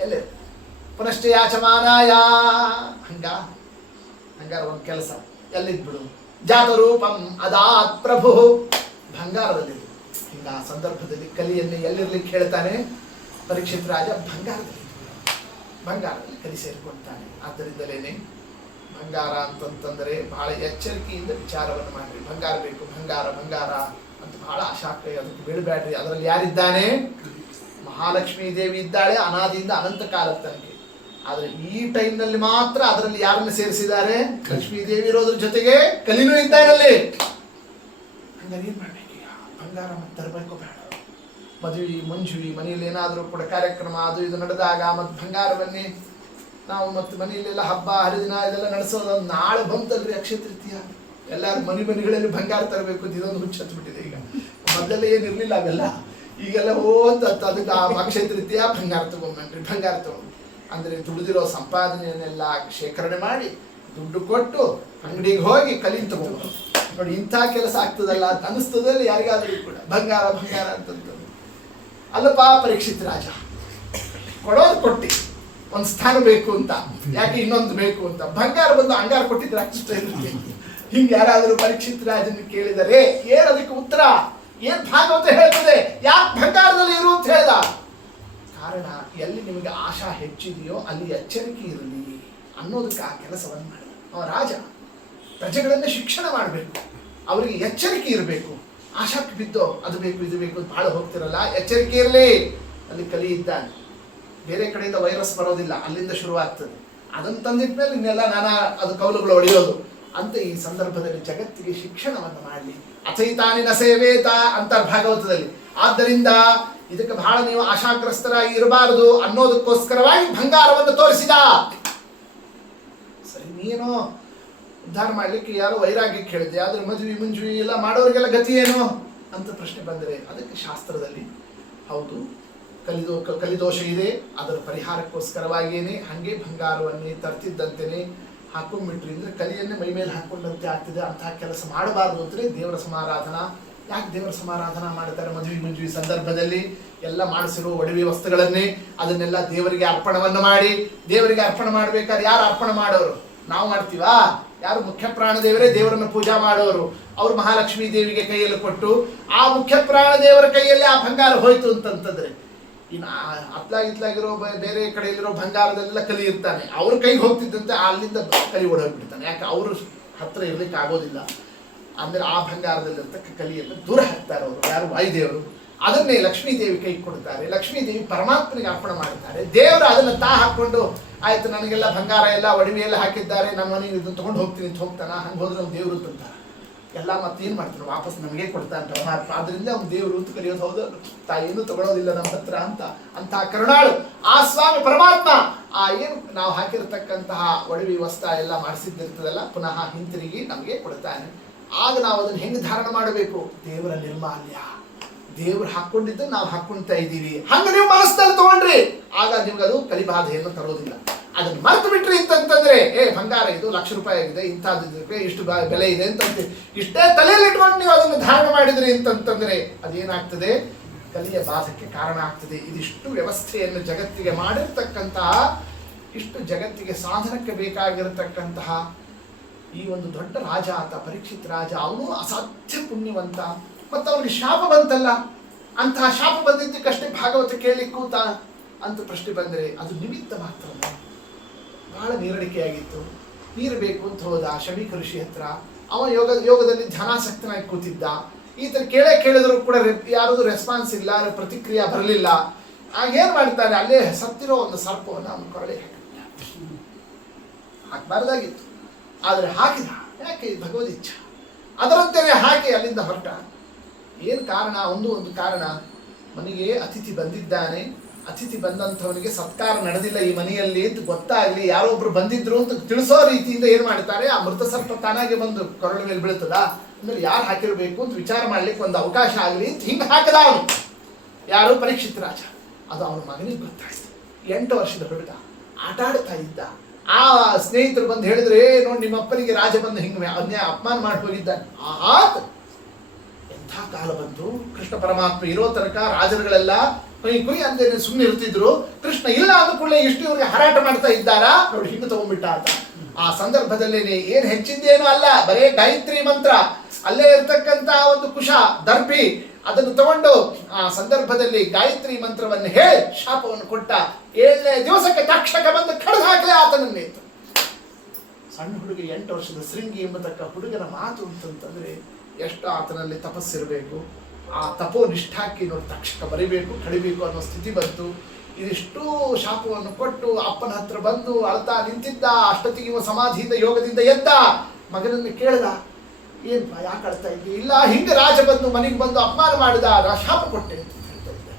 ಎಲ್ಲೇ ಪುನಶ್ಚ ಯಾಚಮಾನಾಯ. ಹಂಗಾರ ಒಂದು ಕೆಲಸ, ಎಲ್ಲಿದ್ಬಿಡು? ಜಾತರೂಪಂ ಅದಾತ್ ಪ್ರಭು, ಬಂಗಾರದಲ್ಲಿ. ಹಿಂಗ ಆ ಸಂದರ್ಭದಲ್ಲಿ ಕಲಿಯನ್ನು ಎಲ್ಲಿರ್ಲಿಕ್ಕೆ ಹೇಳ್ತಾನೆ ಪರೀಕ್ಷಿತ್ ರಾಜ? ಬಂಗಾರದಲ್ಲಿ ಕಲಿ ಸೇರಿಕೊಳ್ತಾನೆ. ಆದ್ದರಿಂದಲೇನೆ ಬಂಗಾರ ಅಂತಂತಂದರೆ ಬಹಳ ಎಚ್ಚರಿಕೆಯಿಂದ ವಿಚಾರವನ್ನು ಮಾಡ್ರಿ. ಬಂಗಾರ ಬೇಕು, ಬಂಗಾರ ಅಂತ ಬಹಳ ಆಶಾಕ್ರಿ, ಅದಕ್ಕೆ ಬೀಳಬೇಡ್ರಿ. ಅದರಲ್ಲಿ ಯಾರಿದ್ದಾನೆ? ಮಹಾಲಕ್ಷ್ಮೀ ದೇವಿ ಇದ್ದಾಳೆ, ಅನಾದಿಯಿಂದ ಅನಂತ ಕಾಲದ ತನಕ. ಆದ್ರೆ ಈ ಟೈಮ್ನಲ್ಲಿ ಮಾತ್ರ ಅದರಲ್ಲಿ ಯಾರನ್ನು ಸೇರಿಸಿದ್ದಾರೆ? ಲಕ್ಷ್ಮೀ ದೇವಿ ಇರೋದ್ರ ಜೊತೆಗೆ ಕಲಿನೂ ಇದ್ದಾರಲ್ಲಿ. ಹಂಗಾರೆ ಏನ್ ಮಾಡ್ಬೇಕೀಗ? ಬಂಗಾರ ಮತ್ತೆ ತರಬೇಕು ಬೇಡ? ಮದುವೆ ಮಂಜುವಿ ಮನೆಯಲ್ಲಿ ಏನಾದರೂ ಕೂಡ ಕಾರ್ಯಕ್ರಮ ಅದು ಇದು ನಡೆದಾಗ ಮತ್ತೆ ಬಂಗಾರವನ್ನೇ ನಾವು ಮತ್ತೆ ಮನೆಯಲ್ಲೆಲ್ಲ ಹಬ್ಬ ಹರಿದಿನ ಇದೆಲ್ಲ ನಡೆಸೋದು. ನಾಳೆ ಬಂತಲ್ರಿ ಅಕ್ಷಯ ತೃತೀಯ, ಎಲ್ಲರೂ ಮನೆಗಳಲ್ಲಿ ಬಂಗಾರ ತರಬೇಕು ಅಂತ ಇದೊಂದು ಹುಚ್ಚು ಹತ್ಬಿಟ್ಟಿದೆ. ಈಗ ಮೊದಲೆಲ್ಲ ಏನಿರ್ಲಿಲ್ಲ ಅವೆಲ್ಲ, ಈಗೆಲ್ಲ ಅಂತ ಅದಕ್ಕೆ ಅಕ್ಷಯ ತೃತೀಯ ಬಂಗಾರ ತಗೊಂಡ್ಬನ್ರಿ, ಬಂಗಾರ ತಗೊಂಡು ಅಂದ್ರೆ ದುಡಿದಿರೋ ಸಂಪಾದನೆಯನ್ನೆಲ್ಲ ಶೇಖರಣೆ ಮಾಡಿ ದುಡ್ಡು ಕೊಟ್ಟು ಅಂಗಡಿಗೆ ಹೋಗಿ ಕಲಿನ್ ತಗೊಂಡು ನೋಡಿ. ಇಂಥ ಕೆಲಸ ಆಗ್ತದಲ್ಲ ಅಂತ ಅನಿಸ್ತದಲ್ಲಿ ಯಾರಿಗಾದ್ರೂ ಕೂಡ ಬಂಗಾರ ಅಂತಂದು. ಅಲ್ಲಪ್ಪ ಪರೀಕ್ಷಿತ್ ರಾಜ ಕೊಡೋದು ಕೊಟ್ಟಿ, ಒಂದು ಸ್ಥಾನ ಬೇಕು ಅಂತ, ಯಾಕೆ ಇನ್ನೊಂದು ಬೇಕು ಅಂತ ಬಂಗಾರ ಬಂದು ಅಂಗಾರ ಕೊಟ್ಟಿದ್ರೆ ಅಷ್ಟೇ. ಹಿಂಗೆ ಯಾರಾದರೂ ಪರೀಕ್ಷಿತ್ ರಾಜನ ಕೇಳಿದರೆ ಏನದಕ್ಕೆ ಉತ್ತರ? ಏನ್ ಭಾಗವತ ಹೇಳ್ತದೆ? ಯಾಕೆ ಬಂಗಾರದಲ್ಲಿ ಇರು ಅಂತ ಹೇಳ್ದ? ಕಾರಣ, ಎಲ್ಲಿ ನಿಮಗೆ ಆಶಾ ಹೆಚ್ಚಿದೆಯೋ ಅಲ್ಲಿ ಎಚ್ಚರಿಕೆ ಇರಲಿ ಅನ್ನೋದಕ್ಕೆ ಆ ಕೆಲಸವನ್ನು ಮಾಡಿ. ಅವ ರಾಜ ಪ್ರಜೆಗಳನ್ನೇ ಶಿಕ್ಷಣ ಮಾಡಬೇಕು, ಅವರಿಗೆ ಎಚ್ಚರಿಕೆ ಇರಬೇಕು. ಆಶಾಕ್ಕೆ ಬಿದ್ದೋ ಅದು ಬೇಕು ಇದು ಬೇಕು ಅಂತ ಭಾಳ ಹೋಗ್ತಿರಲ್ಲ, ಎಚ್ಚರಿಕೆ ಇರಲಿ. ಅಲ್ಲಿ ಕಲಿ ಇದ್ದಾನೆ, ಬೇರೆ ಕಡೆಯಿಂದ ವೈರಸ್ ಬರೋದಿಲ್ಲ, ಅಲ್ಲಿಂದ ಶುರುವಾಗ್ತದೆ. ಅದನ್ನು ತಂದಿಟ್ಮೇಲೆ ಇನ್ನೆಲ್ಲ ಅದು ಕೌಲುಗಳು ಹೊಡೆಯೋದು ಅಂತ. ಈ ಸಂದರ್ಭದಲ್ಲಿ ಜಗತ್ತಿಗೆ ಶಿಕ್ಷಣವನ್ನು ಮಾಡಲಿ. ಅಥೈತಾನಿನ ಸೇವೇತ ಅಂತಾರೆ ಭಾಗವತದಲ್ಲಿ. ಆದ್ದರಿಂದ ಇದಕ್ಕೆ ಬಹಳ ನೀವು ಆಶಾಗ್ರಸ್ತರಾಗಿ ಇರಬಾರದು ಅನ್ನೋದಕ್ಕೋಸ್ಕರವಾಗಿ ಬಂಗಾರವನ್ನು ತೋರಿಸಿದ. ಸರಿ, ನೀನು ಉದ್ಧಾರ ಮಾಡ್ಲಿಕ್ಕೆ ಯಾರೋ ವೈರಾಗ್ಯಕ್ಕೆ ಹೇಳಿದೆ, ಆದ್ರೆ ಮದುವೆ ಮುಂಜುವಿ ಎಲ್ಲ ಮಾಡೋರಿಗೆಲ್ಲ ಗತಿ ಏನು ಅಂತ ಪ್ರಶ್ನೆ ಬಂದರೆ ಅದಕ್ಕೆ ಶಾಸ್ತ್ರದಲ್ಲಿ ಹೌದು ಕಲಿದೋಷ ಇದೆ, ಅದರ ಪರಿಹಾರಕ್ಕೋಸ್ಕರವಾಗಿಯೇ ಹಂಗೆ ಬಂಗಾರವನ್ನೇ ತರ್ತಿದ್ದಂತೆಯೇ ಹಾಕೊಂಡ್ಬಿಟ್ರಿ ಅಂದ್ರೆ ಕಲಿಯನ್ನೇ ಮೈ ಮೇಲೆ ಹಾಕೊಂಡಂತೆ ಆಗ್ತಿದೆ. ಅಂತಹ ಕೆಲಸ ಮಾಡಬಾರ್ದು ಅಂತಲೇ ದೇವರ ಸಮಾರಾಧನಾ. ಯಾಕೆ ದೇವರ ಸಮಾರಾಧನಾ ಮಾಡ್ತಾರೆ? ಮದುವೆ ಮುಂಜುವಿ ಸಂದರ್ಭದಲ್ಲಿ ಎಲ್ಲ ಮಾಡಿಸಿರೋ ಒಡವೆ ವಸ್ತುಗಳನ್ನೇ ಅದನ್ನೆಲ್ಲ ದೇವರಿಗೆ ಅರ್ಪಣವನ್ನು ಮಾಡಿ, ದೇವರಿಗೆ ಅರ್ಪಣೆ ಮಾಡ್ಬೇಕಾದ್ರೆ ಯಾರು ಅರ್ಪಣೆ ಮಾಡೋರು? ನಾವು ಮಾಡ್ತೀವಾ? ಯಾರು? ಮುಖ್ಯ ಪ್ರಾಣ ದೇವರೇ ದೇವರನ್ನು ಪೂಜಾ ಮಾಡೋರು. ಅವ್ರು ಮಹಾಲಕ್ಷ್ಮೀ ದೇವಿಗೆ ಕೈಯಲ್ಲಿ ಕೊಟ್ಟು ಆ ಮುಖ್ಯ ಪ್ರಾಣ ದೇವರ ಕೈಯಲ್ಲಿ ಆ ಬಂಗಾರ ಹೋಯ್ತು ಅಂತಂತಂದ್ರೆ, ಇನ್ನು ಅತ್ಲಾಗಿರೋ ಬೇರೆ ಕಡೆಯಲ್ಲಿರೋ ಬಂಗಾರದಲ್ಲೆಲ್ಲ ಕಲಿ ಇರ್ತಾನೆ, ಅವ್ರ ಕೈಗೆ ಹೋಗ್ತಿದ್ದಂತೆ ಅಲ್ಲಿಂದ ಕಲಿ ಓಡೋಗ್ಬಿಡ್ತಾನೆ. ಯಾಕೆ? ಅವ್ರ ಹತ್ರ ಇರ್ಲಿಕ್ಕೆ ಆಗೋದಿಲ್ಲ. ಅಂದ್ರೆ ಆ ಬಂಗಾರದಲ್ಲಿರ್ತಕ್ಕ ಕಲಿಯನ್ನು ದೂರ ಹಾಕ್ತಾರೆ ಅವರು. ಯಾರು? ವಾಯುದೇವರು. ಅದನ್ನೇ ಲಕ್ಷ್ಮೀ ದೇವಿ ಕೈ ಕೊಡ್ತಾರೆ. ಲಕ್ಷ್ಮೀ ದೇವಿ ಪರಮಾತ್ಮನಿಗೆ ಅರ್ಪಣೆ ಮಾಡ್ತಾರೆ. ದೇವರು ಅದನ್ನು ಹಾಕೊಂಡು ಆಯ್ತು ನನಗೆಲ್ಲ ಬಂಗಾರ ಎಲ್ಲ ಒಡವೆ ಎಲ್ಲ ಹಾಕಿದ್ದಾರೆ, ನನ್ನ ಮನೆಗೆ ಇದನ್ನು ತೊಗೊಂಡು ಹೋಗ್ತೀನಿ ಅಂತ ಹೋಗ್ತಾನ. ಹಂಗೆ ಹೋದ್ರೆ ಅವ್ನು ದೇವರು ಅಂತಾರೆ ಎಲ್ಲ. ಮತ್ತೇನು ಮಾಡ್ತಾನೆ? ವಾಪಸ್ ನಮಗೆ ಕೊಡ್ತಾನೆ ಪರಮಾತ್ಮ. ಆದ್ರಿಂದ ಅವ್ನು ದೇವರು ಅಂತ ಕರೆಯೋದು. ಹೌದು, ತಾಯಿಯನ್ನು ತಗೊಳ್ಳೋದಿಲ್ಲ ನಮ್ಮ ಹತ್ರ ಅಂತ ಕರುಣಾಳು ಆ ಸ್ವಾಮಿ ಪರಮಾತ್ಮ. ಆ ಏನು ನಾವು ಹಾಕಿರ್ತಕ್ಕಂತಹ ಒಡವೆ ವಸ್ತ್ರ ಎಲ್ಲ ಮಾಡಿಸಿದ್ದಿರ್ತದಲ್ಲ, ಪುನಃ ಹಿಂತಿರುಗಿ ನಮಗೆ ಕೊಡ್ತಾನೆ. ಆಗ ನಾವು ಅದನ್ನು ಹೆಂಗೆ ಧಾರಣ ಮಾಡಬೇಕು? ದೇವರ ನಿರ್ಮಾಲ್ಯ, ದೇವ್ರು ಹಾಕೊಂಡಿದ್ದನ್ನು ನಾವು ಹಾಕ್ಕೊಳ್ತಾ ಇದ್ದೀವಿ. ಹಂಗೆ ನೀವು ಮನಸ್ಸಲ್ಲಿ ತಗೊಂಡ್ರಿ, ಆಗ ನಿಮ್ಗೆ ಅದು ಕಲಿಬಾಧೆಯನ್ನು ತರೋದಿಲ್ಲ. ಅದನ್ನು ಮರೆತು ಬಿಟ್ರಿ ಅಂತಂತಂದ್ರೆ, ಬಂಗಾರ ಇದು ₹1,00,000 ಆಗಿದೆ, ಇಂಥದ್ದಕ್ಕೆ ಇಷ್ಟು ಬೆಲೆ ಇದೆ ಅಂತಂತೆ ಇಷ್ಟೇ ತಲೆಯಲ್ಲಿ ಇಟ್ಕೊಂಡು ನೀವು ಅದನ್ನು ಧಾರಣ ಮಾಡಿದ್ರಿ ಅಂತಂತಂದ್ರೆ ಅದೇನಾಗ್ತದೆ? ಕಲಿಯ ಬಾಧಕ್ಕೆ ಕಾರಣ ಆಗ್ತದೆ. ಇದಿಷ್ಟು ವ್ಯವಸ್ಥೆಯನ್ನು ಜಗತ್ತಿಗೆ ಮಾಡಿರ್ತಕ್ಕಂತಹ ಇಷ್ಟು ಜಗತ್ತಿಗೆ ಸಾಧನಕ್ಕೆ ಬೇಕಾಗಿರತಕ್ಕಂತಹ ಈ ಒಂದು ದೊಡ್ಡ ರಾಜ ಆತ ಪರೀಕ್ಷಿತ್ ರಾಜ, ಅವನು ಅಸಾಧ್ಯ ಪುಣ್ಯವಂತ, ಮತ್ತು ಅವನಿಗೆ ಶಾಪ ಬಂತಲ್ಲ, ಅಂತಹ ಶಾಪ ಬಂದಿದ್ದಕ್ಕಷ್ಟೇ ಭಾಗವತ ಕೇಳಲಿಕ್ಕೆ ಕೂತ ಅಂತ ಪ್ರಶ್ನೆ ಬಂದರೆ ಅದು ನಿಮಿತ್ತ ಮಾತ್ರ. ಬಹಳ ನೀರಡಿಕೆಯಾಗಿತ್ತು. ನೀರು ಬೇಕು ಅಂತ ಹೋದ ಶಮೀಕ ಋಷಿ ಹತ್ರ. ಅವ ಯೋಗದಲ್ಲಿ ಧ್ಯಾನಾಸಕ್ತನಾಗಿ ಕೂತಿದ್ದ. ಈತ ಕೇಳಿದ್ರು ಕೂಡ ಯಾರದು ರೆಸ್ಪಾನ್ಸ್ ಇಲ್ಲ, ಪ್ರತಿಕ್ರಿಯೆ ಬರಲಿಲ್ಲ. ಆಗೇನು ಮಾಡ್ತಾನೆ, ಅಲ್ಲೇ ಸತ್ತಿರೋ ಒಂದು ಸರ್ಪವನ್ನು ಅವನು ಕೊರಳಿ ಹಾಕಬಾರ್ದಾಗಿತ್ತು, ಆದರೆ ಹಾಕಿದ. ಯಾಕೆ? ಭಗವದಿಚ್ಛ. ಅದರಂತೆಯೇ ಹಾಕಿ ಅಲ್ಲಿಂದ ಹೊರಟ. ಏನು ಕಾರಣ? ಒಂದು ಕಾರಣ, ಮನೆಗೆ ಅತಿಥಿ ಬಂದಿದ್ದಾನೆ, ಅತಿಥಿ ಬಂದಂಥವನಿಗೆ ಸತ್ಕಾರ ನಡೆದಿಲ್ಲ ಈ ಮನೆಯಲ್ಲಿ ಅಂತ ಗೊತ್ತಾಗಲಿ, ಯಾರೊಬ್ರು ಬಂದಿದ್ರು ಅಂತ ತಿಳಿಸೋ ರೀತಿಯಿಂದ ಏನು ಮಾಡ್ತಾರೆ, ಆ ಮೃತ ಸರ್ಪ ತಾನಾಗೆ ಬಂದು ಕೊರಳ ಮೇಲೆ ಬೀಳ್ತದ ಅಂದ್ರೆ ಯಾರು ಹಾಕಿರಬೇಕು ಅಂತ ವಿಚಾರ ಮಾಡ್ಲಿಕ್ಕೆ ಒಂದು ಅವಕಾಶ ಆಗಲಿ ಅಂತ ಹಿಂಗೆ ಹಾಕದ ಅವನು. ಯಾರು? ಪರೀಕ್ಷಿತ್ ರಾಜ. ಅದು ಅವನ ಮಗನಿಗೆ ಗೊತ್ತಾಯ್ತು. 8 ವರ್ಷದ ಹುಡುಗ ಆಟ ಆಡ್ತಾ ಇದ್ದ. ಆ ಸ್ನೇಹಿತರು ಬಂದು ಹೇಳಿದ್ರೆ, ನೋಡಿ ನಿಮ್ಮ ಅಪ್ಪನಿಗೆ ರಾಜ ಬಂದು ಹಿಂಗೆ ಅಪಮಾನ ಮಾಡಿ ಹೋಗಿದ್ದಾನೆ. ಎಂಥ ಕಾಲ ಬಂತು. ಕೃಷ್ಣ ಪರಮಾತ್ಮ ಇರೋ ತನಕ ರಾಜರುಗಳೆಲ್ಲ ಕುಯ್ ಅಂದೇನೆ ಸುಮ್ಮನೆ ಇರ್ತಿದ್ರು. ಕೃಷ್ಣ ಇಲ್ಲ ಅಂದ ಕೂಡಲೇ ಇಷ್ಟು ಇವ್ರಿಗೆ ಹಾರಾಟ ಮಾಡ್ತಾ ಇದ್ದಾರಾ ನೋಡಿ, ಹಿಂಗೆ ತಗೊಂಡ್ಬಿಟ್ಟ ಆತ. ಆ ಸಂದರ್ಭದಲ್ಲಿ ಏನು ಹೆಚ್ಚಿದ್ದೇನೂ ಅಲ್ಲ, ಬರೇ ಗಾಯತ್ರಿ ಮಂತ್ರ, ಅಲ್ಲೇ ಇರ್ತಕ್ಕಂಥ ಒಂದು ಕುಶ ದರ್ಪಿ ಅದನ್ನು ತಗೊಂಡು ಆ ಸಂದರ್ಭದಲ್ಲಿ ಗಾಯತ್ರಿ ಮಂತ್ರವನ್ನು ಹೇಳಿ ಶಾಪವನ್ನು ಕೊಟ್ಟ. 7ನೇ ದಿವಸಕ್ಕೆ ತಕ್ಷಕ ಬಂದು ಕಡ್ದು ಹಾಕಲೇ ಆತನನ್ನೇತು. ಸಣ್ಣ ಹುಡುಗ 8 ವರ್ಷದ ಶೃಂಗಿ ಎಂಬತಕ್ಕ ಹುಡುಗನ ಮಾತು ಅಂತಂತಂದ್ರೆ ಎಷ್ಟು ಆತನಲ್ಲಿ ತಪಸ್ಸಿರಬೇಕು. ಆ ತಪೋ ನಿಷ್ಠಾಕಿ ನೋಡಿ ತಕ್ಷಕ ಬರಿಬೇಕು, ಕಡಿಬೇಕು ಅನ್ನೋ ಸ್ಥಿತಿ ಬಂತು. ಇದಿಷ್ಟು ಶಾಪವನ್ನು ಕೊಟ್ಟು ಅಪ್ಪನ ಹತ್ರ ಬಂದು ಅಳ್ತಾ ನಿಂತಿದ್ದ. ಅಷ್ಟೊತ್ತಿಗೆ ಸಮಾಧಿಯಿಂದ ಯೋಗದಿಂದ ಎದ್ದ. ಮಗನನ್ನು ಕೇಳ್ದ, ಏನ್ಪ ಯಾಕೆ ಅಳ್ತಾ ಇದ್ದಿ? ಇಲ್ಲ, ಹಿಂಗೆ ರಾಜ ಬಂದು ಮನೆಗೆ ಬಂದು ಅಪಮಾನ ಮಾಡಿದ, ಶಾಪ ಕೊಟ್ಟೆ ಅಂತ ಹೇಳ್ತಾ ಇದ್ದ.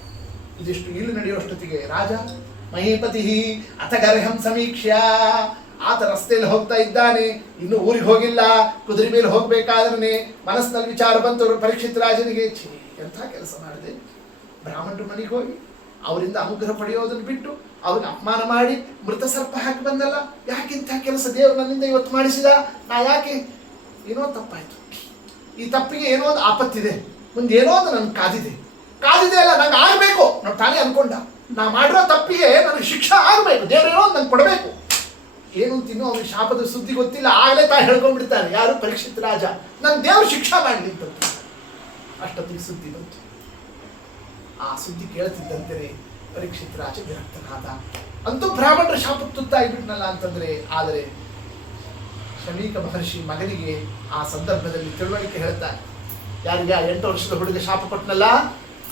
ಇದಿಷ್ಟು ಇಲ್ಲಿ ನಡೆಯುವಷ್ಟೊತ್ತಿಗೆ ರಾಜ ಮಹೀಪತಿ ಅಥಗರ್ಹಂ ಸಮೀಕ್ಷ್ಯ, ಆತ ರಸ್ತೆಯಲ್ಲಿ ಹೋಗ್ತಾ ಇದ್ದಾನೆ, ಇನ್ನು ಊರಿಗೆ ಹೋಗಿಲ್ಲ, ಕುದುರೆ ಮೇಲೆ ಹೋಗ್ಬೇಕಾದ್ರೆ ಮನಸ್ಸಿನಲ್ಲಿ ವಿಚಾರ ಬಂತು ಪರೀಕ್ಷಿತ್ ರಾಜನಿಗೆ, ಎಂಥ ಕೆಲಸ ಮಾಡಿದೆ. ಬ್ರಾಹ್ಮಣರ ಮನೆಗೆ ಹೋಗಿ ಅವರಿಂದ ಅನುಗ್ರಹ ಪಡೆಯೋದನ್ನು ಬಿಟ್ಟು ಅವ್ರಿಗೆ ಅಪಮಾನ ಮಾಡಿ ಮೃತ ಸರ್ಪ ಹಾಕಿ ಬಂದಲ್ಲ, ಯಾಕಿಂಥ ಕೆಲಸ ದೇವರು ನನ್ನಿಂದ ಇವತ್ತು ಮಾಡಿಸಿದ? ನಾ ಯಾಕೆ? ಏನೋ ತಪ್ಪಾಯ್ತು. ಈ ತಪ್ಪಿಗೆ ಏನೋ ಒಂದು ಆಪತ್ತಿದೆ, ಮುಂದೆ ಏನೋ ಒಂದು ನನ್ಗೆ ಕಾದಿದೆ ಅಲ್ಲ, ನಂಗೆ ಆಗಬೇಕು. ನಾವು ತಾನೇ ಅನ್ಕೊಂಡ, ನಾ ಮಾಡಿರೋ ತಪ್ಪಿಗೆ ನನಗೆ ಶಿಕ್ಷೆ ಆಗಬೇಕು, ದೇವರೇನೋ ನಂಗೆ ಕೊಡಬೇಕು. ಏನು ತಿನ್ನೋ ಅವ್ರಿಗೆ ಶಾಪದ ಸುದ್ದಿ ಗೊತ್ತಿಲ್ಲ, ಆಗಲೇ ತಾ ಹೇಳ್ಕೊಂಡ್ಬಿಡ್ತಾನೆ. ಯಾರು? ಪರೀಕ್ಷಿತ್ ರಾಜ. ನನ್ನ ದೇವರು ಶಿಕ್ಷಾ ಮಾಡಲಿ ಅಂತ ಅಷ್ಟೊತ್ತಿಗೆ ಸುದ್ದಿ ಬಂತು. ಆ ಸುದ್ದಿ ಕೇಳ್ತಿದ್ದಂತೆ ಪರೀಕ್ಷಿತ್ ರಾಜ ವಿರಕ್ತನಾದ. ಅಂತೂ ಬ್ರಾಹ್ಮಣರ ಶಾಪಕ್ಕೆ ತುತ್ತಾಗಿಬಿಟ್ನಲ್ಲ ಅಂತಂದ್ರೆ. ಆದರೆ ಶಮೀಕ ಮಹರ್ಷಿ ಮಗನಿಗೆ ಆ ಸಂದರ್ಭದಲ್ಲಿ ತಿಳುವಳಿಕೆ ಹೇಳ್ತಾನೆ. ಯಾರಿಗೆ? 8 ವರ್ಷದ ಹುಡುಗ ಶಾಪ ಕೊಟ್ಟನಲ್ಲ,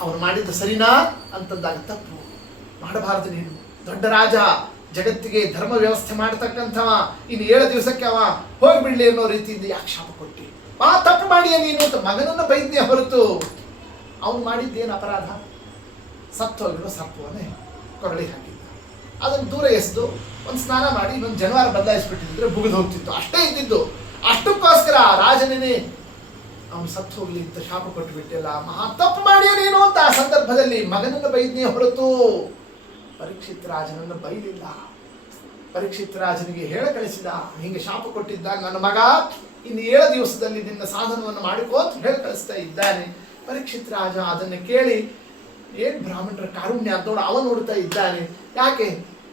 ಅವನು ಮಾಡಿದ್ದು ಸರಿನಾ ಅಂತಂದಾಗ, ತಪ್ಪು ಮಾಡಬಾರದು, ನೀನು ದೊಡ್ಡ ರಾಜ, ಜಗತ್ತಿಗೆ ಧರ್ಮ ವ್ಯವಸ್ಥೆ ಮಾಡತಕ್ಕಂಥವ, ಇನ್ನು 7 ದಿವಸಕ್ಕೆ ಅವ ಹೋಗಿಬಿಡ್ಲಿ ಅನ್ನೋ ರೀತಿಯಿಂದ ಯಾಕೆ ಶಾಪ ಕೊಟ್ಟಿ? ತಪ್ಪು ಮಾಡಿಯ ನೀನು ಅಂತ ಮಗನನ್ನು ಬೈದ್ಯ ಹೊರತು ಅವನು ಮಾಡಿದ್ದೇನು ಅಪರಾಧ? ಸತ್ತೋಗಿರೋ ಸರ್ಪವನ್ನೇ ಕೊರಳಿ ಹಾಕಿದ್ದ. ಅದನ್ನು ದೂರ ಎಸೆದು ಒಂದು ಸ್ನಾನ ಮಾಡಿ ಒಂದು ಜನವಾರ ಬದಲಾಯಿಸ್ಬಿಟ್ಟಿದ್ರೆ ಮುಗಿದು ಹೋಗ್ತಿತ್ತು. ಅಷ್ಟೇ ಇದ್ದಿದ್ದು. ಅಷ್ಟಕ್ಕೋಸ್ಕರ ರಾಜನೇ ಅವನು ಸತ್ತು ಹೋಗ್ಲಿ ಅಂತ ಶಾಪ ಕೊಟ್ಟು ಬಿಟ್ಟಿಲ್ಲ. ಮಹಾ ತಪ್ಪು ಮಾಡಿಯ ನೀನು ಅಂತ ಆ ಸಂದರ್ಭದಲ್ಲಿ ಮಗನನ್ನು ಬೈದ್ನೇ ಹೊರತು ಪರೀಕ್ಷಿತ್ ರಾಜನನ್ನು ಬೈಲಿಲ್ಲ. ಪರೀಕ್ಷಿತ್ ರಾಜನಿಗೆ ಹೇಳ ಕಳಿಸಿದ, ಹಿಂಗೆ ಶಾಪ ಕೊಟ್ಟಿದ್ದ ನನ್ನ ಮಗ, ಇನ್ನು 7 ದಿವಸದಲ್ಲಿ ನಿನ್ನ ಸಾಧನವನ್ನು ಮಾಡಿಕೋತ ಹೇಳಿ ಕಳಿಸ್ತಾ ಇದ್ದಾನೆ. ಪರೀಕ್ಷಿತ್ ರಾಜ ಅದನ್ನು ಕೇಳಿ, ಏನ್ ಬ್ರಾಹ್ಮಣರ ಕಾರುಣ್ಯ ಅಂತ ಅವನು ನೋಡ್ತಾ ಇದ್ದಾನೆ. ಯಾಕೆ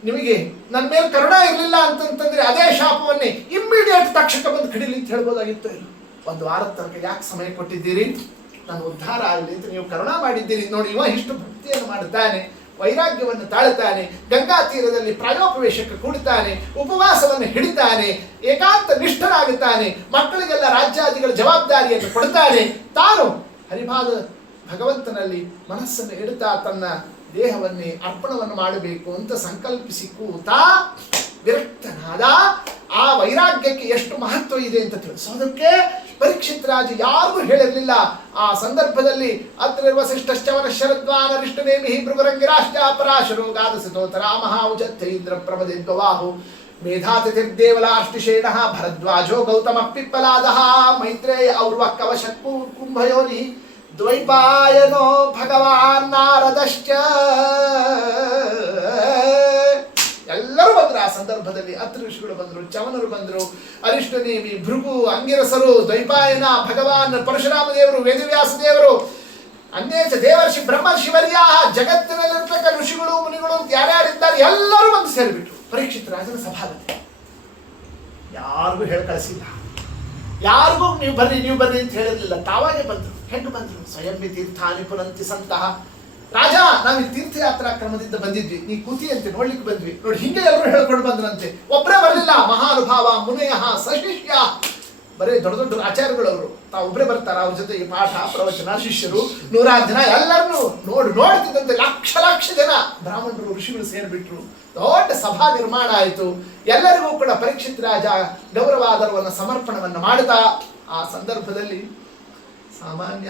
ನಿಮಗೆ ನನ್ನ ಮೇಲೆ ಕರುಣ ಇರಲಿಲ್ಲ ಅಂತಂತಂದ್ರೆ ಅದೇ ಶಾಪವನ್ನೇ ಇಮ್ಮಿಡಿಯೇಟ್ ತಕ್ಷಕ ಬಂದು ಕಡಿಲಿ ಅಂತ ಹೇಳ್ಬೋದಾಗಿತ್ತು. 1 ವಾರದ ತನಕ ಯಾಕೆ ಸಮಯ ಕೊಟ್ಟಿದ್ದೀರಿ? ನಾನು ಉದ್ಧಾರ ಆಗಲಿ ಅಂತ ನೀವು ಕರುಣಾ ಮಾಡಿದ್ದೀರಿ. ನೋಡಿ, ಇವ ಇಷ್ಟು ಭಕ್ತಿಯನ್ನು ಮಾಡುತ್ತಾನೆ, ವೈರಾಗ್ಯವನ್ನು ತಾಳುತ್ತಾನೆ, ಗಂಗಾ ತೀರದಲ್ಲಿ ಪ್ರಾಯೋಪವೇಶಕ್ಕೆ ಕೂಡುತ್ತಾನೆ, ಉಪವಾಸವನ್ನು ಹಿಡಿತಾನೆ, ಏಕಾಂತ ನಿಷ್ಠನಾಗುತ್ತಾನೆ, ಮಕ್ಕಳಿಗೆಲ್ಲ ರಾಜ್ಯಾದಿಗಳ ಜವಾಬ್ದಾರಿಯನ್ನು ಕೊಡ್ತಾನೆ. ತಾನು ಹರಿಭಾದ ಭಗವಂತನಲ್ಲಿ ಮನಸ್ಸನ್ನು ಇಡುತ್ತಾ ತನ್ನ ದೇಹವನ್ನೇ ಅರ್ಪಣವನ್ನು ಮಾಡಬೇಕು ಅಂತ ಸಂಕಲ್ಪಿಸಿ ಕೂತ ವಿರಕ್ತನಾದ. ಆ ವೈರಾಗ್ಯಕ್ಕೆ ಎಷ್ಟು ಮಹತ್ವ ಇದೆ ಅಂತ ತಿಳಿಸೋದಕ್ಕೆ ಪರೀಕ್ಷಿತ್ ರಾಜ ಯಾರಿಗೂ ಹೇಳಿರಲಿಲ್ಲ. ಆ ಸಂದರ್ಭದಲ್ಲಿ ಅತ್ರ ವಸಿಷ್ಠಶ್ಚವನ ಶರದ್ವಾನರಿಷ್ಟನೇಮಿ ಭೃಗುರಂಗಿರಾಶ್ಚ ಪರಾಶರೋಗಾದಸಿತೋತರ ಮಹಾವುಜತ್ತೈಂದ್ರ ಪ್ರಮದೇದ್ವಾಹು ಮೇಧಾತಿಥಿರ್ದೇವಲಾಷ್ಟಿಷೇಣ ಭರದ್ವಾಜೋ ಗೌತಮ ಪಿಪ್ಪಲಾದಹ ಮೈತ್ರೇಯ ಔರ್ವ ಕವಶ ಕುಂಭಯೋನಿ ದ್ವೈಪಾಯನೋ ಭಗವಾನ್ ನಾರದಶ್ಚ. ಎಲ್ಲರೂ ಬಂದರು. ಆ ಸಂದರ್ಭದಲ್ಲಿ ಅತ್ರ ಋಷಿಗಳು ಬಂದರು, ಚವನರು ಬಂದರು, ಅರಿಷ್ಟನೇಮಿ, ಭೃಗು, ಅಂಗಿರಸರು, ದ್ವೈಪಾಯನ, ಭಗವಾನ್ ಪರಶುರಾಮ ದೇವರು, ವೇದವ್ಯಾಸ ದೇವರು, ಅನೇಕ ದೇವರ್ಷಿ ಬ್ರಹ್ಮರ್ಷಿವರ್ಯ, ಜಗತ್ತಿನಲ್ಲಿರ್ತಕ್ಕ ಋಷಿಗಳು ಮುನಿಗಳು ಅಂತ ಯಾರ್ಯಾರಿದ್ದಾರೆ ಎಲ್ಲರೂ ಬಂದು ಸೇರಿಬಿಟ್ರು ಪರೀಕ್ಷಿತ್ ರಾಜನ ಸಭಾದಲ್ಲಿ ಯಾರಿಗೂ ಹೇಳಿ ಕಳಿಸಿಲ್ಲ, ಯಾರಿಗೂ ನೀವು ಬರ್ರಿ ಅಂತ ಹೇಳಿರ್ಲಿಲ್ಲ, ತಾವಾಗೆ ಬಂದ್ರು. ಹೆಂಗೆ ಬಂದ್ರು? ಸ್ವಯಂ ತೀರ್ಥಾನಿ ಪುನಂತಿ ಸಂತಹ. ರಾಜ, ನಾವು ಈ ತೀರ್ಥಯಾತ್ರಾ ಕ್ರಮದಿಂದ ಬಂದಿದ್ವಿ, ನೀ ಕೂತಿ ಅಂತೆ ನೋಡ್ಲಿಕ್ಕೆ ಬಂದ್ವಿ ನೋಡಿ, ಹಿಂಗೆ ಎಲ್ಲರೂ ಹೇಳ್ಕೊಂಡು ಬಂದ್ರಂತೆ. ಒಬ್ಬರೇ ಬರಲಿಲ್ಲ, ಮಹಾನುಭಾವ ಮುನಯ ಸಶಿಷ್ಯ, ಬರೀ ದೊಡ್ಡ ದೊಡ್ಡ ಆಚಾರ್ಯಗಳವರು ತಾವು ಒಬ್ಬರೇ ಬರ್ತಾರ, ಅವ್ರ ಜೊತೆಗೆ ಪಾಠ ಪ್ರವಚನ, ಶಿಷ್ಯರು 100 ಜನ, ಎಲ್ಲರನ್ನೂ ನೋಡ್ತಿದ್ದಂತೆ ಲಕ್ಷ ಜನ ಬ್ರಾಹ್ಮಣರು ಋಷಿಗಳು ಸೇರ್ಬಿಟ್ರು. ದೊಡ್ಡ ಸಭಾ ನಿರ್ಮಾಣ ಆಯಿತು. ಎಲ್ಲರಿಗೂ ಕೂಡ ಪರೀಕ್ಷಿತ್ ರಾಜ ಗೌರವಾದರವನ್ನು ಸಮರ್ಪಣವನ್ನು ಮಾಡ್ತಾ, ಆ ಸಂದರ್ಭದಲ್ಲಿ ಸಾಮಾನ್ಯ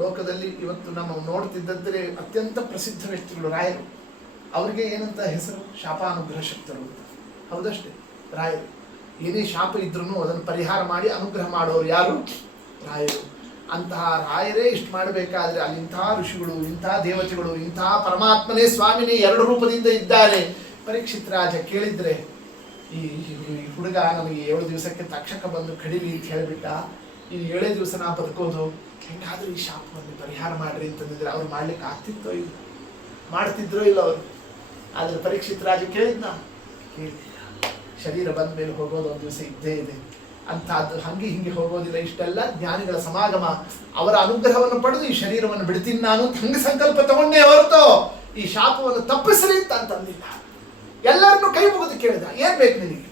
ಲೋಕದಲ್ಲಿ ಇವತ್ತು ನಾವು ನೋಡ್ತಿದ್ದಂತೆ ಅತ್ಯಂತ ಪ್ರಸಿದ್ಧ ವ್ಯಕ್ತಿಗಳು ರಾಯರು. ಅವ್ರಿಗೆ ಏನಂತ ಹೆಸರು? ಶಾಪಾನುಗ್ರಹ ಶಕ್ತರು ಅಂತ. ಹೌದಷ್ಟೇ, ರಾಯರು ಏನೇ ಶಾಪ ಇದ್ರೂ ಅದನ್ನು ಪರಿಹಾರ ಮಾಡಿ ಅನುಗ್ರಹ ಮಾಡೋರು ಯಾರು? ರಾಯರು. ಅಂತಹ ರಾಯರೇ ಇಷ್ಟು ಮಾಡಬೇಕಾದ್ರೆ ಅಲ್ಲಿ ಇಂತಹ ಋಷಿಗಳು, ಇಂತಹ ದೇವತೆಗಳು, ಇಂತಹ ಪರಮಾತ್ಮನೇ ಸ್ವಾಮಿನೇ 2 ರೂಪದಿಂದ ಇದ್ದಾರೆ. ಪರೀಕ್ಷಿತ್ ರಾಜ ಕೇಳಿದ್ರೆ, ಈ ಹುಡುಗ ನನಗೆ 7 ದಿವಸಕ್ಕೆ ತಕ್ಷಕ ಬಂದು ಕಡಿಲಿ ಅಂತ ಹೇಳಿಬಿಟ್ಟ, ಈ 7 ದಿವಸ ನಾ ಬದುಕೋದು, ಹೆಂಗಾದ್ರೂ ಈ ಶಾಪವನ್ನು ಪರಿಹಾರ ಮಾಡ್ರಿ ಅಂತಂದಿದ್ರೆ ಅವ್ರು ಮಾಡ್ಲಿಕ್ಕೆ ಆಗ್ತಿತ್ತೋ ಇಲ್ಲ, ಮಾಡ್ತಿದ್ರೋ ಇಲ್ಲ ಅವರು. ಆದ್ರೆ ಪರೀಕ್ಷಿತ್ ರಾಜ ಕೇಳಿದ್ನ? ಕೇಳಿಲ್ಲ. ಶರೀರ ಬಂದ ಮೇಲೆ ಹೋಗೋದು ಒಂದು ದಿವಸ ಇದ್ದೇ ಇದೆ, ಅಂತಹದ್ದು ಹಂಗೆ ಹಿಂಗೆ ಹೋಗೋದಿಲ್ಲ. ಇಷ್ಟೆಲ್ಲ ಜ್ಞಾನಿಗಳ ಸಮಾಗಮ, ಅವರ ಅನುಗ್ರಹವನ್ನು ಪಡೆದು ಈ ಶರೀರವನ್ನು ಬಿಡ್ತೀನಿ ನಾನು ಹಂಗೆ ಸಂಕಲ್ಪ ತಗೊಂಡೇ ಹೊರತು ಈ ಶಾಪವನ್ನು ತಪ್ಪಿಸಲಿ ಅಂತ ಅಂತಂದಿಲ್ಲ. ಎಲ್ಲರನ್ನು ಕೈ ಮುಗಿದು ಕೇಳಿದ, ಏನ್ ಬೇಕು ನಿನಗೆ,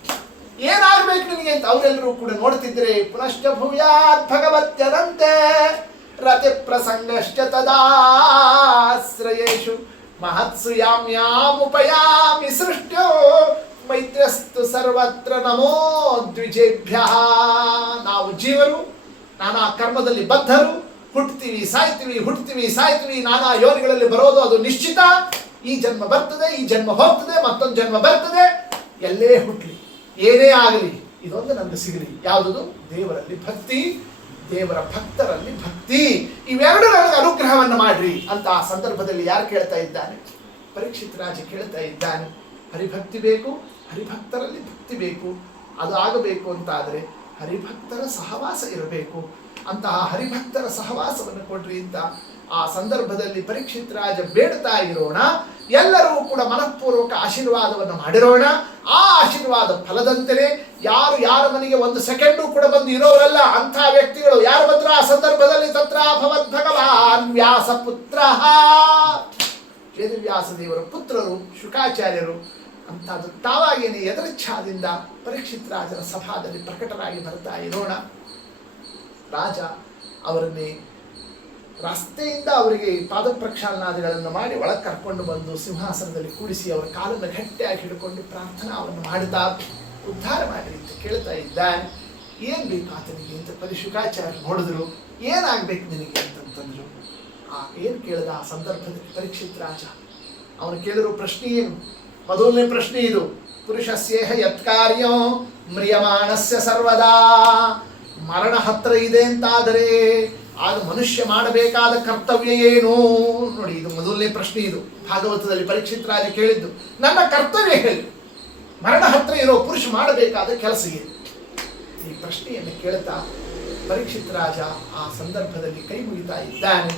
ಏನಾಗ್ಬೇಕು ನಿನಗೆ ಅಂತ. ಅವರೆಲ್ಲರೂ ಕೂಡ ನೋಡ್ತಿದ್ರೆ, ಪುನಶ್ಚ ಭೂಯಾತ್ ಭಗವತ್ಯನಂತೆ ರತಿ ಪ್ರಸಂಗಶ್ಚ ತದಾಶ್ರಯೇಷು ಮಹತ್ಸು ಯಾಮ್ಯಾಮುಪಯಾಮಿ ಸೃಷ್ಟ್ಯೋ ಮೈತ್ರಸ್ತು ಸರ್ವತ್ರ ನಮೋ ದ್ವಿಜೇಭ್ಯ. ನಾವು ಜೀವರು, ನಾನಾ ಕರ್ಮದಲ್ಲಿ ಬದ್ಧರು, ಹುಟ್ತೀವಿ ಸಾಯ್ತೀವಿ, ನಾನಾ ಯೋನಿಗಳಲ್ಲಿ ಬರೋದು ಅದು ನಿಶ್ಚಿತ. ಈ ಜನ್ಮ ಬರ್ತದೆ, ಈ ಜನ್ಮ ಹೋಗ್ತದೆ, ಮತ್ತೊಂದು ಜನ್ಮ ಬರ್ತದೆ. ಎಲ್ಲೇ ಹುಟ್ಲಿ, ಏನೇ ಆಗಲಿ, ಇದೊಂದು ನನಗೆ ಸಿಗಲಿ. ಯಾವುದದು? ದೇವರಲ್ಲಿ ಭಕ್ತಿ, ದೇವರ ಭಕ್ತರಲ್ಲಿ ಭಕ್ತಿ. ಇವೆರಡು ನನಗೆ ಅನುಗ್ರಹವನ್ನು ಮಾಡ್ರಿ ಅಂತ ಆ ಸಂದರ್ಭದಲ್ಲಿ ಯಾರು ಕೇಳ್ತಾ ಇದ್ದಾನೆ? ಪರೀಕ್ಷಿತ್ ರಾಜ ಕೇಳ್ತಾ ಇದ್ದಾನೆ. ಹರಿಭಕ್ತಿ ಬೇಕು, ಹರಿಭಕ್ತರಲ್ಲಿ ಭಕ್ತಿ ಬೇಕು. ಅದು ಆಗಬೇಕು ಅಂತಾದರೆ ಹರಿಭಕ್ತರ ಸಹವಾಸ ಇರಬೇಕು. ಅಂತಹ ಹರಿಭಕ್ತರ ಸಹವಾಸವನ್ನು ಕೊಡ್ರಿ ಅಂತ ಆ ಸಂದರ್ಭದಲ್ಲಿ ಪರೀಕ್ಷಿತ್ ರಾಜ ಬೇಡ್ತಾ ಇರೋಣ. ಎಲ್ಲರೂ ಕೂಡ ಮನಃಪೂರ್ವಕ ಆಶೀರ್ವಾದವನ್ನು ಮಾಡಿರೋಣ. ಆ ಆಶೀರ್ವಾದ ಫಲದಂತೆಯೇ ಯಾರು ಯಾರ ಮನೆಗೆ 1 ಸೆಕೆಂಡು ಕೂಡ ಬಂದು ಇರೋರಲ್ಲ ಅಂಥ ವ್ಯಕ್ತಿಗಳು ಯಾರು ಬಂದ್ರು ಆ ಸಂದರ್ಭದಲ್ಲಿ ತತ್ರ ಭವದ್ ಭಗವಾನ್ ವ್ಯಾಸಪುತ್ರ, ವೇದವ್ಯಾಸ ದೇವರ ಪುತ್ರರು ಶುಕಾಚಾರ್ಯರು ಅಂತದ್ದು ತಾವಾಗೇನೆ ಎದರಿಚ್ಛಾದಿಂದ ಪರೀಕ್ಷಿತ್ ರಾಜನ ಸಭಾದಲ್ಲಿ ಪ್ರಕಟರಾಗಿ ಬರ್ತಾ ಇರೋಣ. ರಾಜ ಅವರನ್ನೇ ರಸ್ತೆಯಿಂದ ಅವರಿಗೆ ಪಾದ ಪ್ರಕ್ಷಾಲನಾದಿಗಳನ್ನು ಮಾಡಿ ಒಳಗೆ ಕರ್ಕೊಂಡು ಬಂದು ಸಿಂಹಾಸನದಲ್ಲಿ ಕೂಡಿಸಿ ಅವರ ಕಾಲನ್ನು ಗಟ್ಟಿಯಾಗಿ ಹಿಡ್ಕೊಂಡು ಪ್ರಾರ್ಥನಾವನ್ನು ಮಾಡುತ್ತಾ ಉದ್ಧಾರ ಮಾಡಿ ಅಂತ ಕೇಳ್ತಾ ಇದ್ದಾನೆ. ಏನ್ ಬೇಕು ಆತನಿಗೆ ಅಂತ ಶುಕಾಚಾರ್ಯ ನೋಡಿದ್ರು. ಏನಾಗ್ಬೇಕು ನಿನಗೆ ಅಂತಂತಂದ್ರು. ಏನ್ ಕೇಳಿದ ಆ ಸಂದರ್ಭದಲ್ಲಿ ಪರೀಕ್ಷಿತ್ ರಾಜ ಅವನು ಕೇಳಿರೋ ಪ್ರಶ್ನೆ ಏನು? ಮೊದಲನೇ ಪ್ರಶ್ನೆ ಇದು, ಪುರುಷಸ್ಯೇಹ ಯತ್ಕಾರ್ಯೋ ಮ್ರಿಯಮಾಣಸ್ಯ ಸರ್ವದಾ. ಮರಣ ಹತ್ರ ಇದೆ ಅಂತಾದರೆ ಆಗ ಮನುಷ್ಯ ಮಾಡಬೇಕಾದ ಕರ್ತವ್ಯ ಏನು? ನೋಡಿ, ಇದು ಮೊದಲನೇ ಪ್ರಶ್ನೆ. ಇದು ಭಾಗವತದಲ್ಲಿ ಪರೀಕ್ಷಿತ್ ರಾಜ ಕೇಳಿದ್ದು. ನನ್ನ ಕರ್ತವ್ಯ ಹೇಳಿ, ಮರಣ ಹತ್ರ ಇರೋ ಪುರುಷ ಮಾಡಬೇಕಾದ ಕೆಲಸ ಏನು? ಈ ಪ್ರಶ್ನೆಯನ್ನು ಕೇಳ್ತಾ ಪರೀಕ್ಷಿತ್ ರಾಜ ಆ ಸಂದರ್ಭದಲ್ಲಿ ಕೈ ಮುಗಿತಾ ಇದ್ದಾನೆ.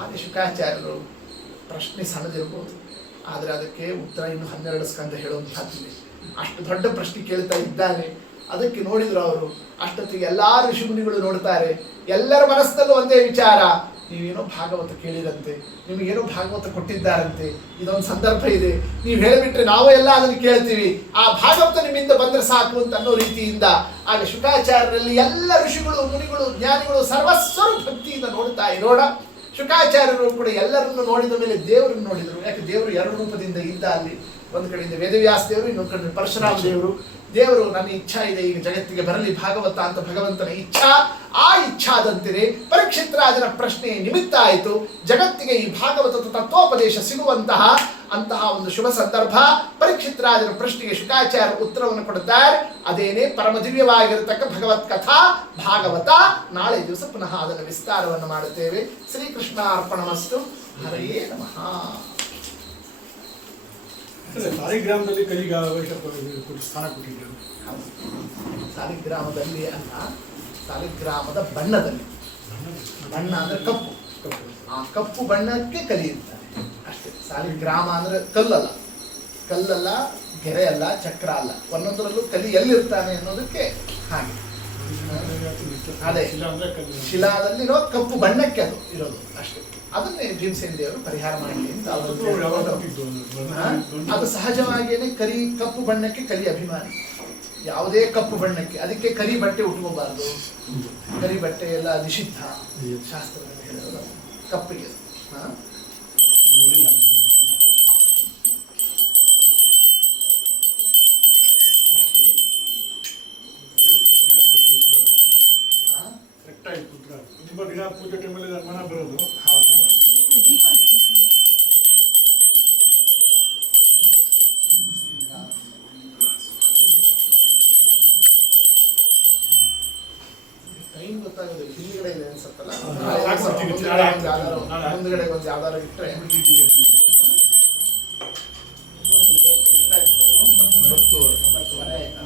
ಆಗ ಶುಕಾಚಾರ್ಯರು, ಪ್ರಶ್ನೆ ಸಣ್ಣದಿರ್ಬೋದು, ಆದರೆ ಅದಕ್ಕೆ ಉತ್ತರ ಇನ್ನು 12 ಸ್ಕಂದ ಹೇಳುವಂತಹದ್ದಿದೆ. ಅಷ್ಟು ದೊಡ್ಡ ಪ್ರಶ್ನೆ ಕೇಳ್ತಾ ಇದ್ದಾನೆ. ಅದಕ್ಕೆ ನೋಡಿದ್ರು ಅವರು, ಅಷ್ಟೊತ್ತಿಗೆ ಎಲ್ಲಾ ಋಷಿಮುನಿಗಳು ನೋಡ್ತಾರೆ. ಎಲ್ಲರ ಮನಸ್ಸಲ್ಲೂ ಒಂದೇ ವಿಚಾರ, ನೀವೇನೋ ಭಾಗವತ ಕೇಳಿರಂತೆ, ನಿಮಗೇನೋ ಭಾಗವತ ಕೊಟ್ಟಿದ್ದಾರಂತೆ, ಇದೊಂದು ಸಂದರ್ಭ ಇದೆ, ನೀವು ಹೇಳಿಬಿಟ್ರೆ ನಾವು ಎಲ್ಲ ಅದನ್ನು ಕೇಳ್ತೀವಿ, ಆ ಭಾಗವತ ನಿಮ್ಮಿಂದ ಬಂದರೆ ಸಾಕು ಅಂತ ಅನ್ನೋ ರೀತಿಯಿಂದ ಆಗ ಶುಕಾಚಾರ್ಯರಲ್ಲಿ ಎಲ್ಲ ಋಷಿಗಳು ಮುನಿಗಳು ಜ್ಞಾನಿಗಳು ಸರ್ವಸ್ವರ ಭಕ್ತಿಯಿಂದ ನೋಡ್ತಾ ಇರೋಣ. ಶುಕಾಚಾರ್ಯರು ಕೂಡ ಎಲ್ಲರನ್ನು ನೋಡಿದ ಮೇಲೆ ದೇವರನ್ನು ನೋಡಿದರು. ಯಾಕೆ ದೇವರು 2 ರೂಪದಿಂದ ಇದ್ದ ಅಲ್ಲಿ. ಒಂದು ಕಡೆಯಿಂದ ವೇದವ್ಯಾಸ ದೇವರು, ಇನ್ನೊಂದು ಕಡೆ ಪರಶುರಾಮ ದೇವರು. ದೇವರು ನನ್ನ ಇಚ್ಛಾ ಇದೆ ಈಗ ಜಗತ್ತಿಗೆ ಬರಲಿ ಭಾಗವತ ಅಂತ ಭಗವಂತನ ಇಚ್ಛಾ. ಆ ಇಚ್ಛಾದಂತೆಯೇ ಪರೀಕ್ಷಿತ್ ರಾಜನ ಪ್ರಶ್ನೆ ನಿಮಿತ್ತ ಆಯಿತು. ಜಗತ್ತಿಗೆ ಈ ಭಾಗವತದ ತತ್ವೋಪದೇಶ ಸಿಗುವಂತಹ ಒಂದು ಶುಭ ಸಂದರ್ಭ. ಪರೀಕ್ಷಿತ್ ರಾಜನ ಪ್ರಶ್ನೆಗೆ ಶುಕಾಚಾರ್ಯ ಉತ್ತರವನ್ನು ಕೊಡುತ್ತಾರೆ. ಅದೇನೇ ಪರಮ ದಿವ್ಯವಾಗಿರತಕ್ಕ ಭಗವತ್ ಕಥಾ ಭಾಗವತ. ನಾಳೆ ದಿವಸ ಪುನಃ ಅದನ್ನು ವಿಸ್ತಾರವನ್ನು ಮಾಡುತ್ತೇವೆ. ಶ್ರೀಕೃಷ್ಣ ಅರ್ಪಣಮಸ್ತು. ಹರಯೇ ನಮಃ. ಸಾಲಿಗ್ರಾಮದಲ್ಲಿ ಕಲಿಗ ಸ್ಥಾನ ಕೊಟ್ಟಿದ್ದರು. ಸಾಲಿಗ್ರಾಮದಲ್ಲಿ ಅಲ್ಲ, ಸಾಲಿಗ್ರಾಮದ ಬಣ್ಣದಲ್ಲಿ. ಬಣ್ಣ ಅಂದ್ರೆ ಕಪ್ಪು, ಆ ಕಪ್ಪು ಬಣ್ಣಕ್ಕೆ ಕಲಿ ಇರ್ತಾರೆ ಅಷ್ಟೇ. ಸಾಲಿಗ್ರಾಮ ಅಂದ್ರೆ ಕಲ್ಲಲ್ಲ, ಕಲ್ಲಲ್ಲ, ಗೆರೆ ಅಲ್ಲ, ಚಕ್ರ ಅಲ್ಲ, ಒಂದೊಂದರಲ್ಲೂ ಕಲಿ ಎಲ್ಲಿರ್ತಾನೆ ಅನ್ನೋದಕ್ಕೆ ಹಾಗೆ. ಅದೇ ಶಿಲಾದಲ್ಲಿರೋ ಕಪ್ಪು ಬಣ್ಣಕ್ಕೆ ಅದು ಇರೋದು ಅಷ್ಟೇ. ಅದನ್ನೇ ಭೀಮಸೇನ ದೇವರು ಪರಿಹಾರ ಮಾಡಲಿ ಅಂತ ಅದು ಸಹಜವಾಗಿಯೇ ಕರಿ ಕಪ್ಪು ಬಣ್ಣಕ್ಕೆ ಕಲಿ ಅಭಿಮಾನಿ. ಯಾವುದೇ ಕಪ್ಪು ಬಣ್ಣಕ್ಕೆ, ಅದಕ್ಕೆ ಕರಿ ಬಟ್ಟೆ ಉಟ್ಕೋಬಾರ್ದು, ಕರಿ ಬಟ್ಟೆ ಎಲ್ಲ ನಿಷಿದ್ಧ ಶಾಸ್ತ್ರದಲ್ಲಿ ಹೇಳೋದು ಕಪ್ಪಿಗೆ. ಪೂಜೆ ಟೈಮಲ್ಲಿ ಮನ ಬರೋದು. ಹೌದಾ? ಟೈಮ್ ಗೊತ್ತಾಗೋದಿಲ್ಲ, ಹಿಂದ್ಗಡೆ ಇದೆ ಅನ್ಸತ್ತಲ್ಲ, ಮುಂದ್ಗಡೆ ಒಂದು ಯಾವ್ದಾರು ಇಟ್ಟರೆ. ಒಂಬತ್ತುವರೆ ಆಯ್ತಾ?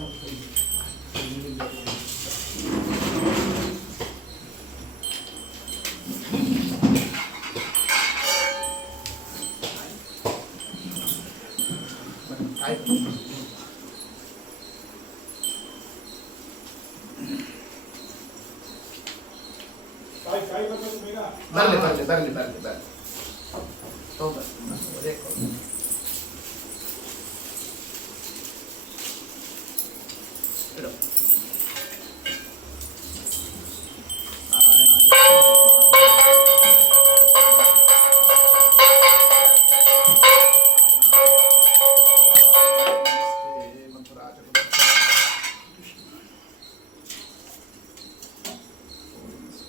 ಆಯ್ತು. ಬರ್ಲಿ ಬರ್ಲಿ ಬರ್ಲಿ ಬರ್ಲಿ ಬರ್ಲಿ. ಹೋಗ್ಬರ್ಲಿ.